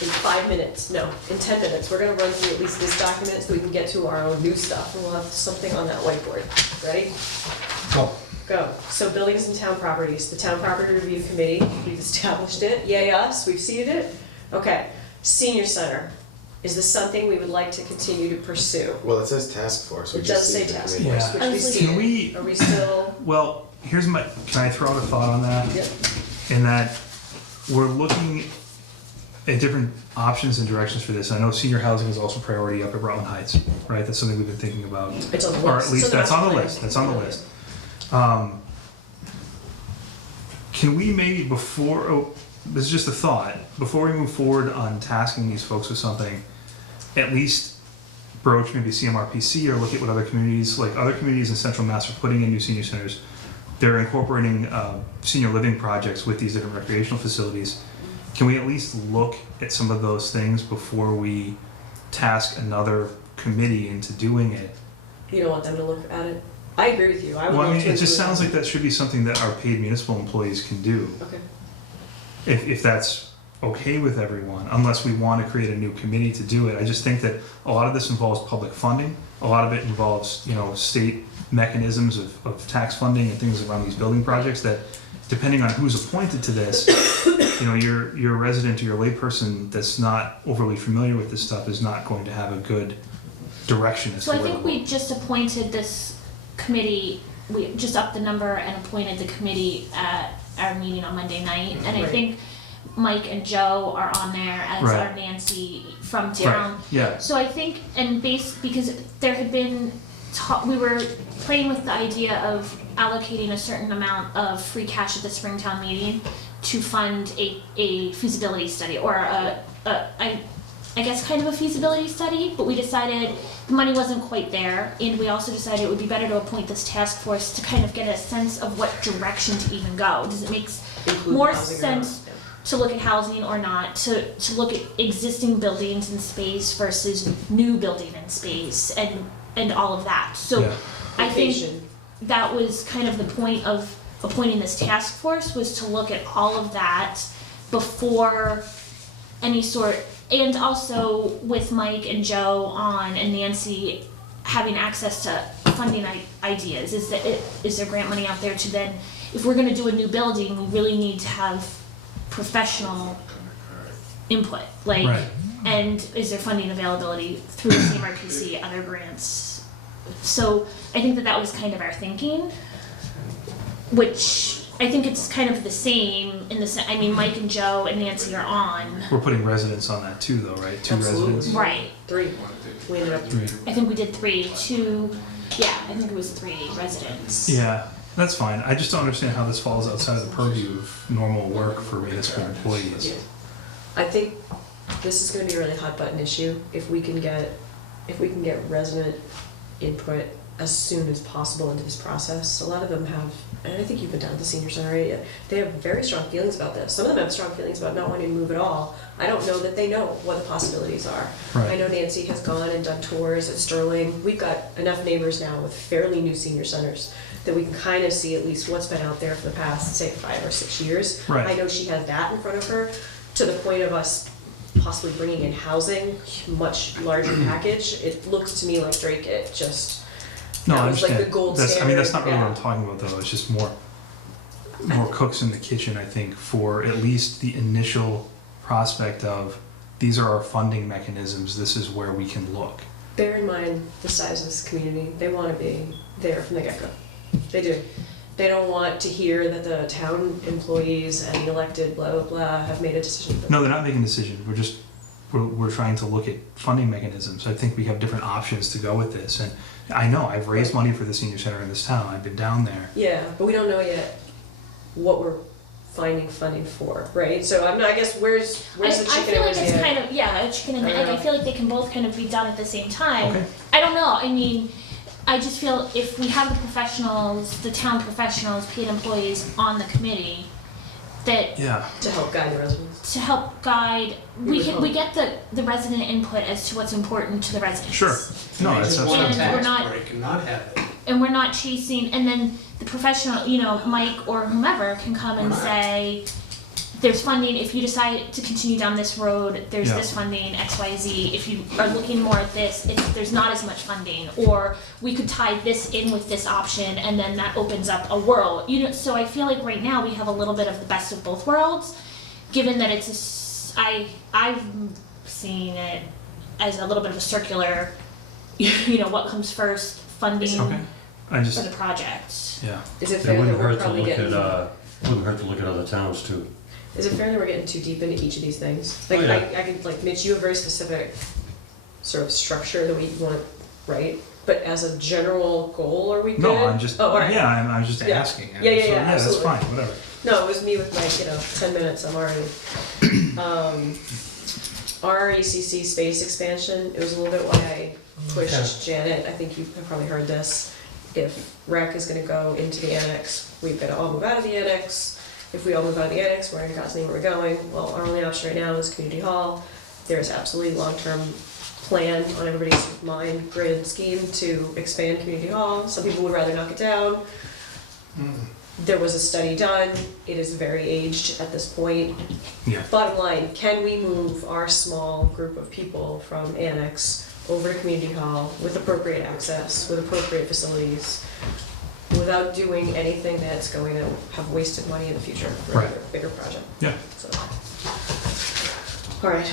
In 5 minutes, no, in 10 minutes, we're gonna run through at least this document so we can get to our own new stuff, and we'll have something on that whiteboard. Ready? Go. Go. So buildings and town properties, the town property review committee, we've established it, yay us, we've seated it. Okay, senior center, is this something we would like to continue to pursue? Well, it says task force. We It just does say need the task committee. force, Yeah. which I we was like, see. Can we, Are we still? well, here's my, can I throw out a thought on that? Yep. In that we're looking at different options and directions for this. I know senior housing is also priority up at Rutland Heights, right? That's something we've been thinking about. It's on the list. Or at It's least the that's on the master list, plan. that's on the list. Can we maybe before, oh, this is just a thought, before we move forward on tasking these folks with something, at least broach maybe CMRPC or look at what other communities, like other communities in Central Mass are putting in new senior centers. They're incorporating senior living projects with these different recreational facilities. Can we at least look at some of those things before we task another committee into doing it? You don't want them to look at it? I agree with you, I would Well, I love mean, to. it just include sounds like that should be something that our paid municipal employees can do, Okay. if that's okay with everyone, unless we want to create a new committee to do it. I just think that a lot of this involves public funding, a lot of it involves, you know, state mechanisms of tax funding and things around these building projects that, depending on who's appointed to this, you know, your resident or your layperson that's not overly familiar with this stuff is not going to have a good direction as So to I where to think look. we just appointed this committee we just upped the number and appointed the committee at our meeting on Monday night. And I Right. think Mike and Joe are on there as Right. our Nancy from town. Yeah, So I think, and because there had been, we were playing with the idea of allocating a certain amount of free cash at the Springtown meeting to fund a feasibility study, or I guess kind of a feasibility study, but we decided the money wasn't quite there, and we also decided it would be better to appoint this task force to kind of get a sense of what direction to even go. Does it make Include more housing or sense not, yeah. to look at housing or not, to look at existing buildings and space versus new building and space and all of that. So Yeah. I think Location. that was kind of the point of appointing this task force, was to look at all of that before any sort, and also with Mike and Joe on and Nancy having access to funding ideas. Is there grant money out there to then, if we're gonna do a new building, we really need to have professional input, like, Right. and is there funding availability through CMRPC, other grants? So I think that was kind of our thinking, which I think it's kind of the same in the I mean, Mike and Joe and Nancy are on. we're putting residents on that too, though, right? 2 Absolutely. residents. Right. 3. We ended up. I think we did 3, 2, yeah, I think it was 3 residents. Yeah, that's fine. I just don't understand how this falls outside of the purview of normal work for municipal employees. I think this is gonna be a really hot button issue if we can get resident input as soon as possible into this process. A lot of them have, and I think you've been down to the senior center area, they have very strong feelings about this. Some of them have strong feelings about not wanting to move at all. I don't know that they know what the possibilities are. Right. I know Nancy has gone and done tours at Sterling. We've got enough neighbors now with fairly new senior centers that we can kind of see at least what's been out there for the past, say, 5 or 6 years. Right. I know she has that in front of her, to the point of us possibly bringing in housing, much larger package. It looks to me like Drake, it just, No, that I was like understand. the gold I mean, that's standard, not really yeah. what I'm talking about, though. It's just more cooks in the kitchen, I think, for at least the initial prospect of, these are our funding mechanisms, this is where we can look. bear in mind the size of this community. They want to be there from the get-go. They do. They don't want to hear that the town employees and the elected blah, blah, blah have made a decision. No, they're not making decisions. We're trying to look at funding mechanisms. I think we have different options to go with this. And I know I've raised money for the senior center in this town. I've been down there. Yeah, but we don't know yet what we're finding funding for, right? So I guess where's the I chicken feel and like where's the it's egg? kind of, yeah, a chicken and the egg. I feel like they can both kind of be done at the same time. Okay. I don't know, I mean, I just feel if we have the professionals, the town professionals, paid employees on the committee, that Yeah. To help guide the residents. to help guide, We would we hope. get the resident input as to what's important to the residents. Sure. No, that's want a absolutely. tax we're not- break and not have it. And we're not chasing, and then the professional, Mike or whomever can come and say, there's funding, if you decide to continue down this road, there's Yeah. this funding, X, Y, Z. If you are looking more at this, there's not as much funding. Or we could tie this in with this option, and then that opens up a world. So I feel like right now we have a little bit of the best of both worlds, given that I've seen it as a little bit of a circular, what comes first, funding Okay. I for just, the project. yeah. Is it It fair that wouldn't we're hurt to probably look getting, at, wouldn't hurt to look at other towns too. is it fair that we're getting too deep into each of these things? Like, Oh, yeah. I can, like, Mitch, you have very specific sort of structure that we want to write, but as a general goal, are we good? No, I'm just, Oh, all right. yeah, I'm just Yeah. asking. Yeah, So, yeah, that's absolutely. fine, whatever. No, it was me with my, 10 minutes, I'm already. Our ECC space expansion, it was a little bit why I pushed Janet, I think you have probably heard this. If rec is gonna go into the annex, we've gotta all move out of the annex. If we all move out of the annex, we're in God's name where we're going. Well, our only option right now is community hall. There's absolutely long-term plan on everybody's mind, grid scheme to expand community hall. Some people would rather knock it down. There was a study done, it is very aged at this point. Yeah. Bottom line, can we move our small group of people from annex over to community hall with appropriate access, with appropriate facilities, without doing anything that's going to have wasted money in the future for Right. a bigger project? Yeah. So, all right,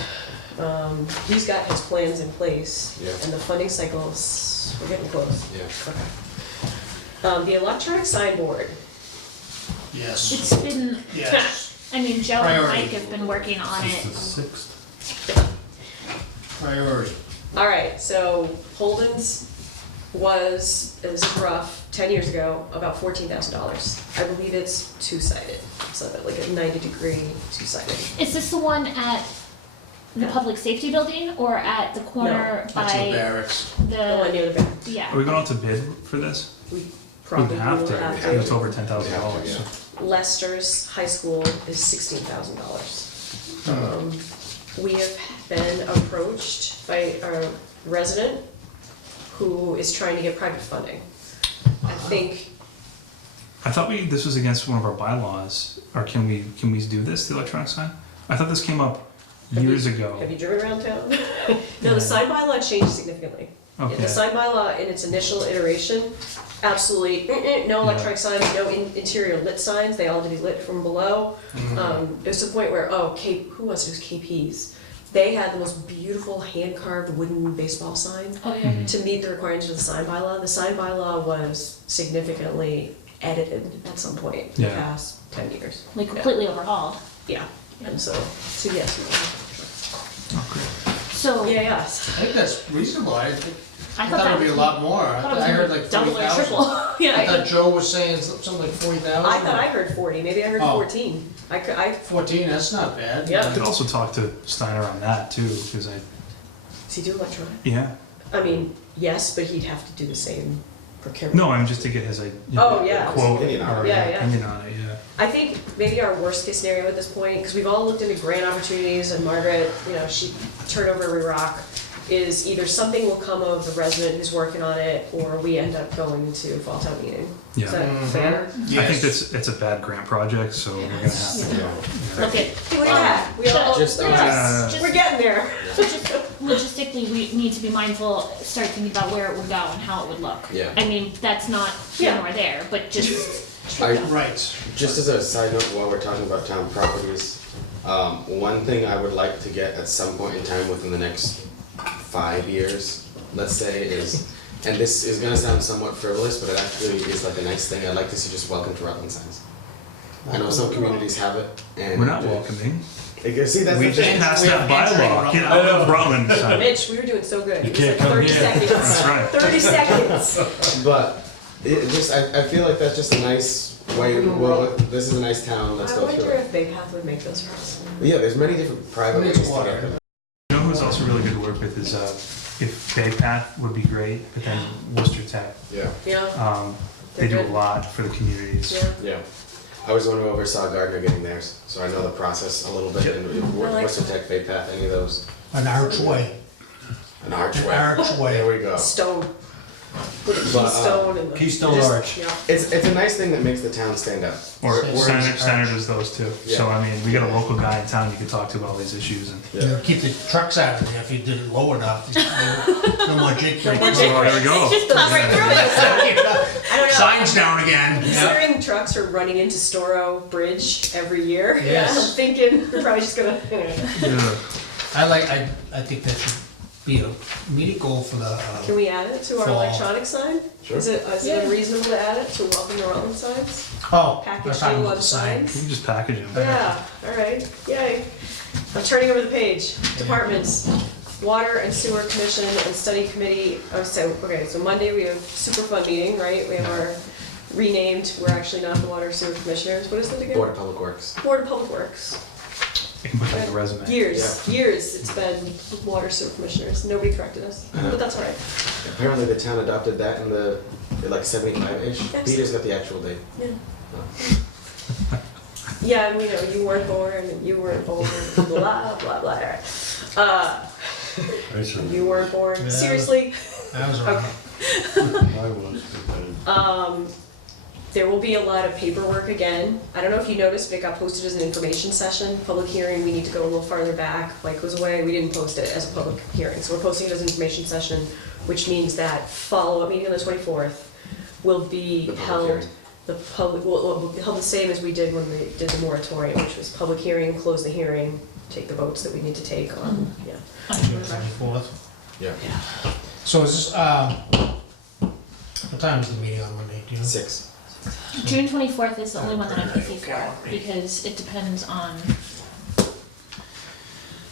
he's got his plans in place, Yeah. and the funding cycles, we're getting close. Yeah. Okay. The electronic signboard. Yes. It's been, Yes. I mean, Joe and Priority. Mike have been working on It's it. the 6th. Priority. All right, so Holden's was, this is rough, 10 years ago, about $14,000. I believe it's two-sided, so like a 90-degree two-sided. Is this the one at the public safety building or at the corner That's in the by barracks. The one near the back. yeah. Are we going out to bid for this? We We probably will have to, have it's to. over $10,000. Yeah. Lester's high school is $16,000. We have been approached by a resident who is trying to get private funding. I think, I thought this was against one of our bylaws, or can we do this, the electronic sign? I thought this came up years ago. have you driven around town? No, the sign bylaw changed significantly. Okay. The sign bylaw in its initial iteration, absolutely, no electronic signs, no interior lit signs, they all had to be lit from below. It was to the point where, who was it? It was KP's. They had the most beautiful hand-carved wooden baseball sign Oh yeah. to meet the requirements of the sign bylaw. The sign bylaw was significantly edited at some point in the Yeah. past 10 years. Like completely overhauled. Yeah, and so yes. So Yes. I think that's reasonable. I I thought it'd be a lot more. I thought it was heard gonna like be double or 40,000. triple. I Yeah, thought Joe was saying something like 40,000. I thought I heard 40, maybe I heard Oh. 14. I 14, that's not bad. Yeah. I could also talk to Steiner on that too, because does he do electronic? yeah. I mean, yes, but he'd have to do the same procurement. No, I'm just to get his Oh, yeah. quote Opinion on or it. Yeah, yeah. opinion on it, yeah. I think maybe our worst case scenario at this point, because we've all looked into grant opportunities, and Margaret, she turned over every rock, is either something will come of the resident who's working on it, or we end up going to fall town meeting. Is Yeah. that fair? I think it's a bad grant project, so we're gonna have to. look at Look at that, we all, Just, just we're getting there. logistically we need to be mindful, start thinking about where it would go and how it would look. Yeah. I mean, that's not here Yeah. nor there, but just Right. Just as a side note, while we're talking about town properties, one thing I would like to get at some point in time within the next 5 years, let's say, is, and this is gonna sound somewhat frivolous, but it actually is like a nice thing, I'd like to see just welcome to Rutland signs. I know some communities have it, and. We're not welcoming. See, that's We the just thing. passed We that have entering bylaw. Get out of Rutland. son. Mitch, we were doing so good. You It was like can't come 30 here. seconds. That's right. 30 seconds. But it just, I feel like that's just a nice way, well, this is a nice town, let's I go through wonder it. if Bay Path would make those for us. Yeah, there's many different private ways to It's water. get them. You know who's also really good to work with is if Bay Path would be great, but then Worcester Tech. Yeah, Yeah, They do They're a good. lot for the communities. yeah. yeah. I was the one who oversaw Gardner getting theirs, so I know the process a little bit, and I like Worcester Tech, Bay Path, any of those, An archway. an An archway. archway. There we go. Stone. With a But, keystone and the. Keystone Just- Arch. Yeah. It's a nice thing that makes the town stand up. Or Yes. Steiner does those too. So Yeah. I mean, we got a local guy in town you can talk to about all these issues and. Keep the trucks out of there if you did it low enough. No more jake No more breakers. jake Oh, there we go. Just plow right through it. I don't know. Signs down again. Considering trucks are running into Storrow Bridge every year, Yes. I'm thinking we're probably just gonna. Yeah. I think that should be a meeting goal for the, Can we add it to our Fall. electronic sign? Sure. Is it reasonable to add it to welcome to Rutland signs? oh, Package that's talking deal about on the sign. signs? We can just package them. Yeah, alright, yay. I'm turning over the page. Departments, Water and Sewer Commission and Study Committee, so Monday we have super fun meeting, right? We have our renamed, we're actually not the Water Sewer Commissioners, what is it again? Board of Public Works. Board of Public Works. You can put that in the resume. Years it's been Water Sewer Commissioners, nobody corrected us, but that's alright. Apparently the town adopted that in the, like 75-ish. Excellent. Peter's got the actual date. Yeah, and we know you weren't born, and you weren't born, blah, blah, blah. You weren't born, Yeah. seriously? That was wrong. I was. There will be a lot of paperwork again. I don't know if you noticed, but it got posted as an information session, public hearing, we need to go a little farther back. Mike was away, we didn't post it as a public hearing, so we're posting it as an information session, which means that follow-up meeting on the 24th will be The public held. hearing. The public, will be held the same as we did when we did the moratorium, which was public hearing, close the hearing, take the votes that we need to take on, yeah. June 24th. Yeah. So is this, what time is the meeting on Monday? do you know? 6. June 24th is the only one that I'm iffy for, because it depends on,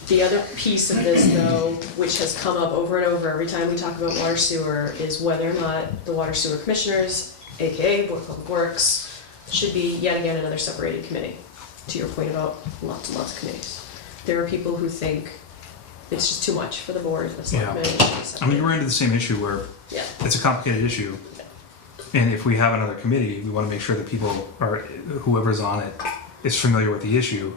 The other piece of this though, which has come up over and over every time we talk about water sewer, is whether or not the water sewer commissioners, AKA Board of Public Works, should be yet again another separated committee, to your point about lots and lots of committees. There are people who think it's just too much for the board, it's Yeah. not really I mean, we're into the same issue where Yeah. it's a complicated issue. And if we have another committee, we want to make sure that people are, whoever's on it is familiar with the issue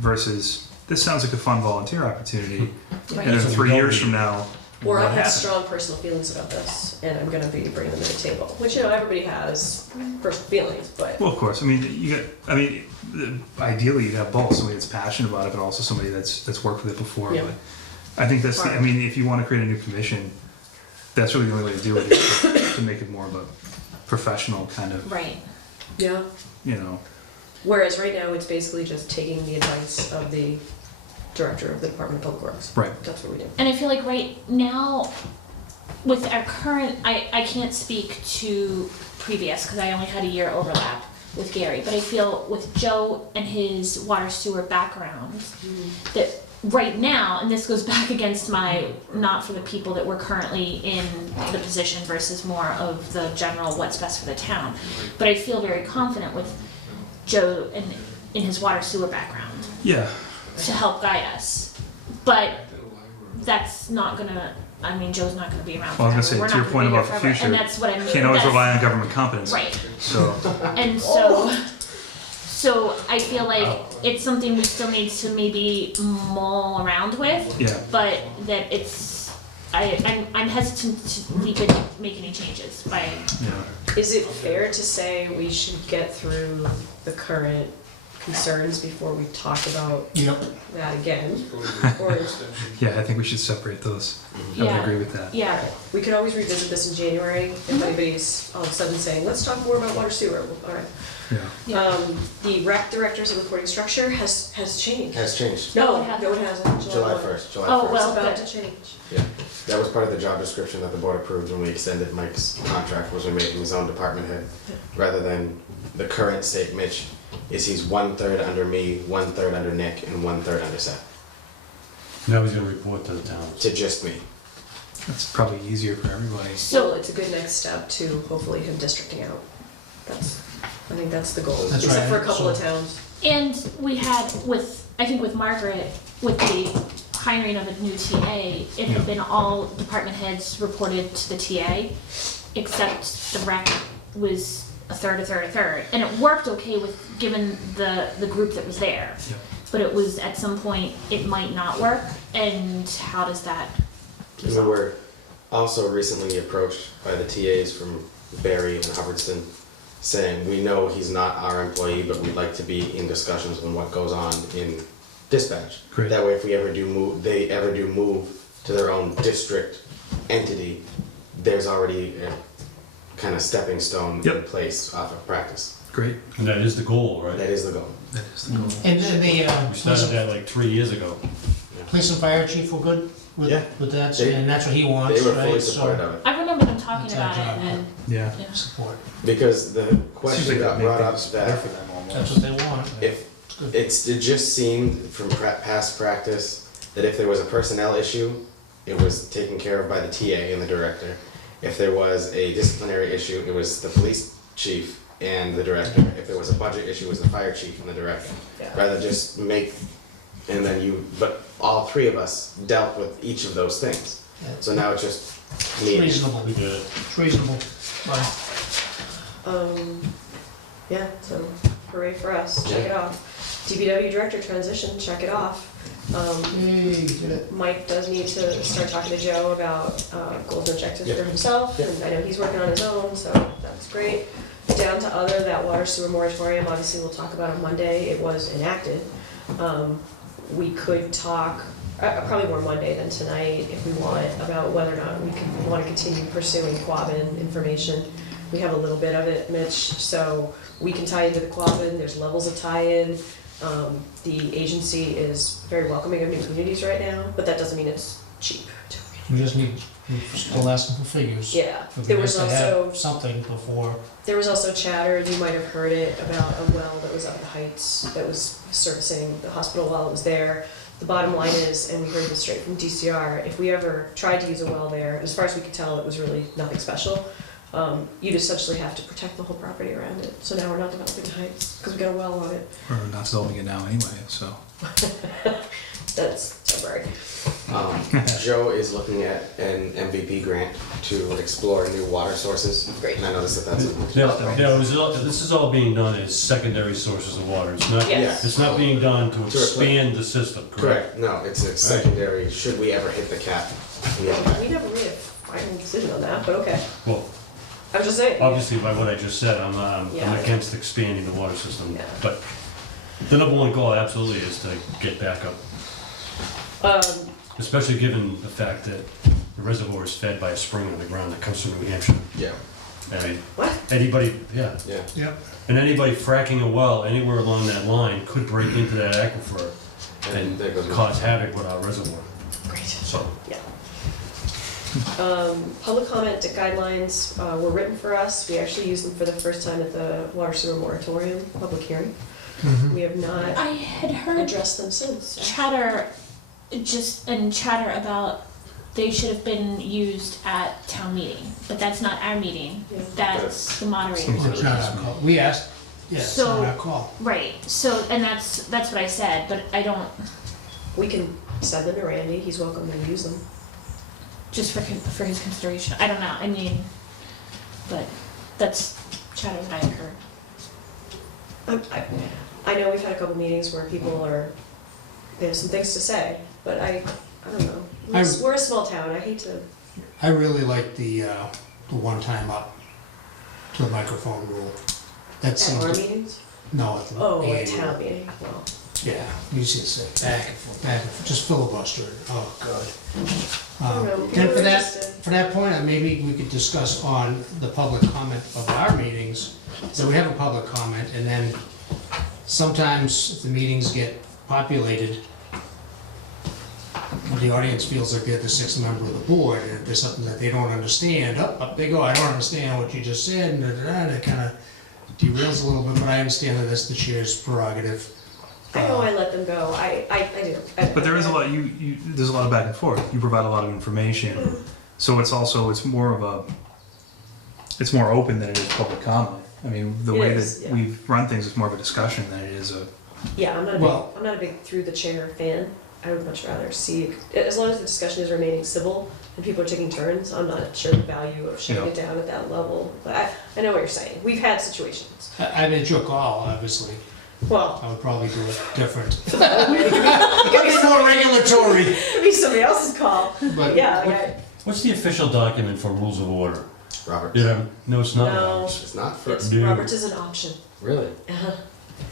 versus, this sounds like a fun volunteer opportunity. right? And then So 3 we years don't from now, Or I what have happens? strong personal feelings about this, and I'm gonna be bringing them to the table, which, you know, everybody has personal feelings, but Well, of course, I mean, ideally you'd have both, somebody that's passionate about it, but also somebody that's worked with it before. Yeah. But I think that's, I mean, if you want to create a new commission, that's really the only way to do it, is to make it more of a professional kind of, Right. yeah. you know. Whereas right now, it's basically just taking the advice of the director of the Department of Public Works. Right. That's what we do. And I feel like right now, with our current, I can't speak to previous, because I only had a year overlap with Gary, but I feel with Joe and his water sewer background, that right now, and this goes back against my, not for the people that were currently in the position versus more of the general what's best for the town, but I feel very confident with Joe and in his water sewer background Yeah, to help guide us. But that's not gonna, I mean, Joe's not gonna be around Well, I forever. was gonna say, We're to your not point gonna be about here the forever. future, And that's what I mean. can't always that's- rely on government competence. Right. So, And so I feel like it's something we still need to maybe mull around with, yeah, but that I'm hesitant to leap in and make any changes by, yeah. Is it fair to say we should get through the current concerns before we talk about Yep. that again? Go to the Or extension. Yeah, I think we should separate those. I would Yeah. agree with that. yeah, we could always revisit this in January if anybody's all of a sudden saying, let's talk more about water sewer. Well, all right. Yeah. yeah. The rec director's reporting structure has changed. Has changed. No, No, it hasn't. no, it hasn't. July 1. 1st, July 1st. Oh, It's well, about good. to change. Yeah, that was part of the job description that the board approved when we extended Mike's contract, was we made him his own department head. Rather than the current state, Mitch, is he's 1/3 under me, 1/3 under Nick, and 1/3 under Seth. Now he's gonna report to the town. To just me. That's probably easier for everybody. So So, it's a good next step to hopefully him districting out. I think that's the goal, That's except right. for a couple of So- towns. and we had I think with Margaret, with the hiring of a new TA, it had been all department heads reported to the TA, except the rec was a third, and it worked okay with, given the group that was there. Yeah. But it was, at some point, it might not work, and how does that We resolve? were also recently approached by the TAs from Barry and Hubbardston, saying, we know he's not our employee, but we'd like to be in discussions on what goes on in dispatch. Great. That way, if we ever do move, they ever do move to their own district entity, there's already a kind of stepping stone in Yep. place off of practice. Great. And that is the goal, right? That is the goal. That is the goal. And then the We started that like 3 years ago. police and fire chief were good with, Yeah. with that, They- and that's what he wants, They were right? fully So, supportive of it. I remember them talking That's our about it, job. and, Yeah. yeah. support. Because the Seems question like got that made brought up things better that for them almost. That's what they want. if it just seemed from past practice that if there was a personnel issue, it was taken care of by the TA and the director. If there was a disciplinary issue, it was the police chief and the director. If there was a budget issue, it was the fire chief and the director. Yeah. Rather just make, and then but all three of us dealt with each of those things. So now it's just It's me. reasonable, We did it. it's reasonable. But Yeah, so hooray for us, check it off. DPW director transition, check it off. yay, did it. Mike does need to start talking to Joe about goals and objectives for himself, and I know he's working on his own, so that's great. Down to other, that water sewer moratorium, obviously we'll talk about on Monday, it was enacted. We could talk, probably more Monday than tonight, if we want, about whether or not we want to continue pursuing Quabbin information. We have a little bit of it, Mitch, so we can tie into the Quabbin, there's levels of tie-in. The agency is very welcoming of new communities right now, but that doesn't mean it's cheap. We just need We're still asking for figures. Yeah, It'd be there nice was to have also, something before. there was also chatter, you might have heard it, about a well that was up the heights that was servicing the hospital while it was there. The bottom line is, and we heard this straight from DCR, if we ever tried to use a well there, as far as we could tell, it was really nothing special. You'd essentially have to protect the whole property around it. So now we're not developing heights, because we got a well on it. We're not developing it now anyway, so. That's temporary. Joe is looking at an MVP grant to explore new water sources. Great. And I noticed that that's in. This is all being done as secondary sources of water. It's not, Yes. it's not being done to replace- expand the system, correct? Correct, no, it's a secondary, should we ever hit the cap? We have that. We never made a final decision on that, but okay. Well, I was just saying. obviously by what I just said, I'm Yeah. against expanding the water system. Yeah. But the number one goal absolutely is to get back up, especially given the fact that the reservoir is fed by a spring on the ground that comes from New Hampshire. Yeah, I mean, What? anybody, yeah, yeah. Yep. and anybody fracking a well anywhere along that line could break into that aquifer and there goes my- cause havoc with our reservoir, Great. so. Yeah. Public comment guidelines were written for us. We actually used them for the first time at the water sewer moratorium public hearing. We have not I had heard addressed them since. chatter about they should have been used at town meeting, but that's not our meeting. Yeah. That's the moderator's It's meeting. not our call. We asked, yeah, it's So- not our call. Right, so, and that's what I said, but I don't, We can send them to Randy. He's welcome to use them. just for his consideration, I don't know, I mean, but that's chatter that I heard. I know we've had a couple meetings where people they have some things to say, but I don't know. We're a small town. I hate to. I really like the one time up to the microphone rule. That At seems our to, meetings? no, at the Oh, at annual. town meeting. Well, Yeah, you just sit back and forth, just filibuster it. Oh, God. I don't know. And People for are that, interested. for that point, maybe we could discuss on the public comment of our meetings. So we have a public comment, and then sometimes if the meetings get populated, the audience feels like they're the sixth member of the board, and if there's something that they don't understand, up they go, I don't understand what you just said, and it kind of derails a little bit, but I understand that that's the chair's prerogative. I know I let them go. I do. But there is a lot, there's a lot of back and forth. You provide a lot of information. So it's more open than it is public comment. I mean, the It way is, that yeah. we've run things, it's more of a discussion than it is a, Yeah, I'm Well- not a big through the chair fan. I would much rather see, as long as the discussion is remaining civil and people are taking turns, I'm not sure the value of shutting it down at that level. But I know what you're saying. We've had situations. I mean, it's your call, obviously. Well, I would probably do it different. it could It's more regulatory. be somebody else's call. But Yeah, what- like What's the official document for rules of order? Robert. No, it's not. No. Roberts. It's not for, it's Dude. Roberts is an option. really? Uh-huh.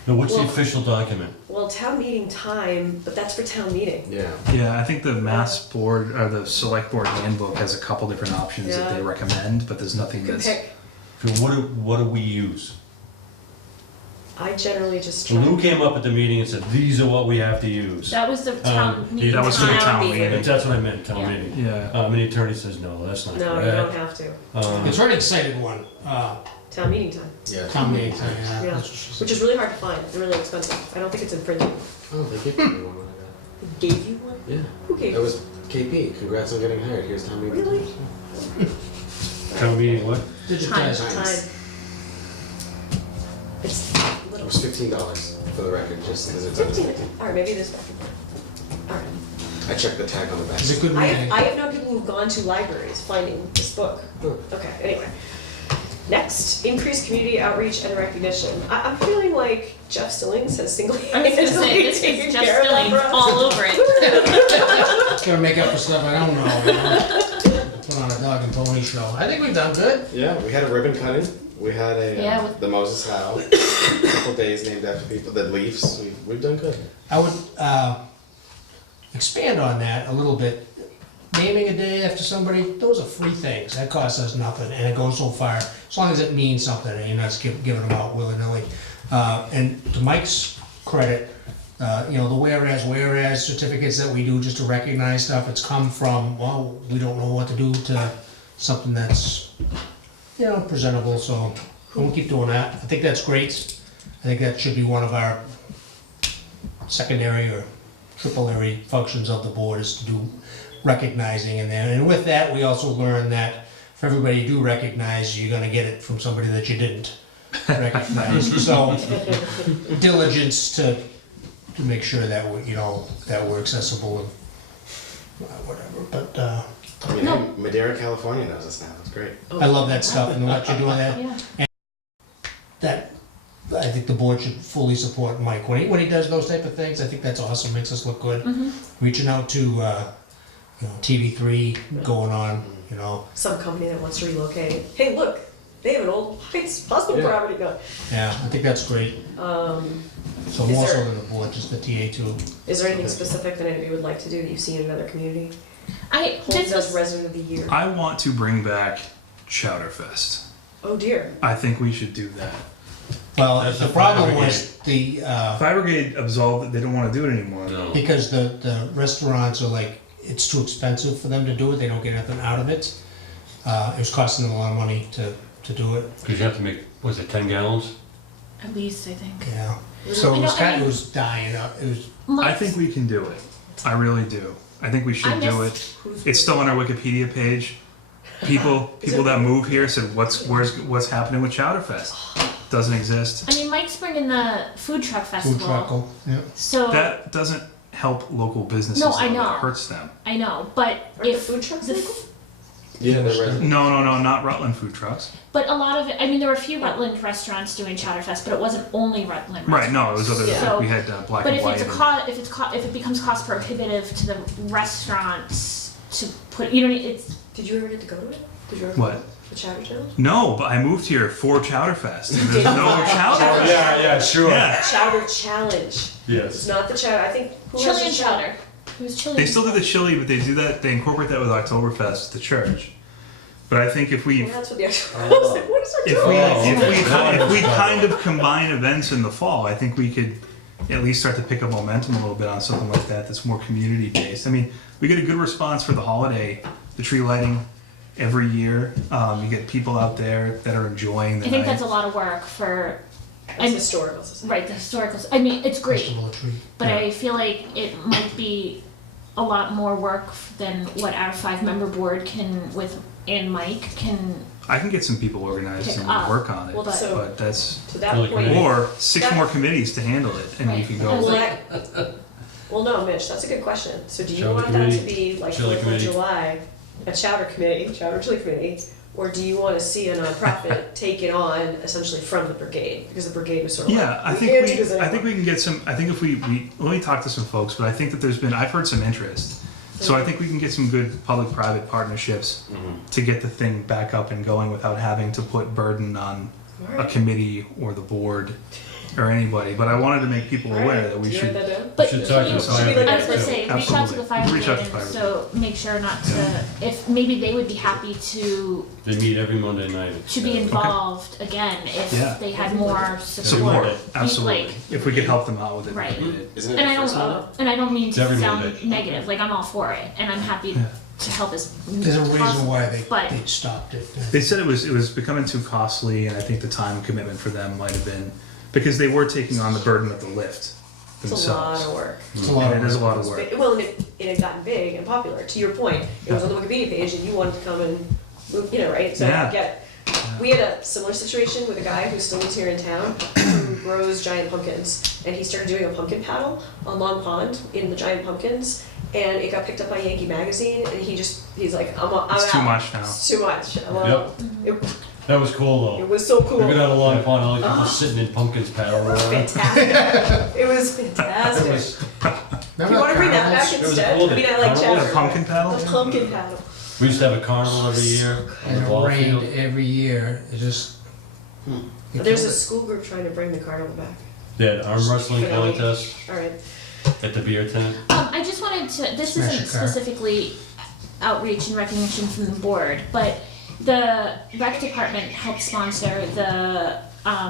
No, what's the Well- official document? Well, town meeting time, but that's for town meeting. Yeah. yeah, I think the Mass Board, or the Select Board handbook has a couple different options that Yeah. they recommend, but there's nothing You can that's. pick. So what do we use? I generally just So try. Lou came up at the meeting and said, these are what we have to use. That was the town meeting. that was for the time. town meeting. meeting. That's what I meant, town Yeah. meeting. Yeah. And the attorney says, no, that's not No, you don't correct. have to. It's already cited one, Town meeting time, Yeah. town meeting time, yeah. Yeah. that's what she said. which is really hard to find. They're really expensive. I don't think it's infringing. Oh, they gave me one when I got They gave you one? it. Yeah. Who gave That you? was KP. Congrats on getting hired. Here's Tom Meeting. Really? Town meeting, what? Digitized. Time. It's It little. was $15 for the record, just as it's. 15. Alright, maybe it is. Alright. I checked the tag on the back. It's a good meeting. I have known people who've gone to libraries finding this book. Oh. Okay, anyway. Next, increased community outreach and recognition. I'm feeling like Jeff Stillings has I was single-handedly gonna say, this taken is Jeff care of that Stillings for us. all over it. Gotta make up for stuff I don't know, you know? Put on a dog and pony show. I think we've done good. Yeah, we had a ribbon cutting. We had Yeah, with- the Moses Howe. A couple days named after people. The Leafs. We've done good. I would expand on that a little bit. Naming a day after somebody, those are free things. That costs us nothing, and it goes so far, as long as it means something, and you're not giving them out willy-nilly. And to Mike's credit, the whereas certificates that we do just to recognize stuff, it's come from, well, we don't know what to do, to something that's, presentable, so we'll keep doing that. I think that's great. I think that should be one of our secondary or triple-ary functions of the board, is to do recognizing in there. And with that, we also learn that for everybody you do recognize, you're gonna get it from somebody that you didn't recognize. So diligence to make sure that that we're accessible and whatever. But I mean, hey, Madera, California knows us now. That's great. I love that stuff and what you're doing there. Yeah. That, I think the board should fully support Mike when he does those type of things. I think that's awesome, makes us look good. Reaching out to TV3, going on, Some company that wants to relocate. Hey, look, they have an old hospital Yeah. property going. yeah, I think that's great. So Is more so there- than the board, just the TA2. Is there anything specific that anybody would like to do that you've seen in another community? Holmes This does was, resident of the year. I want to bring back Chowderfest. Oh dear. I think we should do that. Well, That's the a problem fire was Fire Brigade absolved that they don't want to do it anymore. No. because the restaurants are like, it's too expensive for them to do it, they don't get nothing out of it. It was costing them a lot of money to do it, Because you have to make, was it 10 gallons? at least, I think. yeah. So I it was know, I mean- it was dying up, it was, I think we can do it. I really do. I think we should I do it. missed- It's still on our Wikipedia page. People that move here said, what's happening with Chowderfest? Doesn't exist. I mean, Mike's bringing the food truck festival. food truckle, yeah. So, That doesn't help local businesses. No, I though. know. That hurts them. I know, but Are the if, food trucks the legal? Yeah, they're resident. No, not Rutland food trucks. but a lot of it, I mean, there were a few Rutland restaurants doing Chowderfest, but it wasn't only Rutland Right, no, it was other, Yeah. we had Black But and if White. it's if it becomes cost prohibitive to the restaurants to put, it's, Did you ever get to go to it? Did you ever What? go to the Chowder Challenge? No, but I moved here for Chowderfest. And there's no Chowderfest. Yeah, sure. Yeah. Chowder Challenge. It's Yes. not the chowder. I think who has chili the and chowder. It was chili. They and still do the chili, but they do that. They incorporate that with Oktoberfest, the church. But I think if we Well, that's what the actual. I was like, what is our if we doing? if we kind of combine events in the fall, I think we could at least start to pick up momentum a little bit on something like that that's more community based. I mean, we get a good response for the holiday, the tree lighting every year. You get people out there that are enjoying the I think night. that's a lot of work for, It's historical society. right, the historical, I mean, it's great, Festival of Tree. but Yeah. I feel like it might be a lot more work than what our 5-member board and Mike can, I can get some people organized Pick and up. work on it, Well, that- So- but that's To that Really point. great. or 6 That- more committees to handle it, and we Right. can I go. was Well, like- well, no, Mitch, that's a good question. So do you Chowder want that to committee, be like chili 4th of committee. July, a chowder committee, chowder chili committee? Or do you want to see a nonprofit take it on essentially from the brigade? Because the brigade was sort of Yeah, like, I we think can't do we, this I think anymore. we can get some. I think if we let me talk to some folks, but I think that I've heard some interest. So I think we can get some good public-private partnerships to get the thing back up and going without having to put burden on a Alright. committee or the board or anybody. But I wanted to make people aware Alright, that we do you should. write that down? but should can talk to you, the fire Should we look I at was gonna it? say, reach out to Absolutely. the fire Reach out to brigade, fire so make sure not to, if maybe they would be happy to They meet every Monday night. be involved again if Yeah. they had more Support, support. absolutely. Like, if we could help them out with it. Right. Isn't it and the I first don't, one? and I don't mean It's to every sound Monday. negative. Like I'm all for it, and I'm happy Yeah. to help as. There's a reason why But they stopped it. They said it was becoming too costly, and I think the time commitment for them might have been because they were taking on the burden of the lift It's a lot themselves. of work. It's a lot And of it is a work. lot of work. Well, and it had gotten big and popular. To your point, it was on the Wikipedia page, and you wanted to come and move, right? So Yeah. I get it. We had a similar situation with a guy who still lives here in town, who grows giant pumpkins, and he started doing a pumpkin paddle on Long Pond in the giant pumpkins, and it got picked up by Yankee Magazine, and he's like, I'm out. It's too much now. It's too much. I'm out. Yep. That was cool It though. was so cool. We go down a long pond, all these people sitting in pumpkins paddling around. Fantastic. It was It fantastic. was, Do you want to bring that back It was instead? cool. I mean, I like Carnival? chowder. The pumpkin paddle? The pumpkin paddle. we used to have a carnival every year on the And ball it rained field. every year, it just. it There's a killed it. school group trying to bring the carnival back. They had arm wrestling Phenomenal. contest All right. at the beer tent. I just wanted to. This Smash isn't a car. specifically outreach and recognition from the board, but the rec department helped sponsor the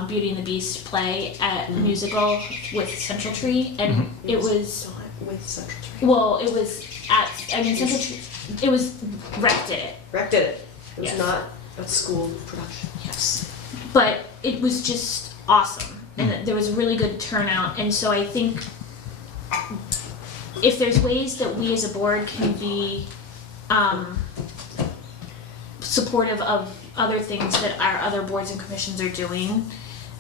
Beauty and the Beast play at musical with Central Tree, and it was With Central Tree. well, it was at Central Tree. It was rec did it. Rec did it. It was Yes. not a school production. Yes. But it was just awesome, and there was a really good turnout, and so I think if there's ways that we as a board can be supportive of other things that our other boards and commissions are doing,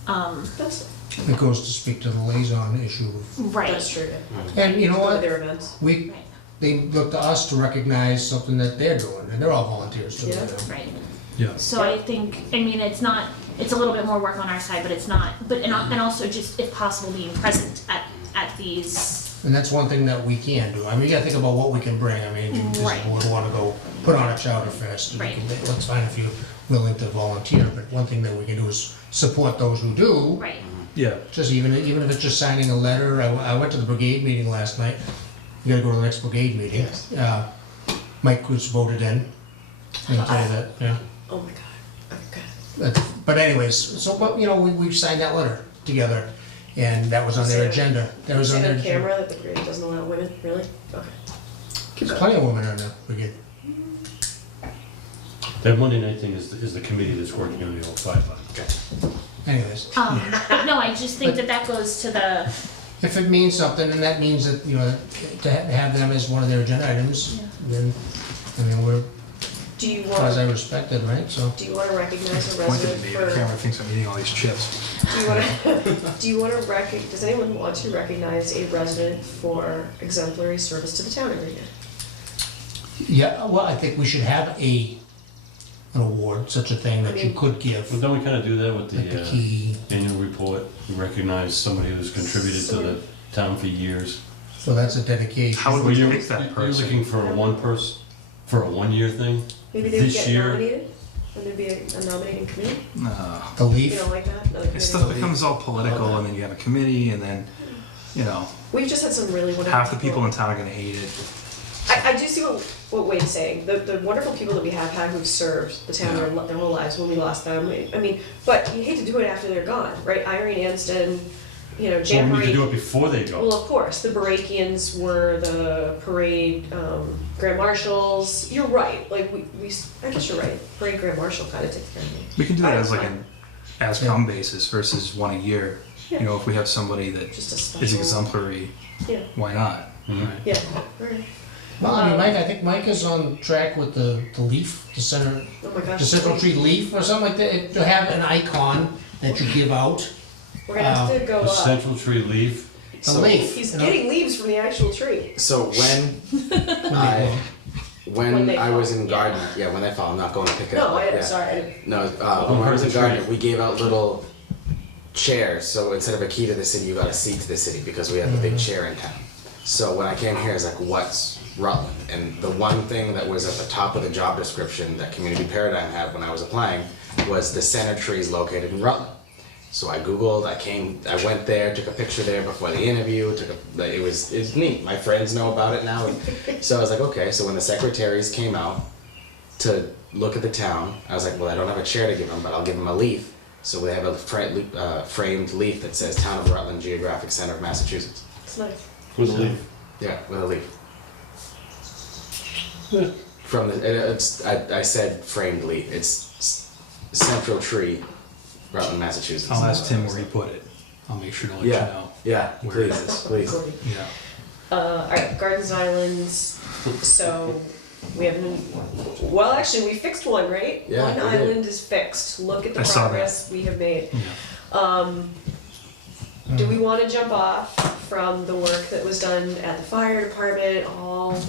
That's, It goes to speak to the liaison issue. right. that's true. And you know Go to what? their events. We, they look to us to recognize something that they're doing, and they're all volunteers too. Yeah. you know. Right. Yeah. So I think, I mean, it's not, it's a little bit more work on our side, but it's not, and also just, if possible, being present at these. And that's one thing that we can do. I mean, you gotta think about what we can bring. I mean, if Right. the board wanna go put on a chowder fest, Right. that's fine if you're willing to volunteer, but one thing that we can do is support those who do. Right. Yeah. Just even if it's just signing a letter. I went to the brigade meeting last night. You gotta go to the next brigade meeting. Mike was voted in. I can tell you that, yeah. Oh my god. Okay. But anyways, so, but, you know, we signed that letter together, and that was on their agenda. That was Is on it their on agenda. camera that the brigade doesn't allow women? Really? Okay. Keep There's going. plenty of women on the brigade. That Monday night thing is the committee that's working on the old firefighter. Anyways, But no, I just think that goes to the, if it means something, and that means that, you know, to have them as one of their agenda items, then, I mean, we're, Do you as I want, respected, right, so. do you want to recognize a Pointed resident at me, for? the camera thinks I'm eating all these chips. Do you want to? Do you want to does anyone want to recognize a resident for exemplary service to the town every year? Yeah, well, I think we should have an award, such a thing that you could give. But don't we kind of do that with Like the the key, annual report? We recognize somebody who's contributed to the town for years. so that's a dedication. How would Were we you pick that You're person? looking for a for a one-year thing? Maybe they would This get year- nominated? Would there be a nominating committee? The You leaf, don't like that? Another Stuff committee? becomes all political, and then you have a committee, and then, you know, We've just had some really wonderful half the people in town are gonna hate it. I do see what Wade's saying. The wonderful people that we have had who've served the town their whole lives when we lost them. I mean, but you hate to do it after they're gone, right? Irene Anston, you know, Well, Jan we need to do Parade. it before they go. Well, of course, the Barakians were the parade grand marshals. You're right. Like I guess you're right. Parade grand marshal kind of takes care of me. We can do that as like Fine. an as-come basis versus one a year. Yeah. You know, if we have somebody that Just a is special. exemplary, Yeah. why not? Mhm. Right. Yeah. All right. well, I mean, Mike, I think Mike is on track with the leaf, the center, Oh my gosh. the Central Tree leaf or something like that, to have an icon that you give out. We're gonna have to go The up. central tree leaf. A So- leaf. He's you know, getting leaves from the actual tree. So when When they I was fall, in yeah. Gardner, yeah, when they fall, I'm not going to pick it No, up. I'm yeah. sorry. No, Don't when I hurt was in the Gardner, tree. we gave out little chairs. So instead of a key to the city, you got a seat to the city because we have the big chair in town. So when I came here, it's like, what's Rutland? And the one thing that was at the top of the job description that Community Paradigm had when I was applying was the center tree is located in Rutland. So I Googled, I went there, took a picture there before the interview, it was neat. My friends know about it now. So I was like, okay, so when the secretaries came out to look at the town, I was like, well, I don't have a chair to give them, but I'll give them a leaf. So they have a framed leaf that says Town of Rutland, Geographic Center of Massachusetts. It's nice. With a leaf. Yeah, with a leaf. Yeah. From I said framed leaf. It's Central Tree, Rutland, Massachusetts. I'll ask Tim where he put it. I'll make sure to let you Yeah. know. Yeah, Where it please, is. please. Gordy. Yeah. All right, Gardens Islands. So we have, well, actually, we fixed one, right? Yeah, One we did. island is fixed. Look at the I saw that. progress we have made. Yeah. Do we want to jump off from the work that was done at the fire department, all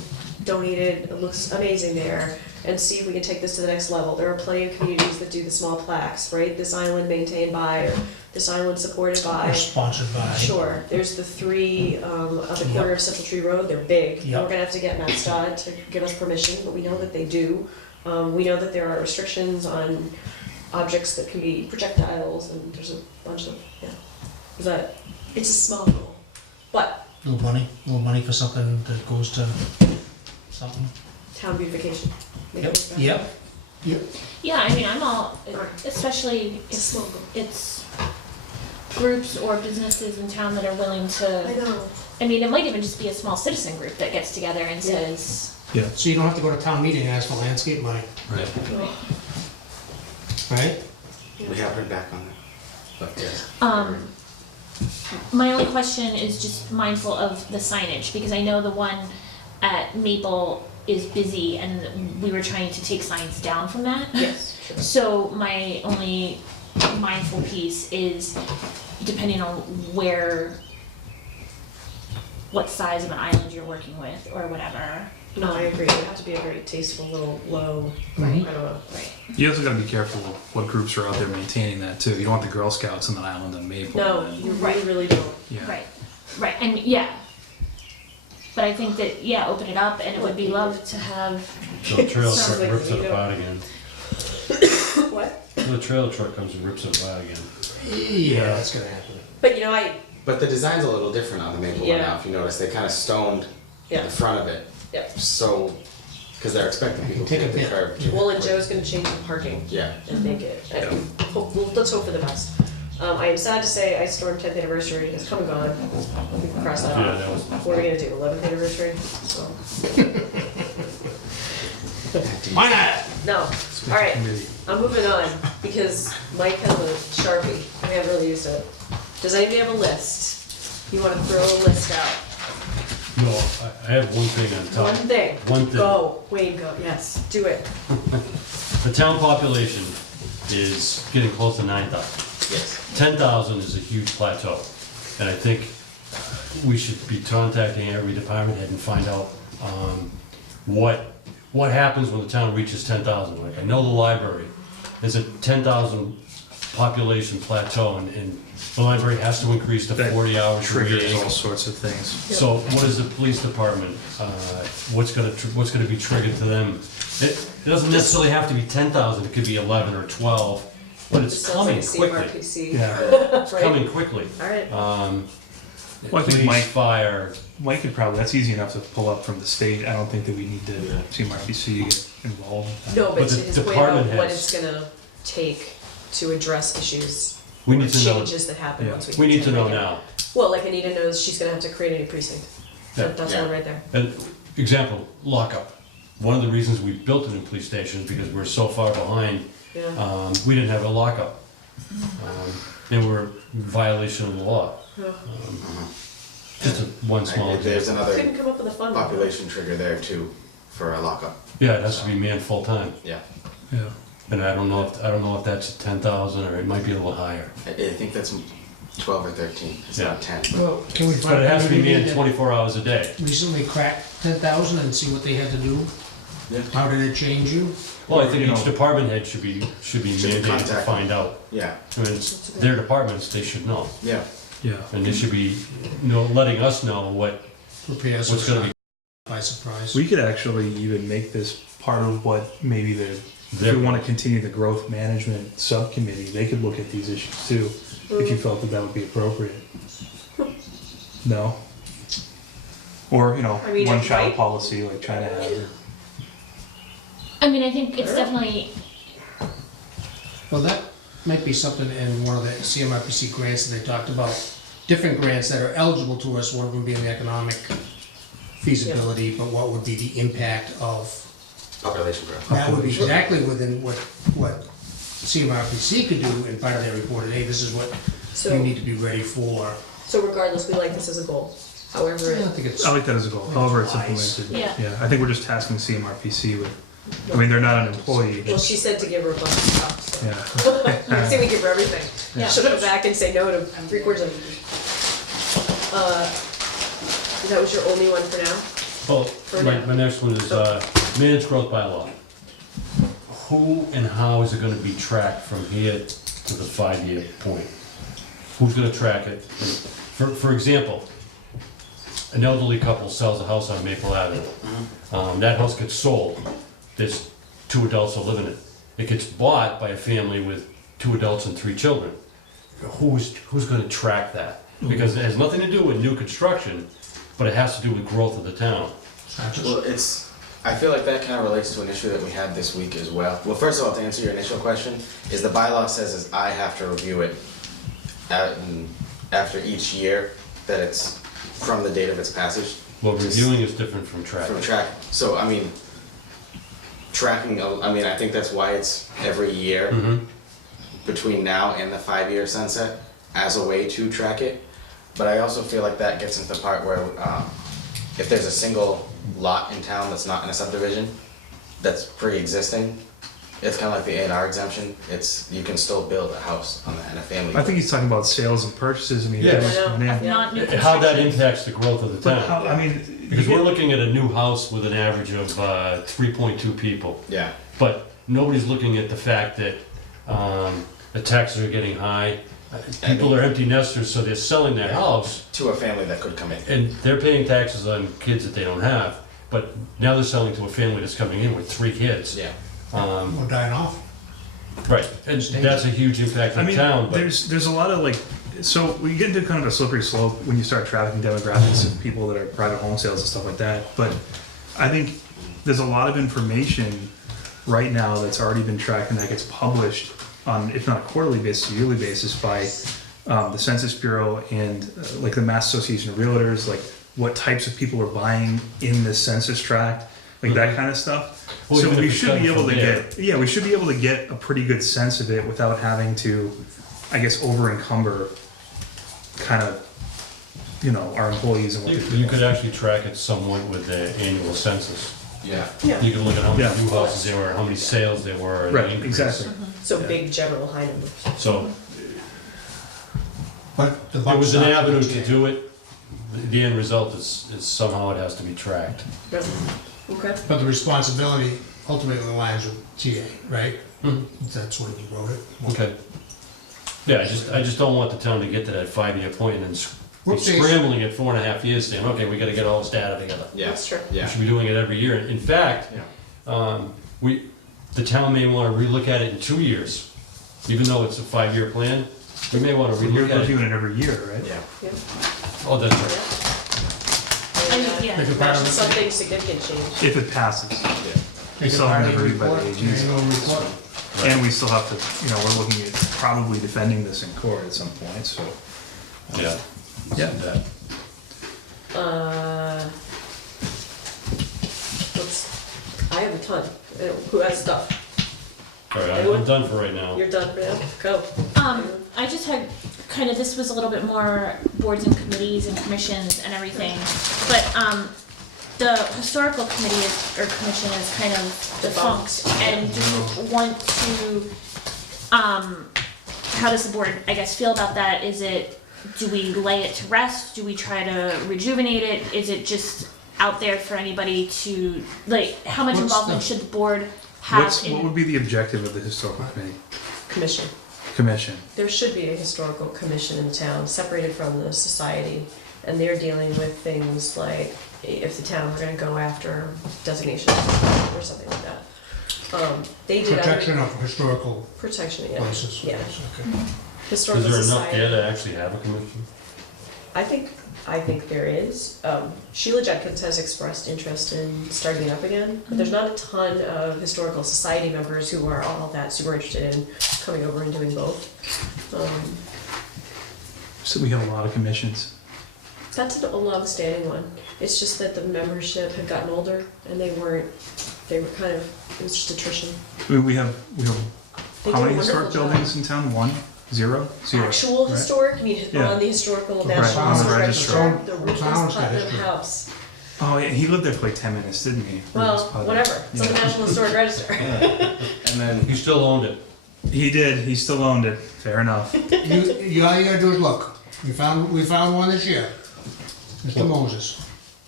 donated, it looks amazing there, and see if we can take this to the next level? There are plenty of communities that do the small plaques, right? This island maintained by, or this island supported by. Or sponsored by. Sure, there's the three at the corner of Central Tree Road, they're big. Yep. We're gonna have to get MassDOT to give us permission, but we know that they do. We know that there are restrictions on objects that can be projectiles, and there's a bunch of, yeah. Is that, it's a small goal, but Little money for something that goes to something. town beautification. Make it Yep, look better. yep. Yeah, I mean, I'm all, especially if it's groups or businesses in town that are willing to, know. I mean, it might even just be a small citizen group that gets together and says, So you don't have to go to town meeting and ask for landscape money, Right. right? We have heard back on that, but yes. My only question is just mindful of the signage, because I know the one at Maple is busy and we were trying to take signs down from that. Yes. So my only mindful piece is depending on what size of an island you're working with or whatever. No, I agree. It would have to be a very tasteful little low. Right. I don't know. Right. You also gotta be careful what groups are out there maintaining that too. You don't want the Girl Scouts on the island of Maple. No, and- you really don't. Yeah. Right, right, and yeah. But I think that, yeah, open it up and it would be love to have, So the trailer Sounds truck like rips it Vito. apart again. What? The trailer truck comes and rips it apart again. Yeah, that's gonna happen. But you know, I But the design's a little different on the Maple one Yeah. now, if you notice, they kind of stoned yeah. the front of it. Yeah. So, because they're expecting people to Take a take the bit. curb. Well, and Joe's gonna change the parking Yeah. and make it. Let's hope for the best. I am sad to say Ice Storm 10th anniversary is come and gone. We can cross that Yeah, off. that was, What are we gonna do? 11th anniversary? So Why not? no. All right. Committee. I'm moving on because Mike has a Sharpie. We haven't really used it. Does anybody have a list? You want to throw a list out? no, I have one thing on top. One thing. One thing. Go, Wayne, go. Yes, do it. The town population is getting close to 9,000. Yes. 10,000 is a huge plateau. And I think we should be contacting every department head and find out what happens when the town reaches 10,000. Like, I know the library, there's a 10,000 population plateau and the library has to increase to That 40 hours a Triggers week. all sorts of things. So what is the police department, what's gonna be triggered to them? It doesn't necessarily have to be 10,000, it could be 11 or 12, but it's Just sounds like coming a quickly. CMRPC. Yeah. It's Right? coming quickly. All right. Well, I think Police, Mike- fire, Mike could probably, that's easy enough to pull up from the state. I don't think that we need to CMRPC to get involved. No, but But to the his point department about what heads- it's gonna take to address issues. we or need to know, changes that happen Yeah. once we. we need to know continue. now. Well, like Anita knows she's gonna have to create a new precinct. Yeah. That's Yeah. one right there. And example, lockup. One of the reasons we built a new police station is because we're so far behind. Yeah. We didn't have a lockup. And we're in violation of the law. Yeah. Just one small And there's example. another Couldn't come up with a fun one. population trigger there too, for a lockup. Yeah, it has to be manned full-time. Yeah. Yeah. And I don't know if that's 10,000 or it might be a little higher. I think that's 12 or 13, it's not 10. Well, can we But find? it has to be we need manned 24 hours a day. Recently cracked 10,000 and see what they had to do? Yeah. How did it change you? Well, I think You each know- department head should be Should be mandated to contacted. find out. Yeah, I mean, it's their departments, they should know. yeah. Yeah. And they should be, letting us know Repairs what's gonna be by surprise. We could actually even make this part of what maybe if their. we want to continue the growth management subcommittee, they could look at these issues too, if you felt that that would be appropriate. No? Or, I mean, one it's child right. policy like China has. I mean, I think it's definitely, Well, that might be something in one of the CMRPC grants that they talked about, different grants that are eligible to us, one of them being the economic feasibility, but what would be the impact of, Population growth. that would be exactly within what CMRPC could do in part of their report, hey, this is what you need to be ready for. So regardless, we like this as a goal. However, I don't think it's. I like that as a goal, however it's Wise. implemented. Yeah. I think we're just tasking CMRPC with, I mean, they're not an employee. well, she said to give her a bunch of stuff, so. Yeah. See, we give her everything. Yeah. She'll come back and say no to 3/4 of it. That was your only one for now? Well, my next one is managed growth bylaw. Who and how is it gonna be tracked from here to the 5-year point? Who's gonna track it? For example, an elderly couple sells a house on Maple Avenue. That house gets sold, there's 2 adults that live in it. It gets bought by a family with 2 adults and 3 children. Who's gonna track that? Because it has nothing to do with new construction, but it has to do with growth of the town. Well, it's, I feel like that kind of relates to an issue that we had this week as well. Well, first of all, to answer your initial question, is the bylaw says is I have to review it after each year that it's from the date of its passage. Well, reviewing is different from tracking. From track, so I mean, tracking, I mean, I think that's why it's every year Mhm. between now and the 5-year sunset as a way to track it. But I also feel like that gets into the part where if there's a single lot in town that's not in a subdivision, that's pre-existing, it's kind of like the A&R exemption. It's, you can still build a house on that and a family. I think he's talking about sales and purchases, I mean, Yeah. there's- I know. man. Not new How that construction. impacts the growth of the But town. how, I mean. Because we're looking at a new house with an average of 3.2 people. Yeah, But nobody's looking at the fact that the taxes are getting high. People are empty nesters, so they're selling their house, to a family that could come in. and they're paying taxes on kids that they don't have. But now they're selling to a family that's coming in with 3 kids. Yeah. Or dying off. Right, and that's a huge impact I on mean, town, but there's a lot of like, so we get into kind of a slippery slope when you start tracking demographics of people that are private home sales and stuff like that. But I think there's a lot of information right now that's already been tracked and that gets published on, if not a quarterly basis, a yearly basis by the Census Bureau and like the Mass Association of Realtors, like what types of people are buying in this census tract, like that kind of stuff. Well, So even if we it's should be done able to from there. get, yeah, we should be able to get a pretty good sense of it without having to, I guess, over encumber kind of, you know, our employees and what they you do. could actually track it somewhat with the annual census. Yeah. You can look at how many Yeah. new houses there were, how many sales there were, and the Right, increase. exactly. So Yeah. big general high numbers. So But the there buck was an stops avenue each to year. do it. The end result is somehow it has to be tracked. Yep. Okay. But the responsibility ultimately lies with TA, right? Mhm. That's when you wrote it. Okay. Yeah, I just don't want the town to get to that 5-year point and then be Whoopsies. scrambling at 4.5 years saying, okay, we gotta get all this data together. Yeah. That's true. We Yeah. should be doing it every year. In fact, Yeah. the town may wanna relook at it in 2 years. Even though it's a 5-year plan, we may wanna We're relook at it. reviewing it every year, right? Yeah. Yeah. Oh, that's right. I mean, And, yeah. Make it part imagine of something significant change. If it passes. Make it Still part of never the read by the report, AGs. annual report. And we still have to, you know, we're looking at probably defending this in court at some point, so. Yeah. Yeah. I have a ton. Who has stuff? All right, Anyone? I'm done for right now. You're done for now? Go. I just had kind of, this was a little bit more boards and committees and commissions and everything, but, the historical committee is, or commission is kind of defunct, and do you want to, how does the board, I guess, feel about that? Is it, do we lay it to rest? Do we try to rejuvenate it? Is it just out there for anybody to, like, how much What's involvement the- should the board have What would in? be the objective of the historical committee, Commission. commission? There should be a historical commission in town, separated from the society, and they're dealing with things like if the town were gonna go after designations or something like that. They did. Protection of historical Protection, yeah. places. Yeah. Okay. Historical Is there enough society. there to actually have a commission? I think there is. Sheila Judkins has expressed interest in starting it up again, but there's not a ton of historical society members who are all that super interested in coming over and doing both. So we have a lot of commissions. That's a long-standing one. It's just that the membership had gotten older and they were kind of, it was just attrition. I mean, we have They how do a many wonderful historic job. buildings in town? 1? 0? 0. Actual right? historic, I mean, Yeah. on the historical Right, national on the historic register. register, the Town's Rutland got Putnam history. House. Oh, yeah, he lived there for like 10 minutes, didn't he? Well, Rufus Putnam. whatever, it's on the Yeah. National Historic Register. And then You still owned it. He did, he still owned it, fair enough. All you gotta do is look. We found one this year. Mr.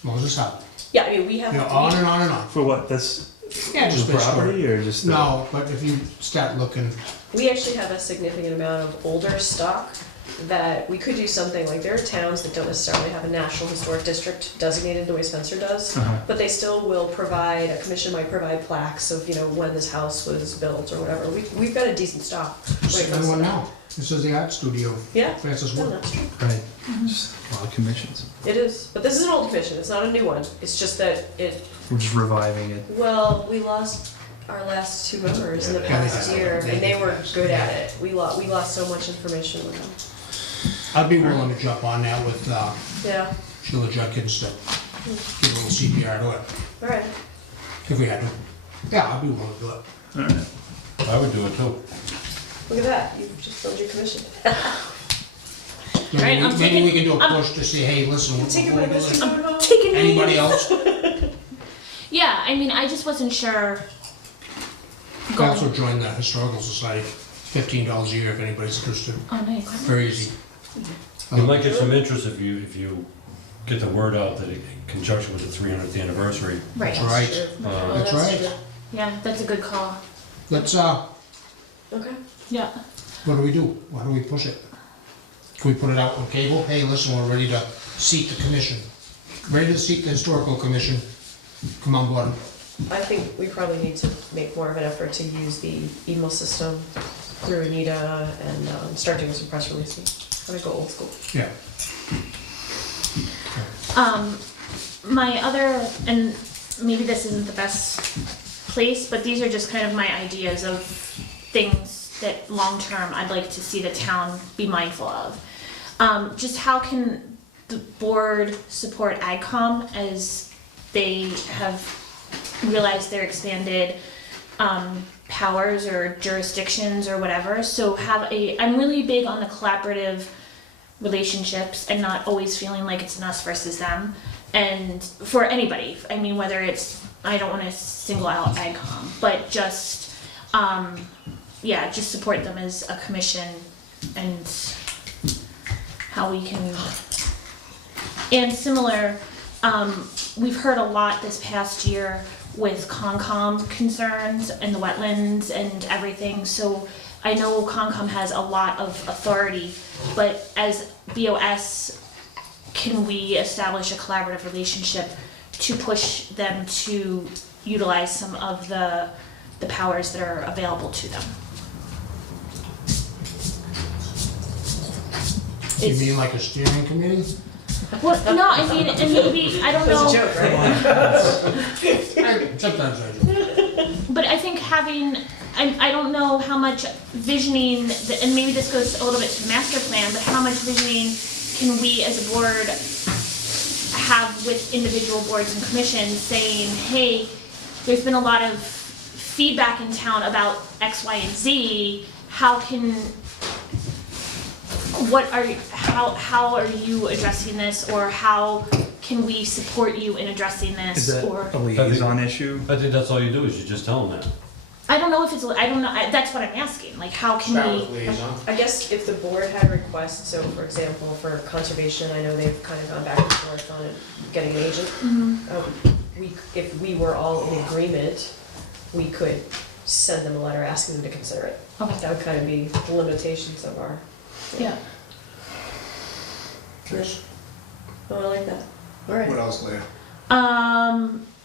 Moses Hub. Yeah, I mean, we have. You know, on and on and on. For what, that's Yeah, just the historic. property or just the? No, but if you start looking, We actually have a significant amount of older stock that we could do something, like there are towns that don't necessarily have a national historic district designated the way Spencer does, Uh-huh. but they still will provide, a commission might provide plaques of, when this house was built or whatever. We've got a decent stock when it send comes to one that. now. This is the art studio. Yeah, Francis no, Wood. that's true. Right. Just a lot of commissions. It is, but this is an old commission, it's not a new one. It's just that We're just reviving it. well, we lost our last two members in the Yeah, past they- year, they- and they were good at it. We lost so much information with them. I'd be willing to jump on that with Yeah, Sheila Judkins to give a little CPR to it, all right. if we had to. Yeah, I'd be willing to do it. All right. I would do it too. Look at that, you've just filled your commission. Right, I'm Maybe we taking- can do a I'm- push to say, hey, listen, we're Take it with us, doing you know. Taking names. anybody else? Yeah, I mean, I just wasn't sure. I Going. also joined the Historical Society, $15 a year if anybody's interested. Oh, nice. Very easy. You might get some interest if you get the word out that in conjunction with the 300th anniversary. Right. That's right. True. Uh, That's right. true. Yeah, that's a good call. Let's, Okay. Yeah. what do we do? How do we push it? Can we put it out on cable? Hey, listen, we're ready to seat the commission. Ready to seat the Historical Commission. Come on, board. I think we probably need to make more of an effort to use the email system through Anita and start doing some press releases. I'm gonna go old school. Yeah. My other, and maybe this isn't the best place, but these are just kind of my ideas of things that long-term I'd like to see the town be mindful of. Just how can the board support AgCom as they have realized their expanded powers or jurisdictions or whatever. So I'm really big on the collaborative relationships and not always feeling like it's an us versus them. And for anybody, I mean, whether it's, I don't want to single out AgCom, but just, just support them as a commission and how we can, and similar, we've heard a lot this past year with Concom concerns and the wetlands and everything, so I know Concom has a lot of authority, but as BOS, can we establish a collaborative relationship to push them to utilize some of the powers that are available to them? You It's- mean like a steering committee? Well, no, I mean, and maybe, I don't know. That's a joke, right? Sometimes I do. But I think having, I don't know how much visioning, and maybe this goes a little bit to master plan, but how much visioning can we as a board have with individual boards and commissions saying, hey, there's been a lot of feedback in town about X, Y, and Z, how are you addressing this, or how can we support you in addressing Is this, that or? a liaison issue? I think that's all you do is you just tell them that. I don't know if it's, I don't know, that's what I'm asking, like, how can Start we? with liaison. I guess if the board had a request, so for example, for conservation, I know they've kind of gone back and forth on it, getting an agent. If we were all in agreement, we could send them a letter asking them to consider it. Okay. That would kind of be the limitations of our. Yeah. Yes. Oh, I like that. All right. What else, Leah?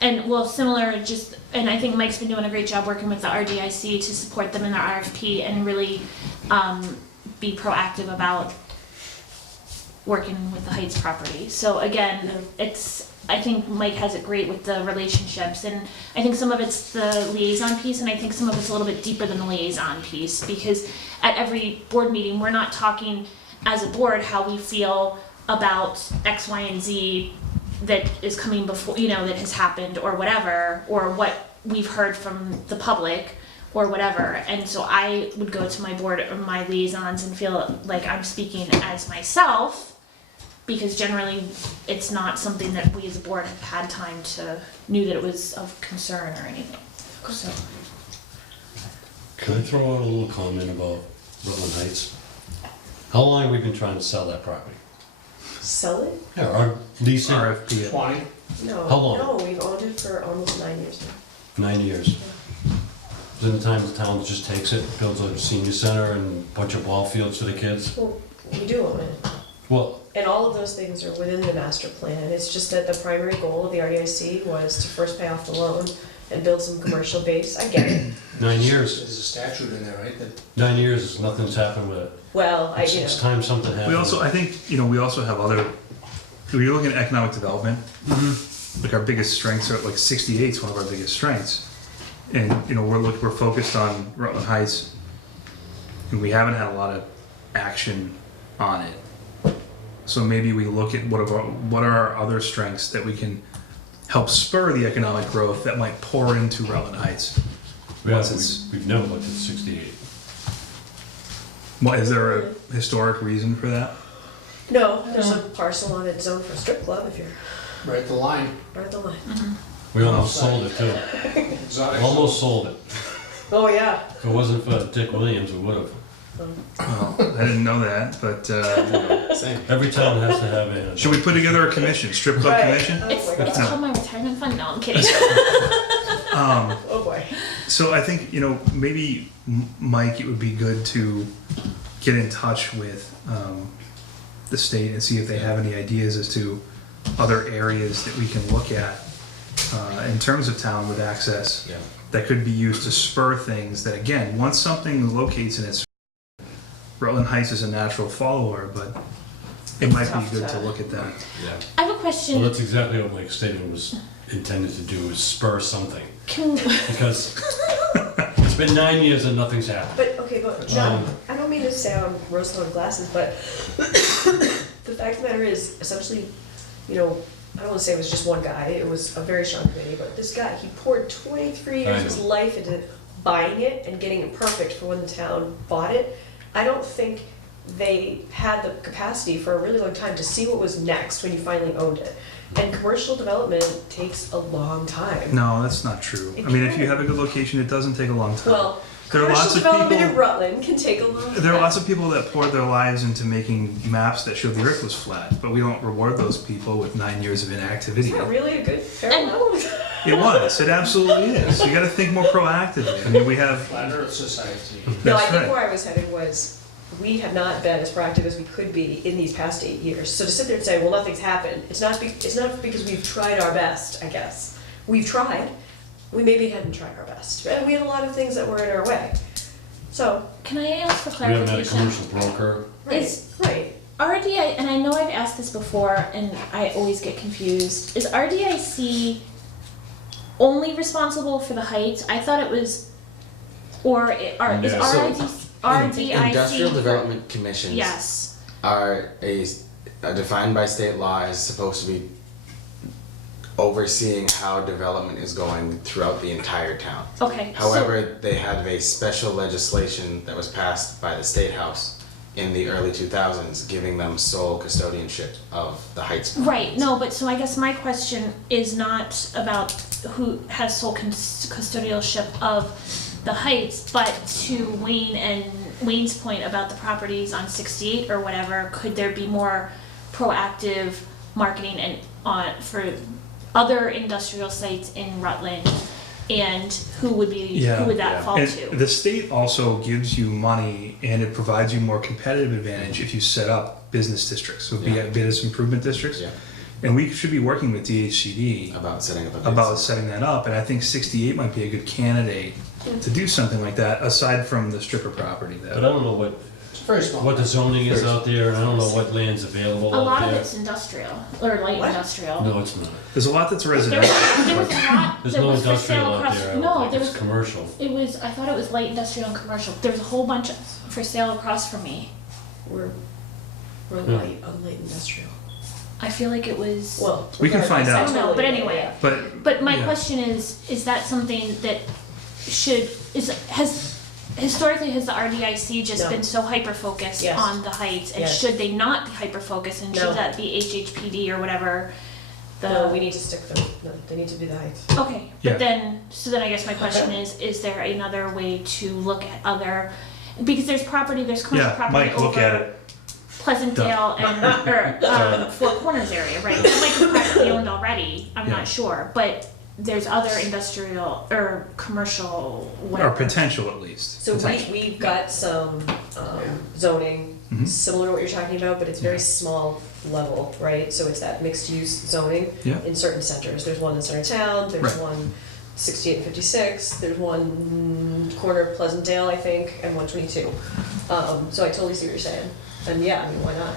And well, similar, just, and I think Mike's been doing a great job working with the RDIC to support them in their RFP and really, be proactive about working with the Heights property. So again, I think Mike has it great with the relationships, and I think some of it's the liaison piece, and I think some of it's a little bit deeper than the liaison piece, because at every board meeting, we're not talking as a board how we feel about X, Y, and Z that is coming before, that has happened or whatever, or what we've heard from the public or whatever. And so I would go to my board or my liaisons and feel like I'm speaking as myself, because generally it's not something that we as a board have had time to knew that it was of concern or anything. So, Can I throw out a little comment about Rutland Heights? How long have we been trying to sell that property? Sell it? Yeah, our leasing, RFP. 20? No. How long? No, we've owned it for almost 9 years now. 9 years. Then the time the town just takes it, builds a senior center and a bunch of ball fields for the kids. Well, we do own it. Well, And all of those things are within the master plan. It's just that the primary goal of the RDIC was to first pay off the loan and build some commercial base. I get it. 9 years, There's a statute in there, right, that 9 years, nothing's happened with it. Well, It's time something happened. We also, I think, we also have other, when you're looking at economic development, like our biggest strengths are, like 68 is one of our biggest strengths. And, we're focused on Rutland Heights, and we haven't had a lot of action on it. So maybe we look at what are our other strengths that we can help spur the economic growth that might pour into Rutland Heights. We've never looked at 68. Well, is there a historic reason for that? No, there's a parcel on its own for a strip club if you're right at the line. right at the line. We almost sold it too. Exotic. Almost sold it. Oh, yeah. If it wasn't for Dick Williams, we would have. Well, I didn't know that, but Same. Every town has to have a. should we put together a commission, strip club Right. commission? Oh, It's, my God. it's called my retirement fund. No, I'm kidding. Oh, boy. So I think, maybe Mike, it would be good to get in touch with the state and see if they have any ideas as to other areas that we can look at in terms of town with access Yeah. that could be used to spur things that, again, once something locates in its, Rutland Heights is a natural follower, but it might be tough good to- to look at that. Yeah. I have a Well, question. that's exactly what Mike's statement was intended to do, is spur something. Can, Because it's been 9 years and nothing's happened. But, okay, but John, I don't mean to sound rose-colored glasses, but the fact of the matter is, essentially, I don't want to say it was just one guy, it was a very strong committee, but this guy, he poured 23 years of his life into buying it and getting it perfect for when the town bought it. I don't think they had the capacity for a really long time to see what was next when you finally owned it. And commercial development takes a long time. No, that's not true. I mean, if you have a good location, it doesn't take a long time. Well, There are lots commercial of development people- in Rutland can take a long time. There are lots of people that poured their lives into making maps that showed the earth was flat, but we don't reward those people with 9 years of inactivity. Is that really a good parallel? It was, it absolutely is. You gotta think more proactively. I mean, we have, Flat Earth Society. No, I that's think right. where I was headed was, we have not been as proactive as we could be in these past 8 years. So to sit there and say, well, nothing's happened, it's not because we've tried our best, I guess. We've tried, we maybe hadn't tried our best. And we had a lot of things that were in our way. So, can I ask for We haven't had a clarification? commercial broker. right, Is- right. RDI, and I know I've asked this before, and I always get confused. Is RDIC only responsible for the heights? I thought it was, or is Yeah. RDIC? Industrial development commissions Yes. are defined by state law as supposed to be overseeing how development is going throughout the entire town. Okay. However, they had a special legislation that was passed by the State House in the early 2000s, giving them sole custodianship of the Heights. Right, no, but so I guess my question is not about who has sole custodialship of the Heights, but to Wayne and Wayne's point about the properties on 68 or whatever, could there be more proactive marketing and for other industrial sites in Rutland? And who would that fall And to? the state also gives you money and it provides you more competitive advantage if you set up business districts, so Yeah. business improvement districts. Yeah, And we should be working with DHCD about setting up a about business. setting that up, and I think 68 might be a good candidate to do something like that, aside from the stripper property But I that. don't know what It's very small. the zoning is out there, and I don't know what land's available A lot out of there. it's industrial, or light What? industrial. No, it's not. There's a lot that's There was residential. a lot There's that no was for industrial sale out across, there, I no, don't there think, was, it's commercial. I thought it was light industrial and commercial. There was a whole bunch for sale across from me. We're Yeah. light on light industrial. I feel like it was, Well. We can find regardless, out. I don't know, but anyway. yeah. But my yeah. question is that something that historically has the RDIC just No. been so hyper-focused Yes. on the heights? And Yes. should they not be hyper-focused, and No. should that be HHPD or whatever? No, we need to stick them, no, they need to be the Heights. Okay, Yeah. but then I guess my question is there another way to look at other, because there's commercial yeah, property Mike, look at it. Pleasantdale or Four Corners area, right? That might be privately owned already, I'm Yeah. not sure, but there's other industrial or commercial, Or whatever. potential at least. So Potential. we've got some zoning, Mhm. similar to what you're talking about, but it's very Yeah. small level, right? So it's that mixed use zoning Yeah. in certain centers. There's one in center town, there's Right. one 68 and 56, there's one corner of Pleasantdale, I think, and 122. So I totally see what you're saying. And yeah, I mean, why not?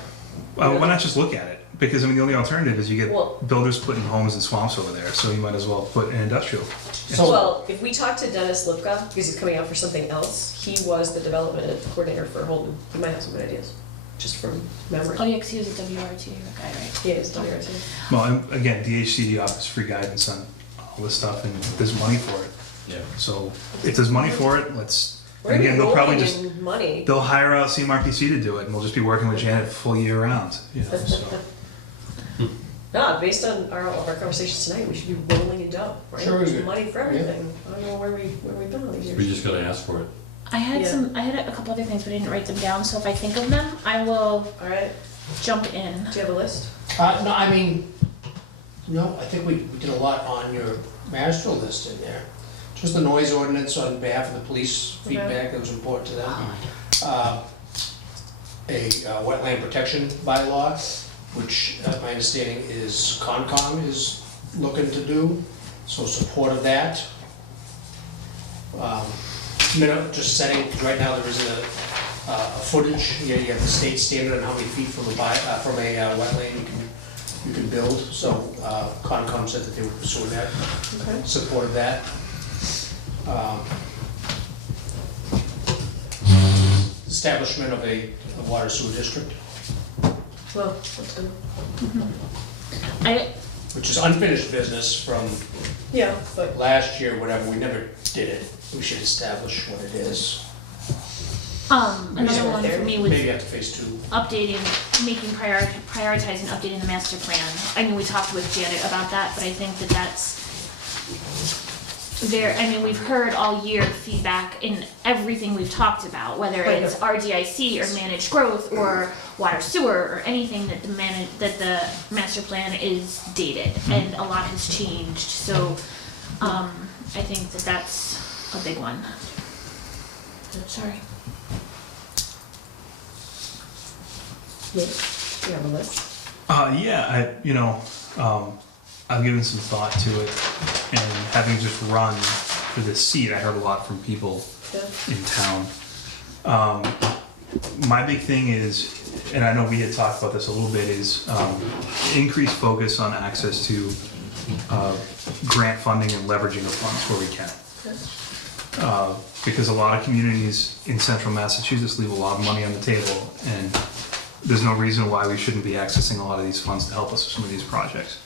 Why not just look at it? Because I mean, the only alternative is you get Well- builders putting homes in swamps over there, so you might as well put an industrial. Well, if we talk to Dennis Lipka, because he's coming out for something else, he was the development coordinator for Holden. He might have some good ideas, just from memory. Oh yeah, because he was a WRT guy, right? He is WRT. Well, and again, DHCD offers free guidance on all this stuff, and there's money for it. Yeah. So if there's money for it, let's. We're Again, they'll probably rolling just in money. they'll hire out CMRPC to do it, and we'll just be working with Janet full year round. You know, so. No, based on all of our conversations tonight, we should be rolling in dough, right? Sure we There's do. money for everything. I don't know where we've been all these years. We just gotta ask for it. I had Yeah. I had a couple other things, but I didn't write them down. So if I think of them, I will All right, jump in. do you have a list? No, I mean, no, I think we did a lot on your master list in there. Just the noise ordinance on behalf of the police Okay. feedback, that was important to them. A wetland protection bylaw, which my understanding is Concom is looking to do, so support of that. Just setting, right now there isn't a footage, you have the state standard on how many feet from a wetland you can build, so Concom said that they were pursuing that, Okay. supported that. Establishment of a water sewer district, Well, that's good. I which is unfinished business from Yeah, but last year, whatever, we never did it. We should establish what it is. another right one there. for me was Maybe after phase two. updating, prioritizing updating the master plan. I mean, we talked with Janet about that, but I think that that's there. I mean, we've heard all year feedback in everything we've talked about, whether Right. it's RDIC or managed growth or water sewer or anything that the master plan is dated, and a lot has changed. So, I think that that's a big one. Sorry. yeah, you have a list. I've given some thought to it, and having just run for this seat, I heard a lot from people Yeah. in town. My big thing is, and I know we had talked about this a little bit, is increased focus on access to grant funding and leveraging of funds where we can. Because a lot of communities in central Massachusetts leave a lot of money on the table, and there's no reason why we shouldn't be accessing a lot of these funds to help us with some of these projects.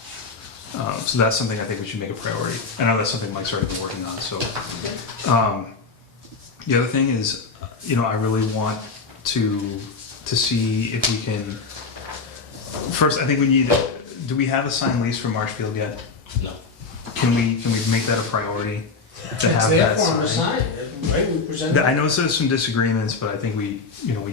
So that's something I think we should make a priority. I know that's something Mike's already been working on, so. The other thing is, I really want to see if we can, first, I think we need, do we have a signed lease for Marshfield yet? No. Can we make that a priority? To have It's there that for them to signed? sign, right? We presented. I know there's some disagreements, but I think we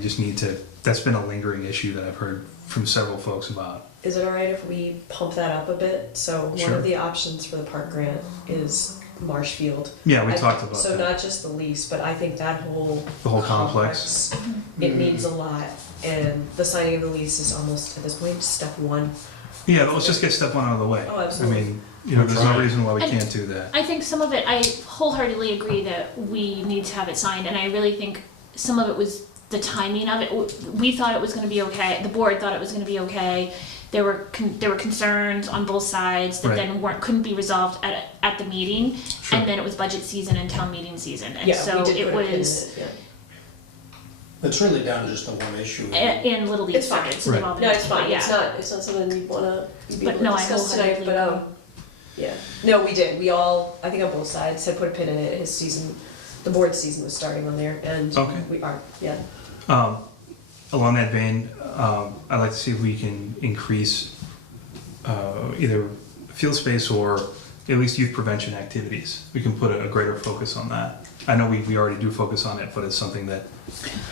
just need to, that's been a lingering issue that I've heard from several folks about. Is it all right if we pump that up a bit? So one Sure. of the options for the park grant is Marshfield. Yeah, we I- talked about So that. not just the lease, but I think that whole The whole complex. it needs a lot, and the signing of the lease is almost, at this point, step one. Yeah, let's just get step one out of the way. Oh, absolutely. I mean, there's no reason why we can't do that. I think some of it, I wholeheartedly agree that we need to have it signed, and I really think some of it was the timing of it. We thought it was gonna be okay, the board thought it was gonna be okay. There were concerns on both sides that Right. then couldn't be resolved at the meeting, Sure. and then it was budget season and town meeting season, and Yeah, so we did it put a pin in was, it, yeah. It's really down to just the one issue. and Little League It's fine. started, so Right. they've all been. No, it's fine, but yeah. it's not something we wanna be But able no, to I discuss tonight, wholeheartedly but, agree. yeah. No, we did, we all, I think on both sides, had put a pin in it, his season, the board's season was starting on there, and Okay. we are, yeah. Along that vein, I'd like to see if we can increase either field space or at least youth prevention activities. We can put a greater focus on that. I know we already do focus on it, but it's something that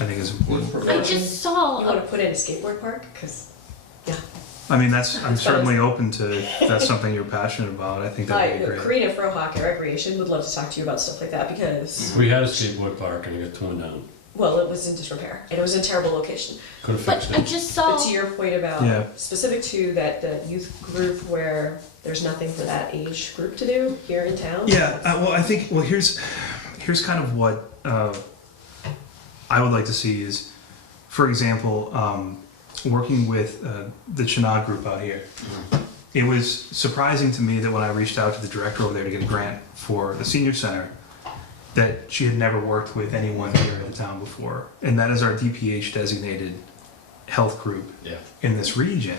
I think is important. I just saw, You wanna put in a skateboard park? Cause, yeah. I mean, I'm certainly open to, if that's something you're passionate about, I think that'd be great. Karina Frohock at Recreation would love to talk to you about stuff like that, because, We had a skateboard park and it got torn down. well, it was in disrepair, and it was in a terrible location. Could have but fixed I it. just saw. But to your point about, Yeah. specific to that, the youth group where there's nothing for that age group to do here in town. Yeah, well, I think, here's kind of what I would like to see is, for example, working with the Chenal group out here. It was surprising to me that when I reached out to the director over there to get a grant for the senior center, that she had never worked with anyone here in the town before. And that is our DPH designated health group in this region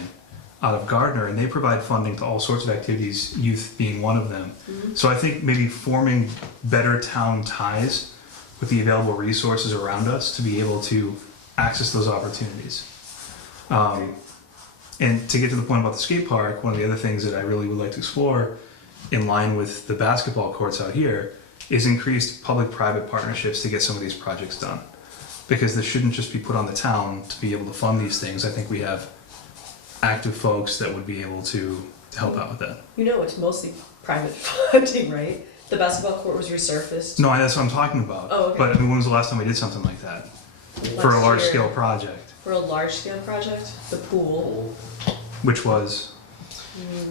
out of Gardner, and they provide funding to all sorts of activities, youth being one of them. So I think maybe forming better town ties with the available resources around us to be able to access those opportunities. And to get to the point about the skate park, one of the other things that I really would like to explore in line with the basketball courts out here is increased public-private partnerships to get some of these projects done. Because this shouldn't just be put on the town to be able to fund these things. I think we have active folks that would be able to help out with that. You know, it's mostly private funding, right? The basketball court was resurfaced. No, that's what I'm talking about. Oh, okay. But I mean, when was the last time we did something like that? For a Last large-scale year. project, For a large-scale project, the pool. which was,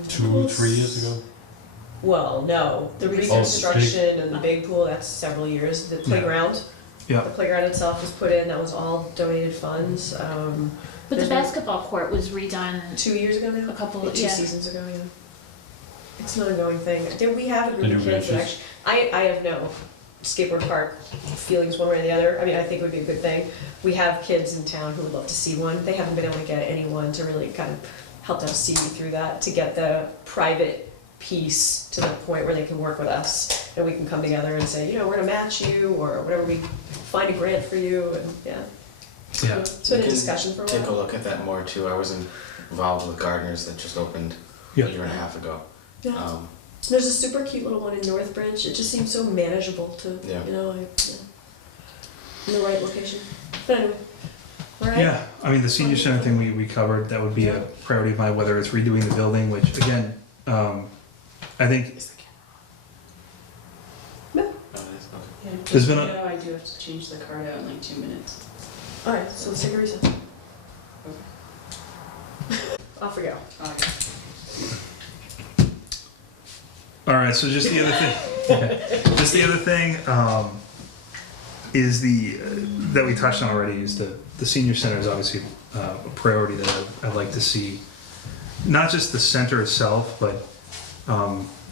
2-3 years ago. Well, no, the reconstruction and the big pool, that's several years. The playground, yeah. the playground itself was put in, that was all donated funds. But the There's been- basketball court was redone 2 years ago now? a couple of, Two yeah. seasons ago, yeah. It's an ongoing thing. We have a The group of new kids that benches. actually, I have no skateboard park feelings one way or the other. I mean, I think it would be a good thing. We have kids in town who would love to see one. They haven't been able to get anyone to really kind of help them see through that, to get the private piece to the point where they can work with us and we can come together and say, you know, we're gonna match you or whatever, we find a grant for you, and yeah. Yeah. It's been a We can discussion for a Take a while. look at that more too. I was involved with Gardeners that just opened Yeah. a year and a half ago. Yeah. There's a super cute little one in Northbridge. It just seems so manageable to, Yeah. you know, in the right location. But anyway, all right. Yeah, I mean, the senior center thing we covered, that would be a priority of mine, whether it's redoing the building, which again, I think Is the No. camera? Oh, it is? Okay. Yeah, There's just, been you a- know, I do have to change the card out in like 2 minutes. All right, so let's take a recess. Off we go. Okay. all right, so just the other thing, just the other thing is that we touched on already is the senior center is obviously a priority that I'd like to see, not just the center itself, but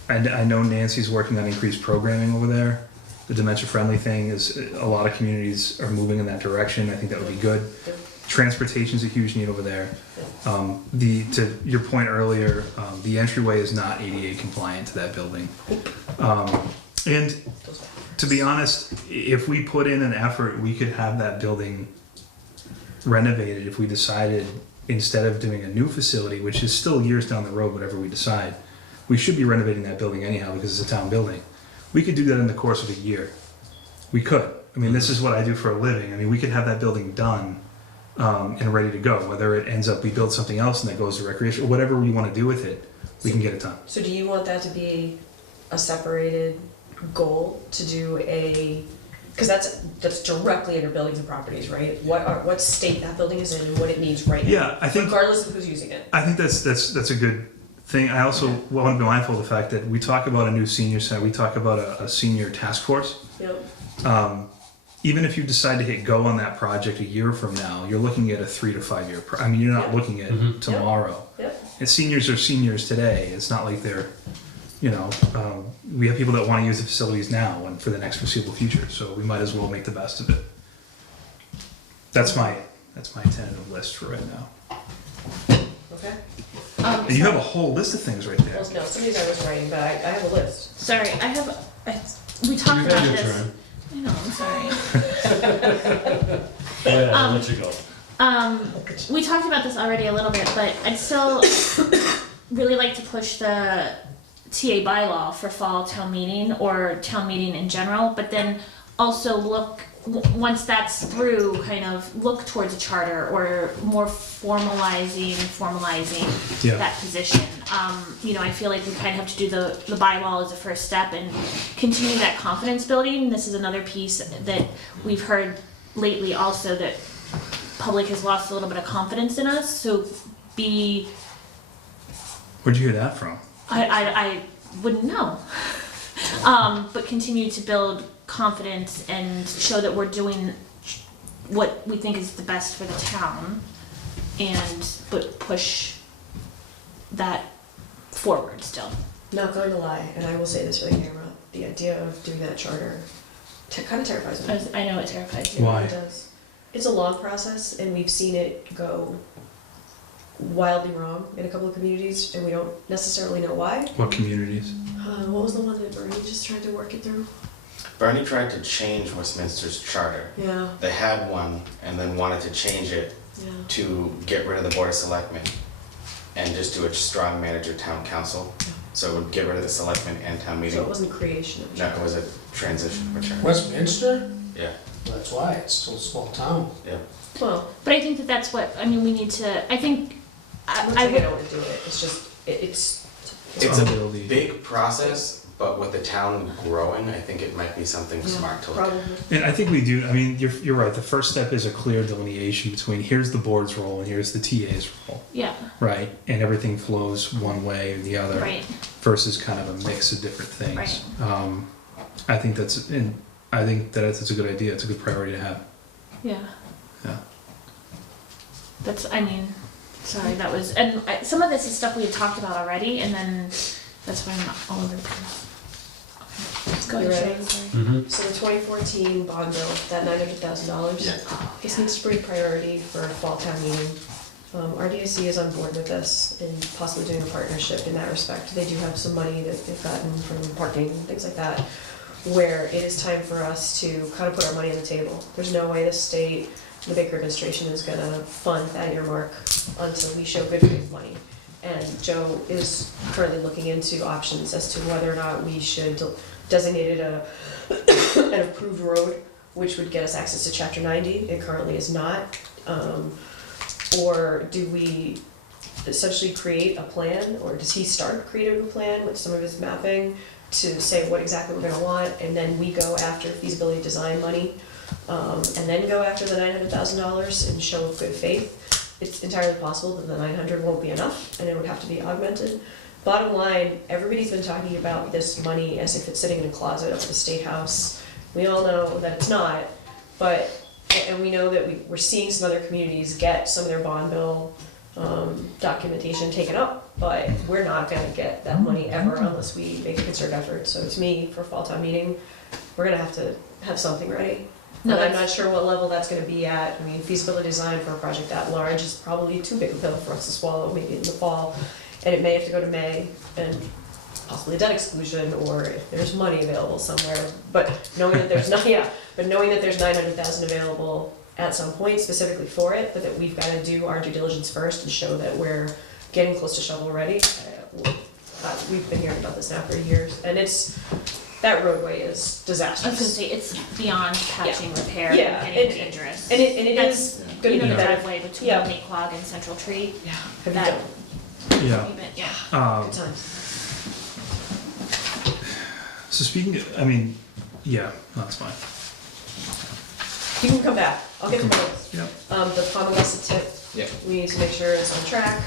I know Nancy's working on increased programming over there. The dementia-friendly thing is, a lot of communities are moving in that direction. I think that would be good. Transportation's a huge need over there. To your point earlier, the entryway is not ADA compliant to that building. And to be honest, if we put in an effort, we could have that building renovated if we decided, instead of doing a new facility, which is still years down the road, whatever we decide, we should be renovating that building anyhow because it's a town building. We could do that in the course of a year. We could. I mean, this is what I do for a living. I mean, we could have that building done and ready to go. Whether it ends up we build something else and that goes to recreation or whatever we want to do with it, we can get it done. So do you want that to be a separated goal to do a, because that's directly under buildings and properties, right? What state that building is in and what it needs right now. Yeah, I think Regardless of who's using it. I think that's a good thing. I also want to be mindful of the fact that we talk about a new senior center. We talk about a senior task force. Yep. Even if you decide to hit go on that project a year from now, you're looking at a 3 to 5 year. I mean, you're not Yeah. looking at Mhm. tomorrow. Yep. And seniors are seniors today. It's not like they're, you know, we have people that want to use the facilities now and for the next foreseeable future. So we might as well make the best of it. That's my tentative list for right now. Okay. And you have a whole list of things right there. Well, no, some of these I was writing, but I have a list. Sorry, we talked You've about had your this. turn. I know, I'm sorry. Yeah, I'll Um, let you go. We talked about this already a little bit, but I'd still really like to push the TA bylaw for fall town meeting or town meeting in general, but then also look, once that's through, kind of look towards a charter or more formalizing Yeah. that position. You know, I feel like we kind of have to do the bylaw as a first step and continue that confidence building. This is another piece that we've heard lately also, that public has lost a little bit of confidence in us, so Where'd you hear that from? I wouldn't know. But continue to build confidence and show that we're doing what we think is the best for the town, but push that forward still. Not going to lie, and I will say this for the camera, the idea of doing that charter kind of terrifies me. I know it terrifies you. Why? It does. It's a long process, and we've seen it go wildly wrong in a couple of communities, and we don't necessarily know why. What communities? What was the one that Bernie just tried to work it through? Bernie tried to change Westminster's charter. Yeah, They had one and then wanted to change it yeah. to get rid of the Board of Selectmen and just do a strong manager town council. So it would get rid of the selectmen and town So meeting. it wasn't creation of No, it was a transition of a charter. Westminster? Yeah, That's why, it's still a small town. yeah. Well, But I think that that's what, I mean, we need to, I think, I'm not I saying I would, don't want to do it, it's just, it's It's a Ability. big process, but with the town growing, I think it might be something smart to look at. probably. And I think we do, I mean, you're right, the first step is a clear delineation between here's the board's role and here's the TA's role, yeah, right? And everything flows one way or the other right, versus kind of a mix of different things. Right. I think that's a good idea, it's a good priority to have. yeah. Yeah. That's, I mean, sorry, that was, and some of this is stuff we had talked about already, and then that's why I'm not all over the place. Okay, let's go You ahead, ready? Sherry, sorry. Mm-hmm. So the 2014 bond bill, that $900,000, Yeah. this needs to be a priority for fall town meeting. RDIC is on board with this and possibly doing a partnership in that respect. They do have some money that they've gotten from parking and things like that, where it is time for us to kind of put our money on the table. There's no way the state, the Baker administration is gonna fund that earmark until we show good faith money. And Joe is currently looking into options as to whether or not we should designate it an approved road, which would get us access to chapter 90. It currently is not. Or do we essentially create a plan, or does he start creating a plan with some of his mapping to say what exactly we're gonna want, and then we go after feasibility design money, and then go after the $900,000 and show good faith? It's entirely possible that the 900 won't be enough, and it would have to be augmented. Bottom line, everybody's been talking about this money as if it's sitting in a closet up at the State House. We all know that it's not, and we know that we're seeing some other communities get some of their bond bill documentation taken up, but we're not gonna get that money ever unless we make a concerted effort. So to me, for fall town meeting, we're gonna have to have something ready. No, And I'm that's- not sure what level that's gonna be at. I mean, feasibility design for a project that large is probably too big a pill for us to swallow, maybe in the fall. And it may have to go to May and possibly debt exclusion, or if there's money available somewhere. But knowing that there's not, but knowing that there's 900,000 available at some point specifically for it, but that we've gotta do our due diligence first and show that we're getting close to shovel ready. We've been hearing about this now for years, and that roadway is I was disastrous. gonna say, it's beyond patching repair Yeah, and getting and- dangerous. And it That's, is gonna you be know, the better. driveway between Yeah. Naquag and Central Tree, Yeah. Have you that- done? Yeah. yeah. Good times. So speaking, I mean, yeah, that's fine. You can come back, I'll get the minutes. Yeah. The Palmagussit tip, Yeah. we need to make sure it's on track.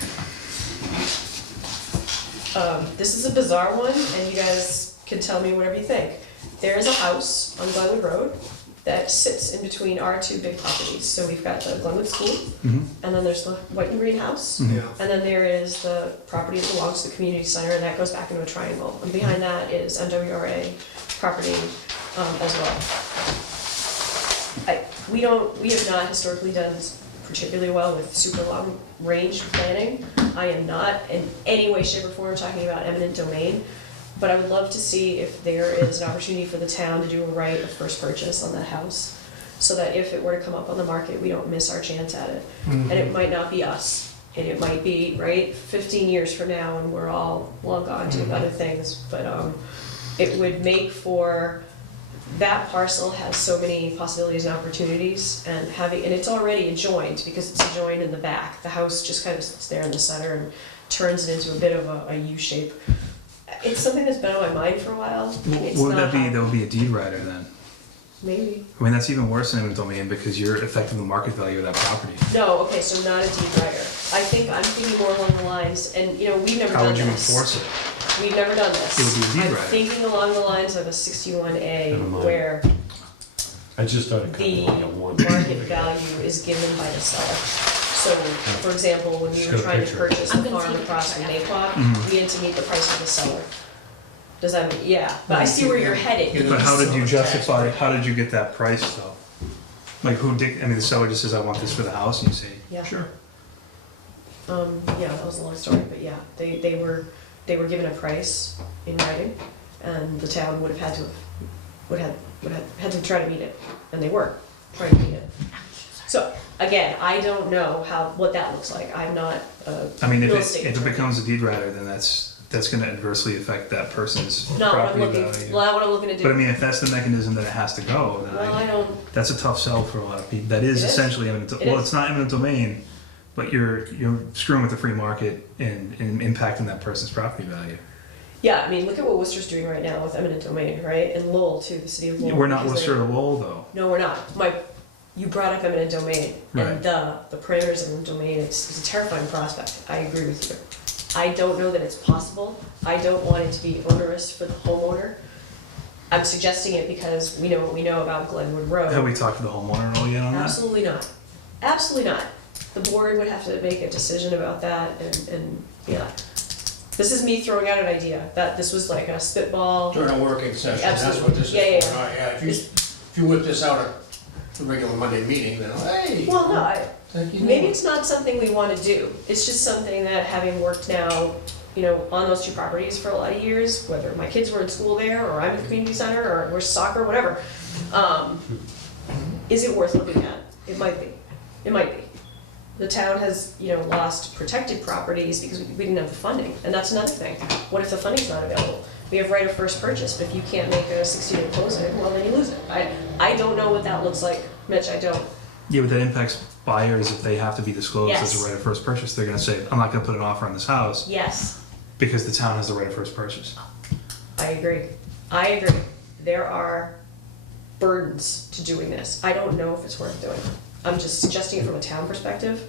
This is a bizarre one, and you guys can tell me whatever you think. There is a house on Glenwood Road that sits in between our two big properties. So we've got the Glenwood School, Mm-hmm. and then there's the White and Green House, Mhm. Yeah. and then there is the property that belongs to the community center, and that goes back into a triangle. And behind that is NWRA property as well. We have not historically done particularly well with super long range planning. I am not in any way, shape, or form talking about eminent domain, but I would love to see if there is an opportunity for the town to do a right of first purchase on that house, so that if it were to come up on the market, we don't miss our chance at it. And it might not be us, and it might be, right, 15 years from now, and we're all long gone doing other things, but it would make for, that parcel has so many possibilities and opportunities, and it's already adjoined, because it's adjoined in the back. The house just kind of sits there in the center and turns it into a bit of a U shape. It's something that's been on my mind for a while. It's What would not that be? happening. That would be a deed rider then. Maybe. I mean, that's even worse than eminent domain because you're affecting the market value of that property. No, okay, so not a deed writer. I think I'm thinking more along the lines, and we've never How done would you this. enforce it? we've never done this. It would be a deed I'm rider. thinking along the lines of a 61A Never mind. where I just started the cutting like a one. market value is given by the seller. So, for example, when we Just were got a trying to picture. purchase I'm the gonna farm take a across from picture. Naquan, Mhm. we had to meet the price of the seller. Does that mean, yeah, but I see where you're headed. But how did you justify, how did you get that price though? Like who I mean, the seller just says, I want this for the house, and you say, Yeah. sure. Yeah, that was a long story, but yeah, they were given a price in writing, and the town would have had to, had to try to meet it, and they were trying to meet it. So, again, I don't know what that looks like, I'm not a I mean, real if estate it attorney. becomes a deed rider, then that's gonna adversely affect that person's Not what I'm property looking, value. not what I'm looking to do. But I mean, if that's the mechanism that it has to go, then Well, I don't, that's a tough sell for a lot of people. That is It is. essentially eminent, It well, is. it's not eminent domain, but you're screwing with the free market and impacting that person's property value. yeah, I mean, look at what Worcester's doing right now with eminent domain, right? And Lowell too, the city of Lowell. We're not because Worcester they're- to Lowell though. No, we're not. You brought up eminent domain, Right. and the parameters of eminent domain, it's a terrifying prospect. I agree with you. I don't know that it's possible. I don't want it to be onerous for the homeowner. I'm suggesting it because we know what we know about Glenwood Road. Have we talked to the homeowner at all yet on that? Absolutely not. Absolutely not. The board would have to make a decision about that, and yeah. This is me throwing out an idea, that this was like a spitball. During a working session, that's Absolutely. what this is Yeah, yeah, for. Yeah, if you whip this out at the regular Monday meeting, then, hey. Well, no, thank you. maybe it's not something we want to do. It's just something that, having worked now, on those two properties for a lot of years, whether my kids were in school there, or I'm at the community center, or we're soccer, whatever, is it worth looking at? It might be. It might be. The town has, lost protected properties because we didn't have the funding, and that's another thing. What if the funding's not available? We have right of first purchase, but if you can't make a 60-day closing, well, then you lose it. I don't know what that looks like, Mitch, I don't. Yeah, but that impacts buyers if they have to be disclosed as Yes. a right of first purchase. They're gonna say, I'm not gonna put an offer on this house Yes, because the town has the right of first purchase. I agree. I agree. There are burdens to doing this. I don't know if it's worth doing. I'm just suggesting it from a town perspective.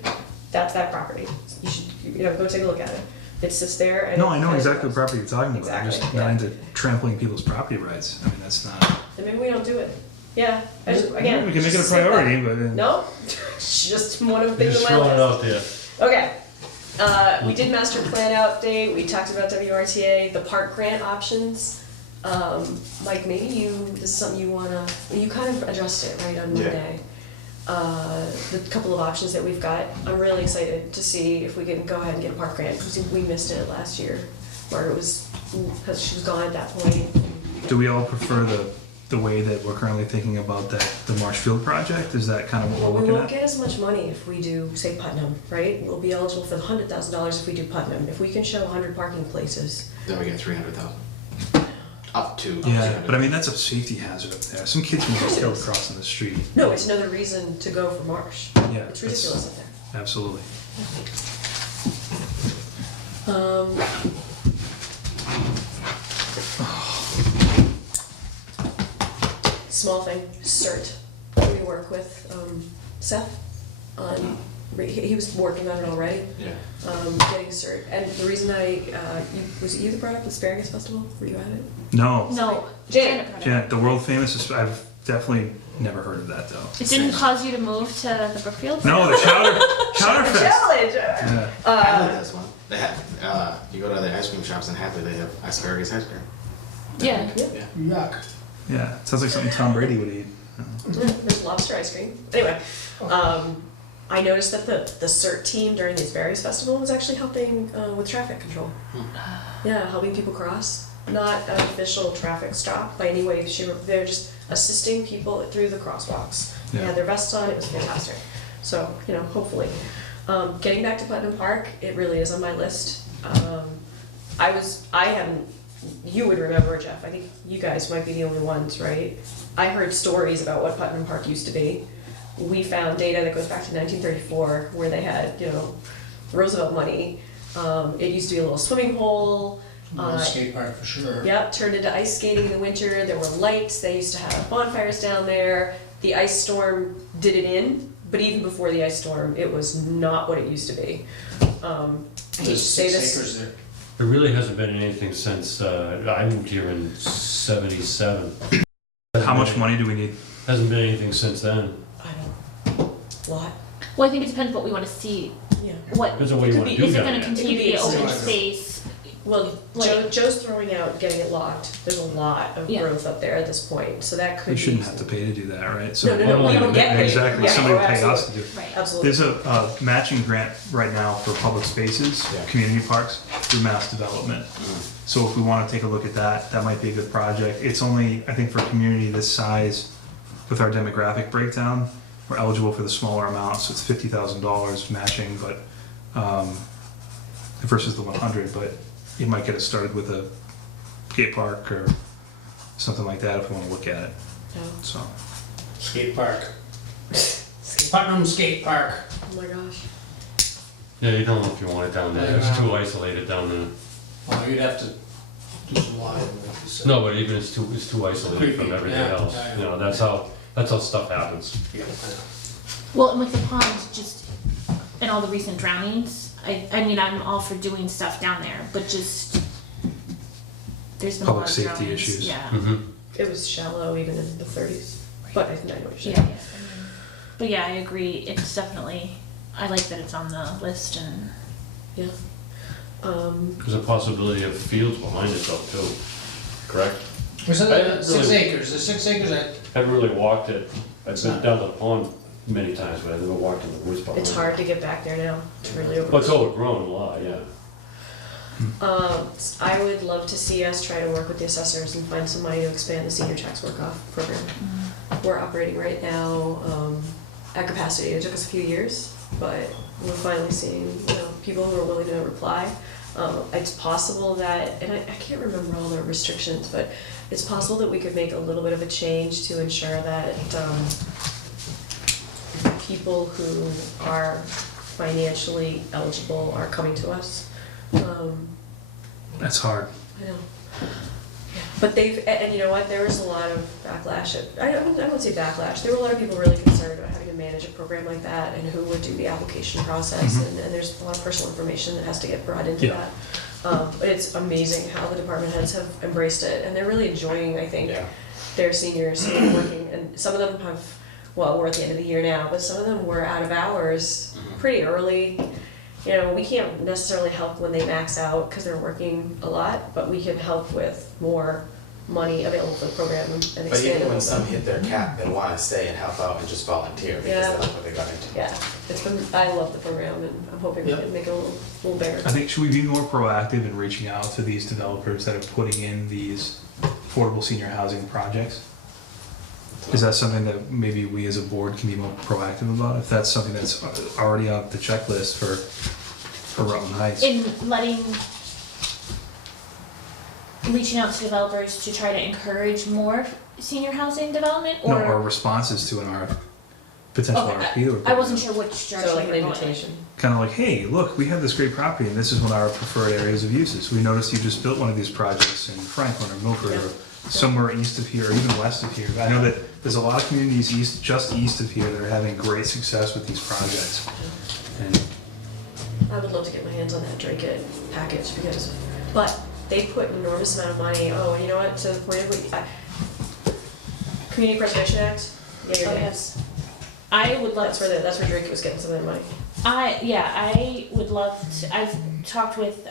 That's that property. You should, go take a look at it. It sits there and. No, I know it exactly what grows. property you're talking about. I'm just Exactly, not yeah. into trampling people's property rights. I mean, that's not. Then maybe we don't do it. Yeah, again. We can make it a just say that. priority, but then. No, it's just one of the things Just on my throwing it list. out there. Okay. We did master plan update, we talked about WRTA, the park grant options. Mike, maybe this is something you kind of addressed it right on Yeah. Monday. The couple of options that we've got, I'm really excited to see if we can go ahead and get a park grant, because we missed it last year. Margaret because she was gone at that point. Do we all prefer the way that we're currently thinking about the Marshfield project? Is that kind of what Well, we're we looking won't at? get as much money if we do, say, Putnam, right? We'll be eligible for the $100,000 if we do Putnam. If we can show 100 parking places, Then we get 300,000. Up to. Yeah, but I mean, that's a safety hazard up there. Some kids can get course it killed is. crossing the street. no, it's another reason to go for Marsh. Yeah, It's that's- ridiculous up there. Absolutely. Small thing, CERT. We work with Seth on, he was working on it already, Yeah. getting CERT. And the reason was it you that brought up the Asparagus Festival? Were you at it? No, No, Janet. brought it up. Janet, the world famous, I've definitely never heard of that though. It didn't cause you to move to the Brookfield? No, the Chowder Fest. Challenge! Yeah. Hadley does one. They have, you go to the ice cream shops in Hadley, they have asparagus ice cream. Yeah. Yeah. Yuck. Yeah, sounds like something Tom Brady would eat. There's lobster ice cream. Anyway, I noticed that the CERT team during the Asparagus Festival was actually helping with traffic control. Yeah, helping people cross. Not an official traffic stop by any way, they're just assisting people through the crosswalks. They Yeah. had their vests on, it was fantastic. So, hopefully. Getting back to Putnam Park, it really is on my list. You would remember, Jeff, I think you guys might be the only ones, right? I heard stories about what Putnam Park used to be. We found data that goes back to 1934, where they had, Roosevelt money. It used to be a little swimming hole. Skate park for sure. Yep, turned into ice skating in the winter. There were lights. They used to have bonfires down there. The ice storm did it in, but even before the ice storm, it was not what it used to be. I hate to There's say 6 this. acres there. There really hasn't been anything since, I moved here in '77. How much money do we need? Hasn't been anything since then. I don't, lot, Well, I think it depends what we want to see. yeah. What Depends on what you It want could to do is it down going to there. continue to It be could be open exciting. space? Well, Like- Joe's throwing out getting it locked. There's a lot of Yeah. growth up there at this point, so that could We be. shouldn't have to pay to do that, right? So No, we don't get paid. Exactly, Yeah, somebody will pay absolutely. us to do it. Right. Absolutely. There's a matching grant right now for public spaces, Yeah. community parks, through mass development. So if we want to take a look at that, that might be a good project. It's only, I think for a community this size, with our demographic breakdown, we're eligible for the smaller amount, so it's $50,000 matching, but, versus the 100, but it might get us started with a skate park or something like that if we want to look at it, No. so. Skate park. Putnam Skate Park. Oh my gosh. Yeah, you don't know if you want it down there. It's too isolated down there. Well, you'd have to do some live, like you said. No, but even it's too isolated from everything Yeah, else. yeah. You know, that's how stuff happens. Yeah. Well, and with the pond, just and all the recent drownings, I mean, I'm all for doing stuff down there, but just there's been Public a lot safety of drownings. issues. Yeah. Mm-hmm. It was shallow even in the 30s, but I think I know what you're Yeah. saying. But yeah, I agree. It's definitely. I like that it's on the list, and Yeah. There's a possibility of fields behind it though, too. Correct? We said I that 6 really- acres, the 6 acres that, I haven't really walked it. I've been down to the pond many times, but I've never walked in the woods behind it. It's hard to get back there now. It's really over. But it's overgrown a lot, yeah. I would love to see us try to work with the assessors and find some money to expand the senior tax work-off program. We're operating right now at capacity. It took us a few years, but we're finally seeing, people who are willing to reply. It's possible that, and I can't remember all the restrictions, but it's possible that we could make a little bit of a change to ensure that people who are financially eligible are coming to us. That's hard. I know. But and you know what, there was a lot of backlash. I won't say backlash, there were a lot of people really concerned about having to manage a program like that and who would do the application process, Mhm. and there's a lot of personal information that has to get brought into Yeah. that. But it's amazing how the department heads have embraced it, and they're really enjoying, I think, Yeah. their seniors who are working, and some of them have, well, we're at the end of the year now, but some of them were out of hours pretty early. We can't necessarily help when they max out because they're working a lot, but we can help with more money available for the program and expand it. But even a when little some bit. hit their cap, they wanna stay and help out and just volunteer because Yeah. that's what they got into. Yeah, I love the program, and I'm hoping we Yep. can make it a little bigger. I think, should we be more proactive in reaching out to these developers that are putting in these affordable senior housing projects? Is that something that maybe we as a board can be more proactive about? If that's something that's already on the checklist for Rutland Heights? in reaching out to developers to try to encourage more senior housing development, No, or our responses to an potential Okay, RFP. That would I wasn't sure which direction So like you an were going. invitation. Kind of like, hey, look, we have this great property and this is one of our preferred areas of uses. We noticed you just built one of these projects in Franklin or Milford or somewhere east of here or even west of here. I know that there's a lot of communities just east of here that are having great success with these projects. And I would love to get my hands on that drink it package but they put an enormous amount of money, you know what, to the point of, Community Preservation Act, yeah, you're Oh, right. yes. I would love That's where Drake was getting some of their money. I would love to. I've talked with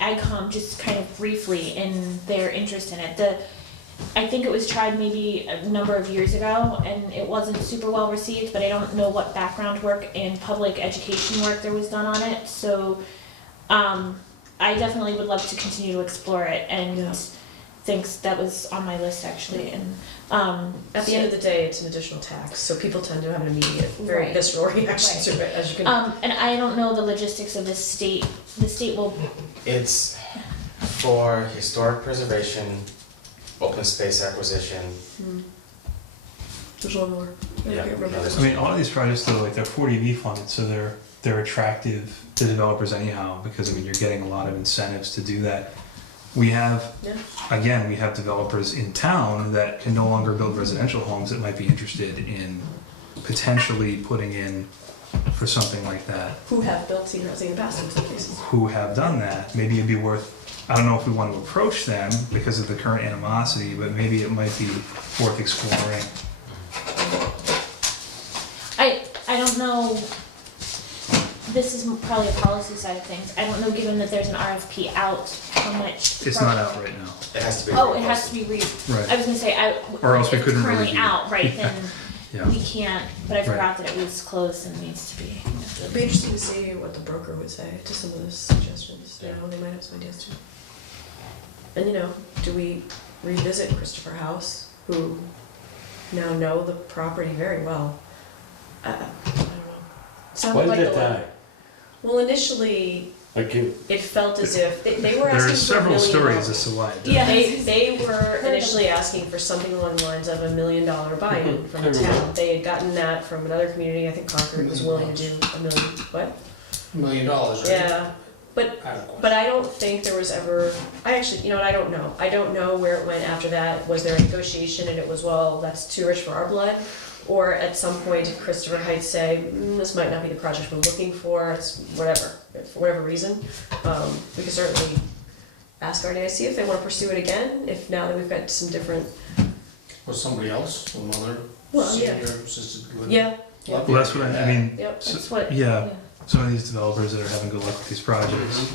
AgCom just kind of briefly in their interest in it. I think it was tried maybe a number of years ago and it wasn't super well received, but I don't know what background work and public education work there was done on it. So I definitely would love to continue to explore it, and Yeah. thinks that was on my list actually. And At the end of the day, it's an additional tax, so people tend to have an immediate, very Right. visceral reaction to it, as you can. and I don't know the logistics of this state. The state will. It's for historic preservation, open space acquisition. There's one more. I Yeah. can't remember. I mean, a lot of these projects though, like they're 40B funded, so they're attractive to developers anyhow, because I mean, you're getting a lot of incentives to do that. We have, Yeah. again, we have developers in town that can no longer build residential homes that might be interested in potentially putting in for something like that, Who have built senior housing in the past in some cases. who have done that, maybe it'd be worth, I don't know if we want to approach them because of the current animosity, but maybe it might be worth exploring. I don't know, this is probably a policy side of things. I don't know, given that there's an RFP out, how much. It's not out right now. It has to be. Oh, it has to be I Right. was gonna say, Or else we if couldn't it's really currently do- out, right, Yeah. then Yeah. we can't, but I Right. forgot that it was closed and needs to be. It'd be interesting to see what the broker would say to some of those suggestions. You know, they might have some ideas too. And you know, do we revisit Christopher House, who now know the property very well? I don't know. Sounded Why like did the that die? Well, initially, I can't, it felt as if they were There asking are for several $1 million. stories as to why it did. Yeah. They were Heard of initially asking for something along the lines of $1 million buy-in Mhm. from the town. They had gotten that from another community, I think Concord was willing to do $1 million, what? $1 million, right? Yeah, but I don't think there was ever, I actually, you know what, I don't know. I don't know where it went after that. Was there a negotiation and it was, well, that's too rich for our blood? Or at some point did Christopher Heights say, this might not be the project we're looking for, it's whatever, for whatever reason. We could certainly ask our NIC if they want to pursue it again, if now that we've got some different, Or somebody else, another Well, yeah. senior assisted living. yeah, Well, that's what I mean. yep. That's what. Yeah. Some of these developers that are having good luck with these projects.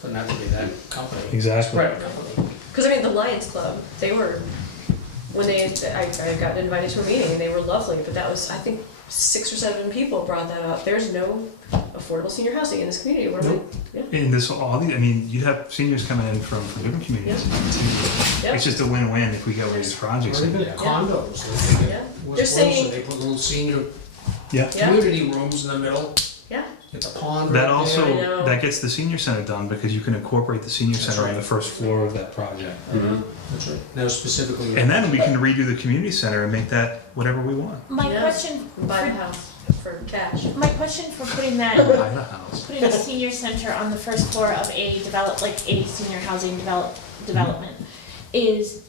Doesn't have to be that company. Exactly. Private company. Because I mean, the Lions Club, they were, when I got invited to a meeting and they were lovely, but that was, I think, 6 or 7 people brought that up. There's no affordable senior housing in this community. What am I? Yeah. And this, I mean, you have seniors coming in from different communities. Yep. It's just a win-win if we get one of these projects Or in. even condos. They Yeah. get West They're saying- Boylston, they put little senior Yeah. Yeah. community rooms in the middle, Yeah. get the pond That right also, I there. know. that gets the senior center done because you can incorporate the senior That's center on right. the first floor of that project. That's right. Now specifically. And then we can redo the community center and make that whatever we want. My Yeah. question, Buy the for, house for cash. my question for putting that, Buy the house. putting a senior center on the first floor of a a senior housing development is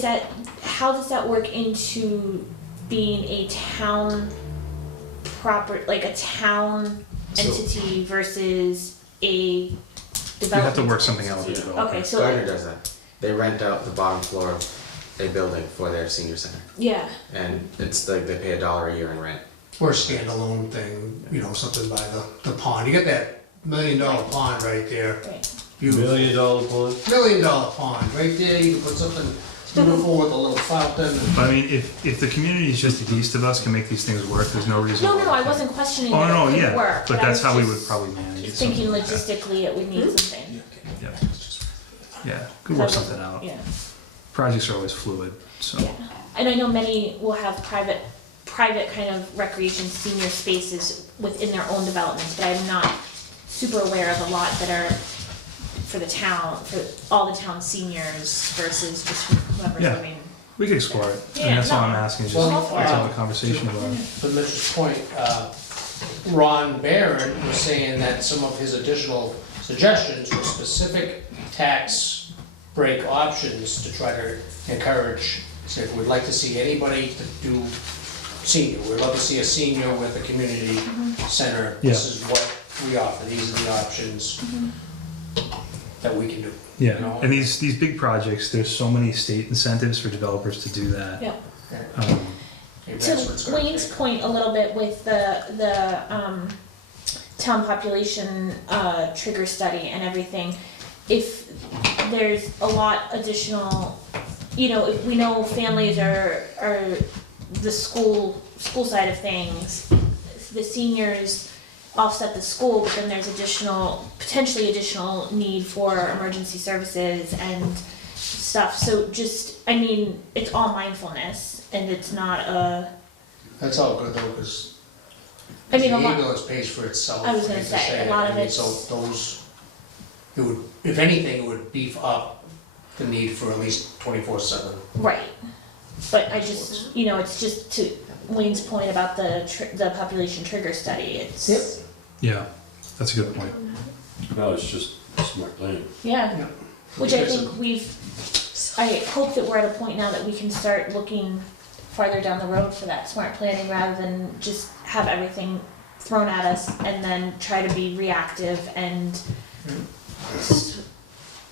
that, how does that work into being a town like a town So- entity versus a development? We have to work something out with the entity? developer. Okay, so, Gardner does that. They rent out the bottom floor of a building for their senior center. yeah, And it's like they pay $1 a year in rent. Or a standalone thing, you know, something by the pond. You got that $1 million pond right there. right. Beautiful. $1 million pond? $1 million pond, right there. You can put something beautiful with a little fountain. And But I mean, if the communities just east of us can make these things work, there's no reason. No, why no, I we wasn't questioning Oh, that no, it couldn't yeah, work, but I that's was how we just would probably manage it. Just thinking something like that. logistically, it would need something. Yeah, yeah, could work something out. Yeah. Projects are always fluid, so. Yeah, and I know many will have private kind of recreation senior spaces within their own developments, but I'm not super aware of a lot that are for the town, for all the town seniors versus just whoever's Yeah. living. We could explore it. I Yeah, mean, that's all no. I'm asking, is Well, just let's have a conversation about it. to Mitch's point, Ron Barron was saying that some of his additional suggestions were specific tax break options to try to encourage. So if we'd like to see anybody to do senior, we'd love to see a senior with a community center. This is what we offer, these are the options that we can do. Yeah, No. and these big projects, there's so many state incentives for developers to do that. Yeah. Maybe To that's what it's gonna Wayne's take. point a little bit with the town population trigger study and everything, if there's a lot additional, you know, if we know families are the school side of things, the seniors offset the school, but then there's potentially additional need for emergency services and stuff, so just, I mean, it's all mindfulness, and it's not a, That's all good though, because I the mean, a lot, ambulance pays for itself. I was I gonna hate to say, a it. lot I of mean, it's- So those, it would, if anything, it would beef up the need for at least 24/7. right, but I just, you know, it's just to Wayne's point about the population trigger study, it's, Yep. Yeah, that's a good point. No, it's just smart planning. yeah, Yeah. which I Because think I hope that we're at a point now that we can start looking farther down the road for that smart planning rather than just have everything thrown at us and then try to be reactive and,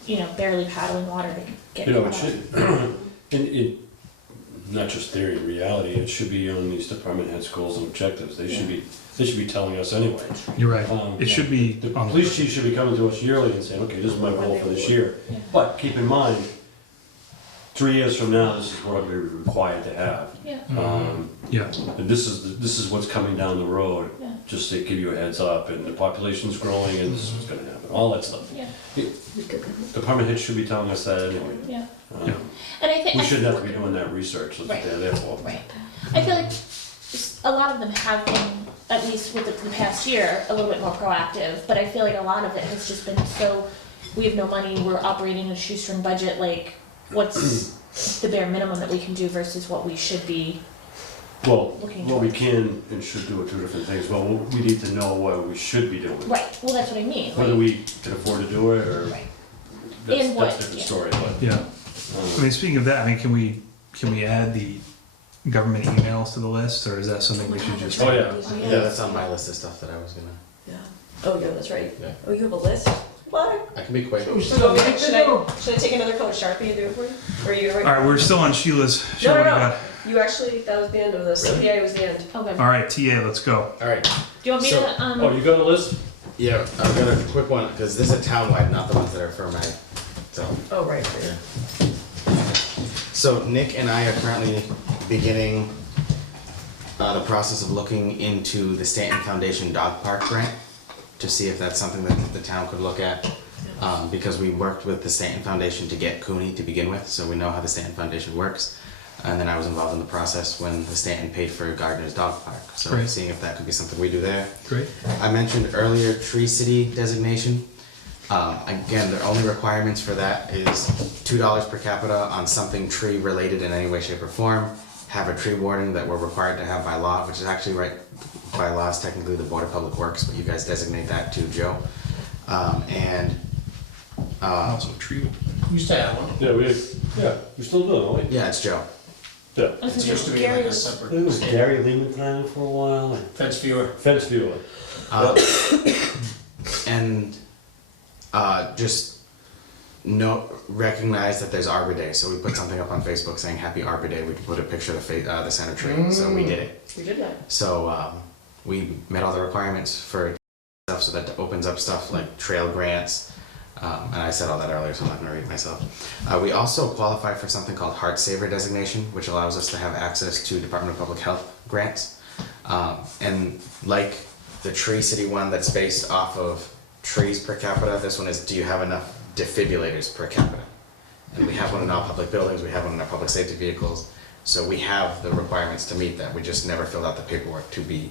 you know, barely paddling water to get You know, it caught up. should, not just theory, reality, it should be on these department heads' goals and objectives. They should be telling us anyway. You're right. Um, It should be The on the police chief should be coming to us yearly and saying, okay, this is my goal for this year. Yeah. But keep in mind, 3 years from now, this is what we're required to have. Yeah, Yeah, And this is what's coming down the road, yeah, just to give you a heads up, and the population's growing, and this is what's gonna happen, all that stuff. yeah, Department heads should be telling us that anyway. yeah. Yeah. And I think. We shouldn't have to be doing that research, that's what they're there for. Right. I feel like a lot of them have been, at least with the past year, a little bit more proactive, but I feel like a lot of it has just been so, we have no money, we're operating a shoestring budget, like, what's the bare minimum that we can do versus what we should be Well, looking what we towards? can and should do are two different things. Well, we need to know what we should be doing. Right, well, that's what I mean. Whether like- we can afford to do it, or, Right. that's And what, a different yeah. story, but. yeah. I um, mean, speaking of that, I mean, can we add the government emails to the list, or is that something we should just? Oh, yeah. Yeah, that's on my list of stuff that I was gonna, Yeah. Oh, yeah, that's right. Yeah. Oh, you have a list? What? I can be quick. Should I take another color Sharpie and do it for you? Or are you gonna write? All right, we're still on Sheila's. No, Sheila, no, we no. got- You actually, that was the end of this. Really? CPA was the end. Okay. All right, TA, let's go. All right, Do you want me So- to, Oh, you got a list? yeah, I've got a quick one, because this is townwide, not the ones that are for my, so. Oh, right, Yeah. right. So Nick and I are currently beginning the process of looking into the Stanton Foundation Dog Park grant to see if that's something that the town could look at. Because we worked with the Stanton Foundation to get Cooney to begin with, so we know how the Stanton Foundation works. And then I was involved in the process when the Stanton paid for Gardner's Dog Park. So Great. seeing if that could be something we do there. Great. I mentioned earlier Tree City designation. Again, the only requirements for that is $2 per capita on something tree related in any way, shape, or form. Have a tree warden that we're required to have by law, which is actually right, by law is technically the Board of Public Works, but you guys designate that to Joe. Also, tree. We used to have one. Yeah, we still do, don't we? Yeah, it's Joe. Yeah. I was It gonna used to say, be like Gary a was- separate. It was Gary Lehman time for a while, and Fence viewer. fence viewer. Um, and just recognize that there's Arbor Day, so we put something up on Facebook saying Happy Arbor Day. We could put a picture of the center tree, so we did it. We did that. So we met all the requirements for stuff, so that opens up stuff like trail grants. And I said all that earlier, so I'm not going to read it myself. We also qualify for something called Heart Saver designation, which allows us to have access to Department of Public Health grants. And like the Tree City one that's based off of trees per capita, this one is, do you have enough defibrillators per capita? And we have one in all public buildings, we have one in our public safety vehicles. So we have the requirements to meet that. We just never filled out the paperwork to be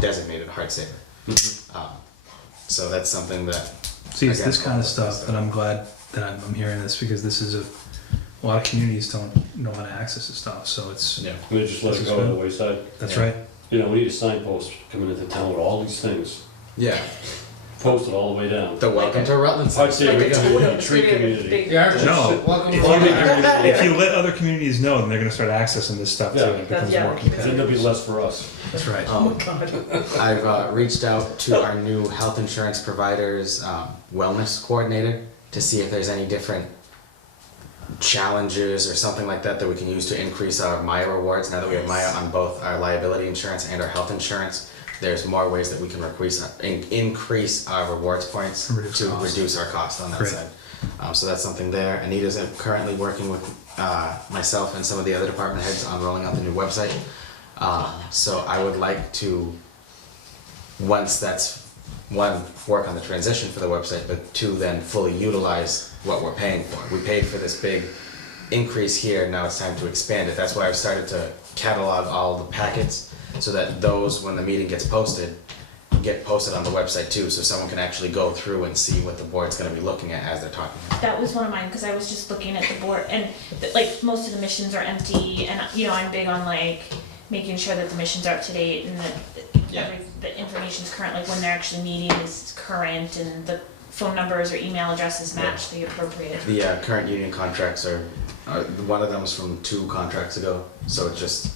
designated Heart Saver. So that's something that. See, it's again, this kind of stuff that I'm glad that I'm hearing this, because this is a lot of communities don't know how to access this stuff, so it's, Yeah. We just let This it is go to the good. wayside. that's Yeah. right. You know, we need a signpost coming into town with all these things, Yeah. posted all the way down. The welcome to Rutland. I'd say There we we go. got- It's tree gonna be a community. big- Yeah, No. welcome If to you, Rutland. if you let other communities know, then they're gonna start accessing this stuff too, Yeah. and it becomes Yeah. more Then competitive. there'll be less for us. That's right. Oh my God. I've reached out to our new health insurance provider's wellness coordinator to see if there's any different challenges or something like that that we can use to increase our Maya rewards. Now that we have Maya on both our liability insurance and our health insurance, there's more ways that we can increase our rewards points And reduce to costs. reduce our cost on that Great. side. So that's something there. Anita's currently working with myself and some of the other department heads on rolling out the new website. So I would like to, once that's, one, work on the transition for the website, but two, then fully utilize what we're paying for. We paid for this big increase here, now it's time to expand it. That's why I've started to catalog all the packets so that those, when the meeting gets posted, get posted on the website too, so someone can actually go through and see what the board's gonna be looking at as they're talking. That was one of mine, because I was just looking at the board, and like, most of the missions are empty, and you know, I'm big on like, making sure that the missions are up to date, and that Yeah. the information's current, like when they're actually meeting is current, and the phone numbers or email addresses match the appropriate. The current union contracts are, one of them was from 2 contracts ago, so it's just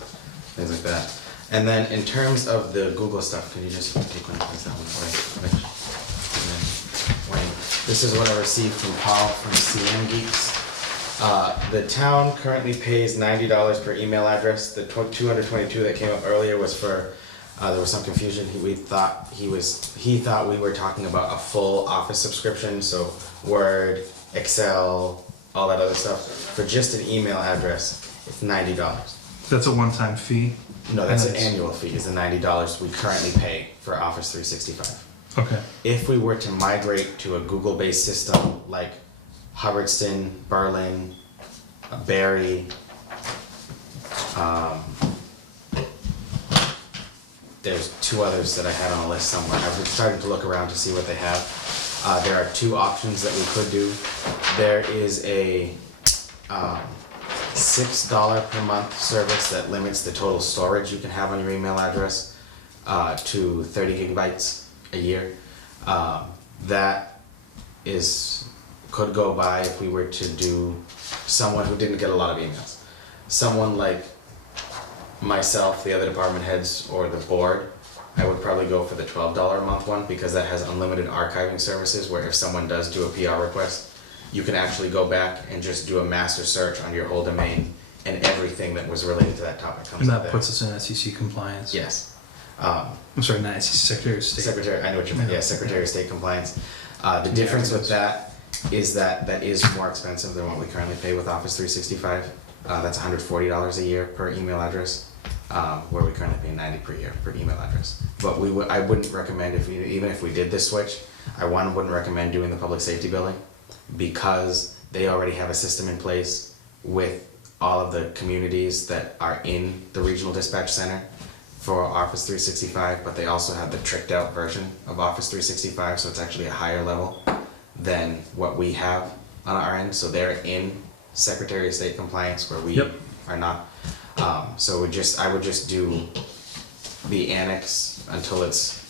things like that. And then in terms of the Google stuff, can you just take one, please, that one away, Rich? And then Wayne. This is what I received from Paul from CM Geeks. The town currently pays $90 per email address. The 222 that came up earlier was for, there was some confusion. He thought we were talking about a full Office subscription, so Word, Excel, all that other stuff. For just an email address, it's $90. That's a one-time fee? No, that's an And annual fee, is the $90 we currently pay for Office 365. Okay. If we were to migrate to a Google-based system like Hubbardston, Berlin, Barry, there's two others that I had on a list somewhere. I've started to look around to see what they have. There are two options that we could do. There is a $6 per month service that limits the total storage you can have on your email address to 30 gigabytes a year. That could go by if we were to do someone who didn't get a lot of emails. Someone like myself, the other department heads, or the board, I would probably go for the $12 a month one because that has unlimited archiving services where if someone does do a PR request, you can actually go back and just do a master search on your whole domain and everything that was related to that topic comes And up that there. puts us in SEC compliance? Yes. I'm sorry, not SEC, Secretary of State. Secretary, I know what you meant, yeah, Secretary of State compliance. The difference with that is that is more expensive than what we currently pay with Office 365. That's $140 a year per email address, where we currently pay $90 per year per email address. But I wouldn't recommend, even if we did this switch, I wouldn't recommend doing the public safety billing because they already have a system in place with all of the communities that are in the regional dispatch center for Office 365, but they also have the tricked out version of Office 365, so it's actually a higher level than what we have on our end. So they're in Secretary of State compliance where we are not. So I would just do the annex until it's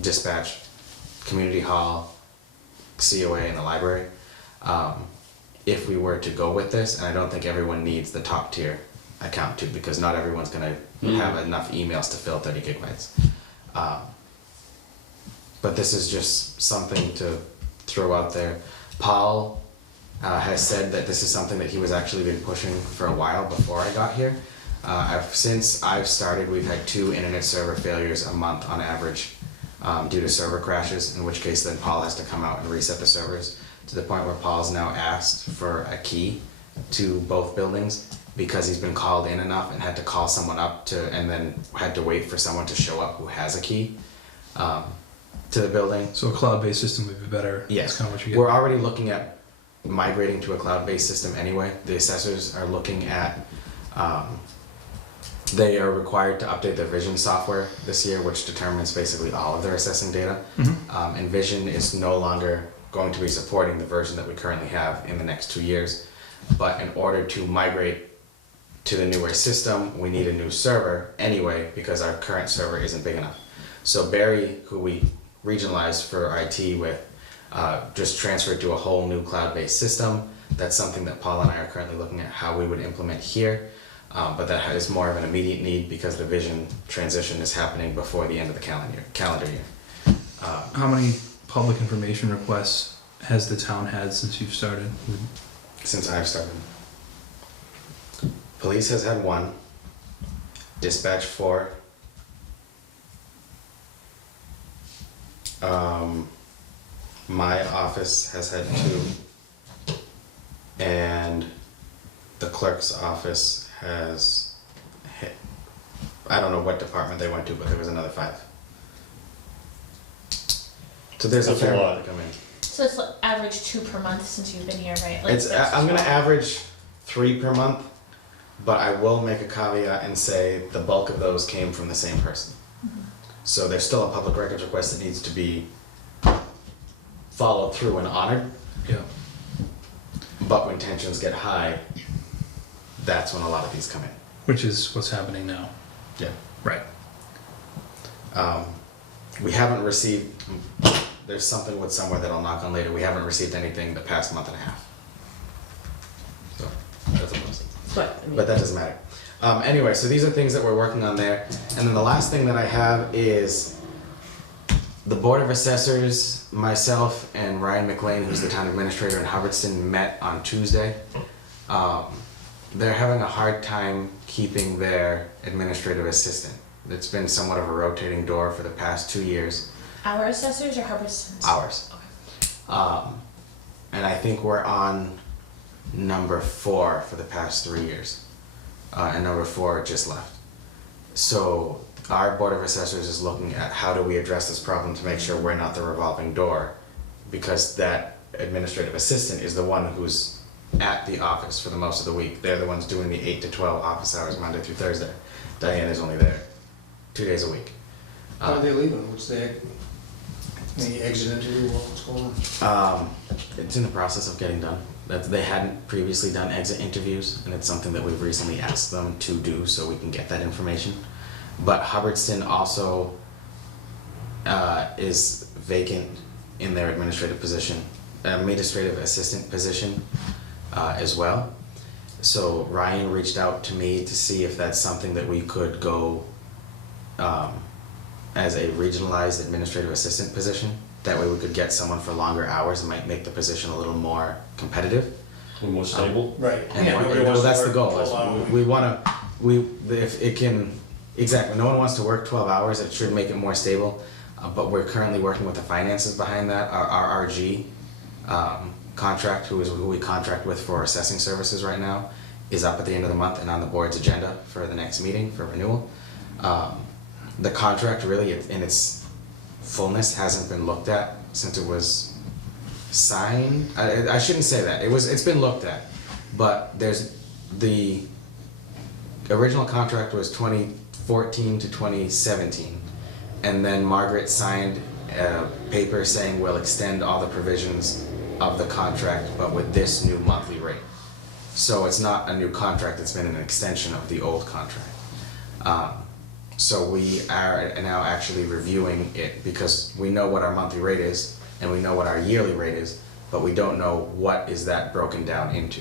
dispatch, community hall, COA, and the library. If we were to go with this, and I don't think everyone needs the top tier account too, because not everyone's gonna have enough emails to fill 30 gigabytes. But this is just something to throw out there. Paul has said that this is something that he was actually been pushing for a while before I got here. Since I've started, we've had 2 internet server failures a month on average due to server crashes, in which case then Paul has to come out and reset the servers to the point where Paul's now asked for a key to both buildings because he's been called in enough and had to call someone up and then had to wait for someone to show up who has a key to the building. So a cloud-based system would be better? Yes. That's kind of what you get. We're already looking at migrating to a cloud-based system anyway. The assessors are looking at, they are required to update their Vision software this year, which determines basically all of their assessing data. And Vision is no longer going to be supporting the version that we currently have in the next 2 years. But in order to migrate to the newer system, we need a new server anyway because our current server isn't big enough. So Barry, who we regionalized for IT with, just transferred to a whole new cloud-based system. That's something that Paul and I are currently looking at how we would implement here. But that is more of an immediate need because the Vision transition is happening before the end of the calendar year. How many public information requests has the town had since you've started? Since I've started. Police has had 1, dispatch 4, my office has had 2, and the clerk's office has hit, I don't know what department they went to, but there was another 5. So there's a fair amount that come in. So it's average 2 per month since you've been here, right? Like I'm gonna average 3 per month, but I will make a caveat and say the bulk of those came from the same person. So there's still a public records request that needs to be followed through and honored. Yeah. But when tensions get high, that's when a lot of these come in. Which is what's happening now. Yeah. Right. We haven't received, there's something with somewhere that I'll knock on later. We haven't received anything the past month and a half. So that's a blessing. But, I mean, But that doesn't matter. Anyway, so these are things that we're working on there. And then the last thing that I have is the Board of Assessors, myself, and Ryan McLean, who's the town administrator in Hubbardston, met on Tuesday. They're having a hard time keeping their administrative assistant. It's been somewhat of a rotating door for the past 2 years. Our assessors or Hubbardston's? Ours. And I think we're on number 4 for the past 3 years. And number 4 just left. So our Board of Assessors is looking at how do we address this problem to make sure we're not the revolving door, because that administrative assistant is the one who's at the office for the most of the week. They're the ones doing the 8 to 12 office hours Monday through Thursday. Diane is only there 2 days a week. How are they leaving? What's the exit interview? What's going on? It's in the process of getting done. They hadn't previously done exit interviews, and it's something that we've recently asked them to do so we can get that information. But Hubbardston also is vacant in their administrative assistant position as well. So Ryan reached out to me to see if that's something that we could go as a regionalized administrative assistant position. That way we could get someone for longer hours and might make the position a little more competitive. A little more stable. Right. And Yeah, nobody well, wants to that's the work goal. 12 hours. We wanna, if it can, exactly, no one wants to work 12 hours, it should make it more stable. But we're currently working with the finances behind that. Our RRG contract, who we contract with for assessing services right now, is up at the end of the month and on the board's agenda for the next meeting for renewal. The contract really, in its fullness, hasn't been looked at since it was signed. I shouldn't say that. It's been looked at, but there's the original contract was 2014 to 2017, and then Margaret signed a paper saying we'll extend all the provisions of the contract, but with this new monthly rate. So it's not a new contract, it's been an extension of the old contract. So we are now actually reviewing it because we know what our monthly rate is and we know what our yearly rate is, but we don't know what is that broken down into.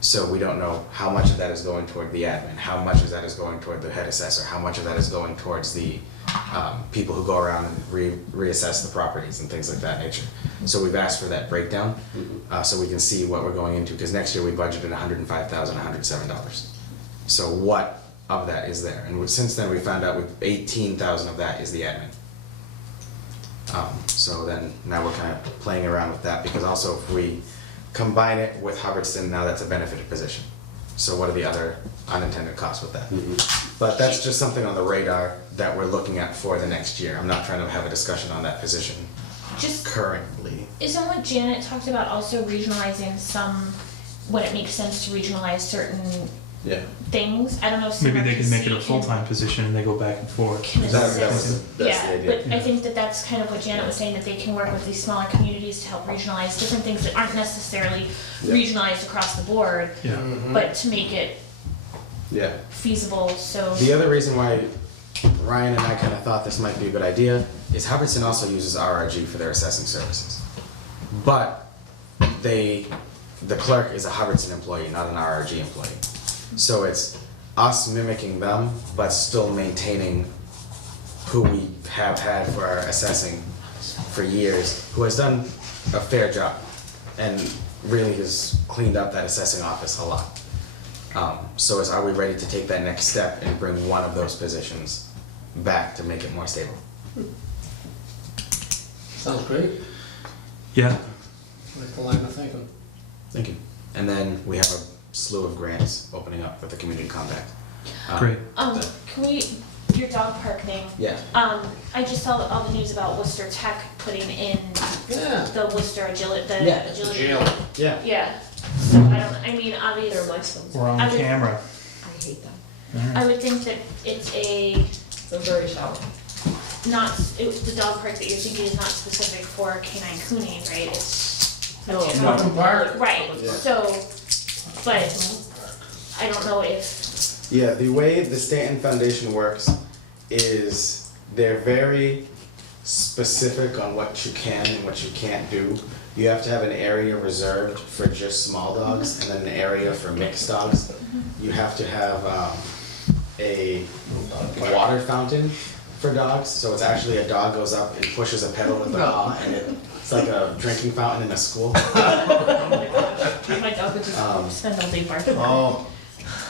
So we don't know how much of that is going toward the admin, how much of that is going toward the head assessor, how much of that is going towards the people who go around and reassess the properties and things like that nature. So we've asked for that breakdown so we can see what we're going into, because next year we budgeted $105,107. So what of that is there? And since then we found out with 18,000 of that is the admin. So then now we're kind of playing around with that, because also if we combine it with Hubbardston, now that's a benefited position. So what are the other unintended costs with that? But that's just something on the radar that we're looking at for the next year. I'm not trying to have a discussion on that position Just, currently. isn't what Janet talked about also regionalizing some, when it makes sense to regionalize certain Yeah. things? I don't know if Maybe they can make it a CRPC full-time position and they go back and forth. can That was assist. that's the Yeah, idea. but I think that that's kind of what Janet was saying, that they can work with these smaller communities to help regionalize different things that aren't necessarily Yeah. regionalized across the board, Yeah. but to make it Yeah. feasible, so. The other reason why Ryan and I kind of thought this might be a good idea is Hubbardston also uses RRG for their assessing services. But the clerk is a Hubbardston employee, not an RRG employee. So it's us mimicking them, but still maintaining who we have had for our assessing for years, who has done a fair job and really has cleaned up that assessing office a lot. So are we ready to take that next step and bring one of those positions back to make it more stable? Sounds great. Yeah. Like the line of thinking. Thank you. And then we have a slew of grants opening up with the community compact. Great. Can we, your dog park thing, Yeah. I just saw all the news about Worcester Tech putting in Yeah. the Worcester agility, Yeah. agility. Jail. Yeah. Yeah, so I mean, They're obviously, nice ones. We're on I would- camera. I hate them. I would think that it's a, They're very shallow. the dog park that you're thinking is not specific for canine cooning, right? It's a No, general- Welcome Park. Right, Yeah. so, but I don't know if, Yeah, the way the Stanton Foundation works is they're very specific on what you can and what you can't do. You have to have an area reserved for just small dogs and then an area for mixed dogs. You have to have a water fountain for dogs. So it's actually a dog goes up and pushes a pedal with the paw, and it's like a drinking fountain in a school. My dog would just spend all day barking. Oh,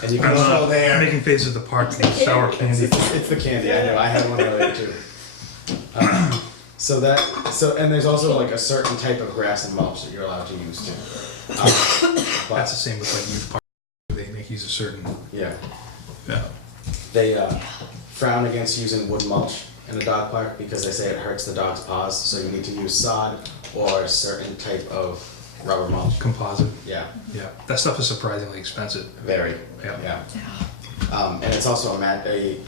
And you I'm can So there. making faces at the park with sour candy. It's the candy. I know. I had one earlier too. And there's also like a certain type of grass and mulch that you're allowed to use too. That's the same with like youth park. They make use of certain. Yeah. Yeah. They frown against using wood mulch in a dog park because they say it hurts the dog's paws. So you need to use sod or a certain type of rubber mulch. Composite. Yeah. Yeah. That stuff is surprisingly expensive. Very. Yeah. Yeah. And it's also a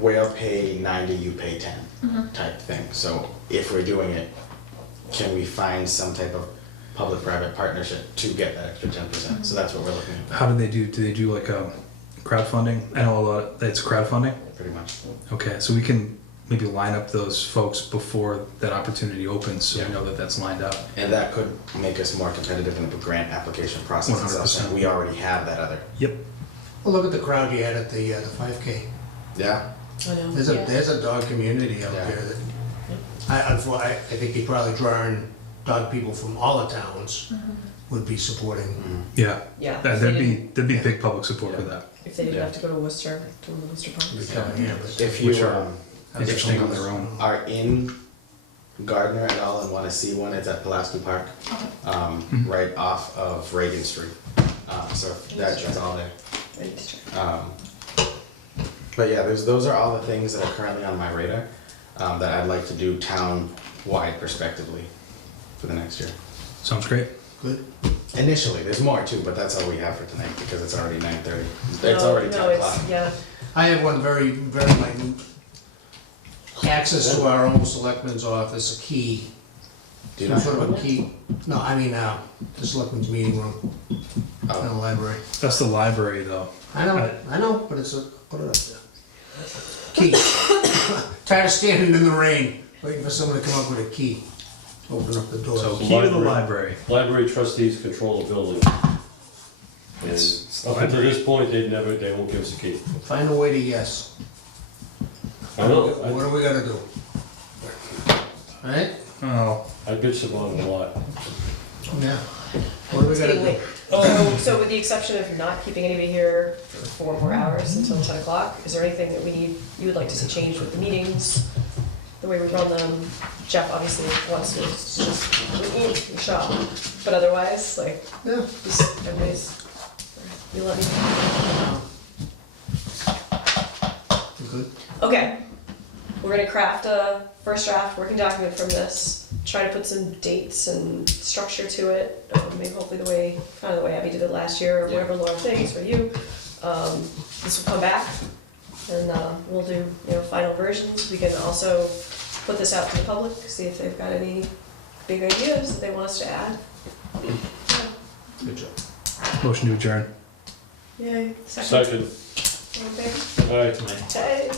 whale pay 90, you pay 10 type thing. So if we're doing it, can we find some type of public-private partnership to get that extra 10%? So that's what we're looking at, How do they do like crowdfunding? I know a lot. It's crowdfunding. pretty much. Okay, so we can maybe line up those folks before that opportunity opens, so Yeah. we know that that's lined up. And that could make us more competitive in the grant application process. and stuff, 100%. and we already have that other. Yep. well, look at the crowd you had at the 5K. Yeah. I know. There's a dog community out Yeah. there that, I think you probably drawing dog people from all the towns would be supporting. Yeah. Yeah. There'd be big public support for that. If they didn't Yeah. have to go to Worcester, to one of the Worcester Would be Parks. coming here, but If Which you are interesting on their own. are in Gardner at all and want to see one, it's at Pulaski Park, right off of Reagan Street. So that's all there. But yeah, those are all the things that are currently on my radar that I'd like to do town-wide prospectively for the next year. Sounds great. good. Initially, there's more too, but that's all we have for tonight because it's already 9:30. It's already 10 o'clock. Yeah, I have one very, very minute. Access to our own selectman's office, a key. Do you Some not sort have of a one? key. No, I mean, the selectman's meeting room in the Oh, library. That's the library, though. I know, but put it up there. Key. Tired of standing in the rain, waiting for someone to come up with a key. Open up the door. So key to the library. Library trustees control the building. And It's the up until library. this point, they won't give us a key. Find a way to yes. I know, What are we gonna do? Right? Oh, I bitch about it a lot. Yeah. What are we it's gonna getting do? late. So with the exception of not keeping anybody here for 4 more hours until 10 o'clock, is there anything that you would like to see changed with the meetings, the way we run them? Jeff obviously wants to just your shop, but otherwise, like, Yeah. just everybody's, you let me know. Good. Okay, we're gonna craft a first draft working document from this, try to put some dates and structure to it, maybe hopefully kind of the way Abby did it last year, or whatever Laura thinks for you. This will come back, and we'll do, final versions. We can also put this out to the public, see if they've got any big ideas that they want us to add. Good job. motion to adjourn. Yay, Second, All in favor? aye. Okay.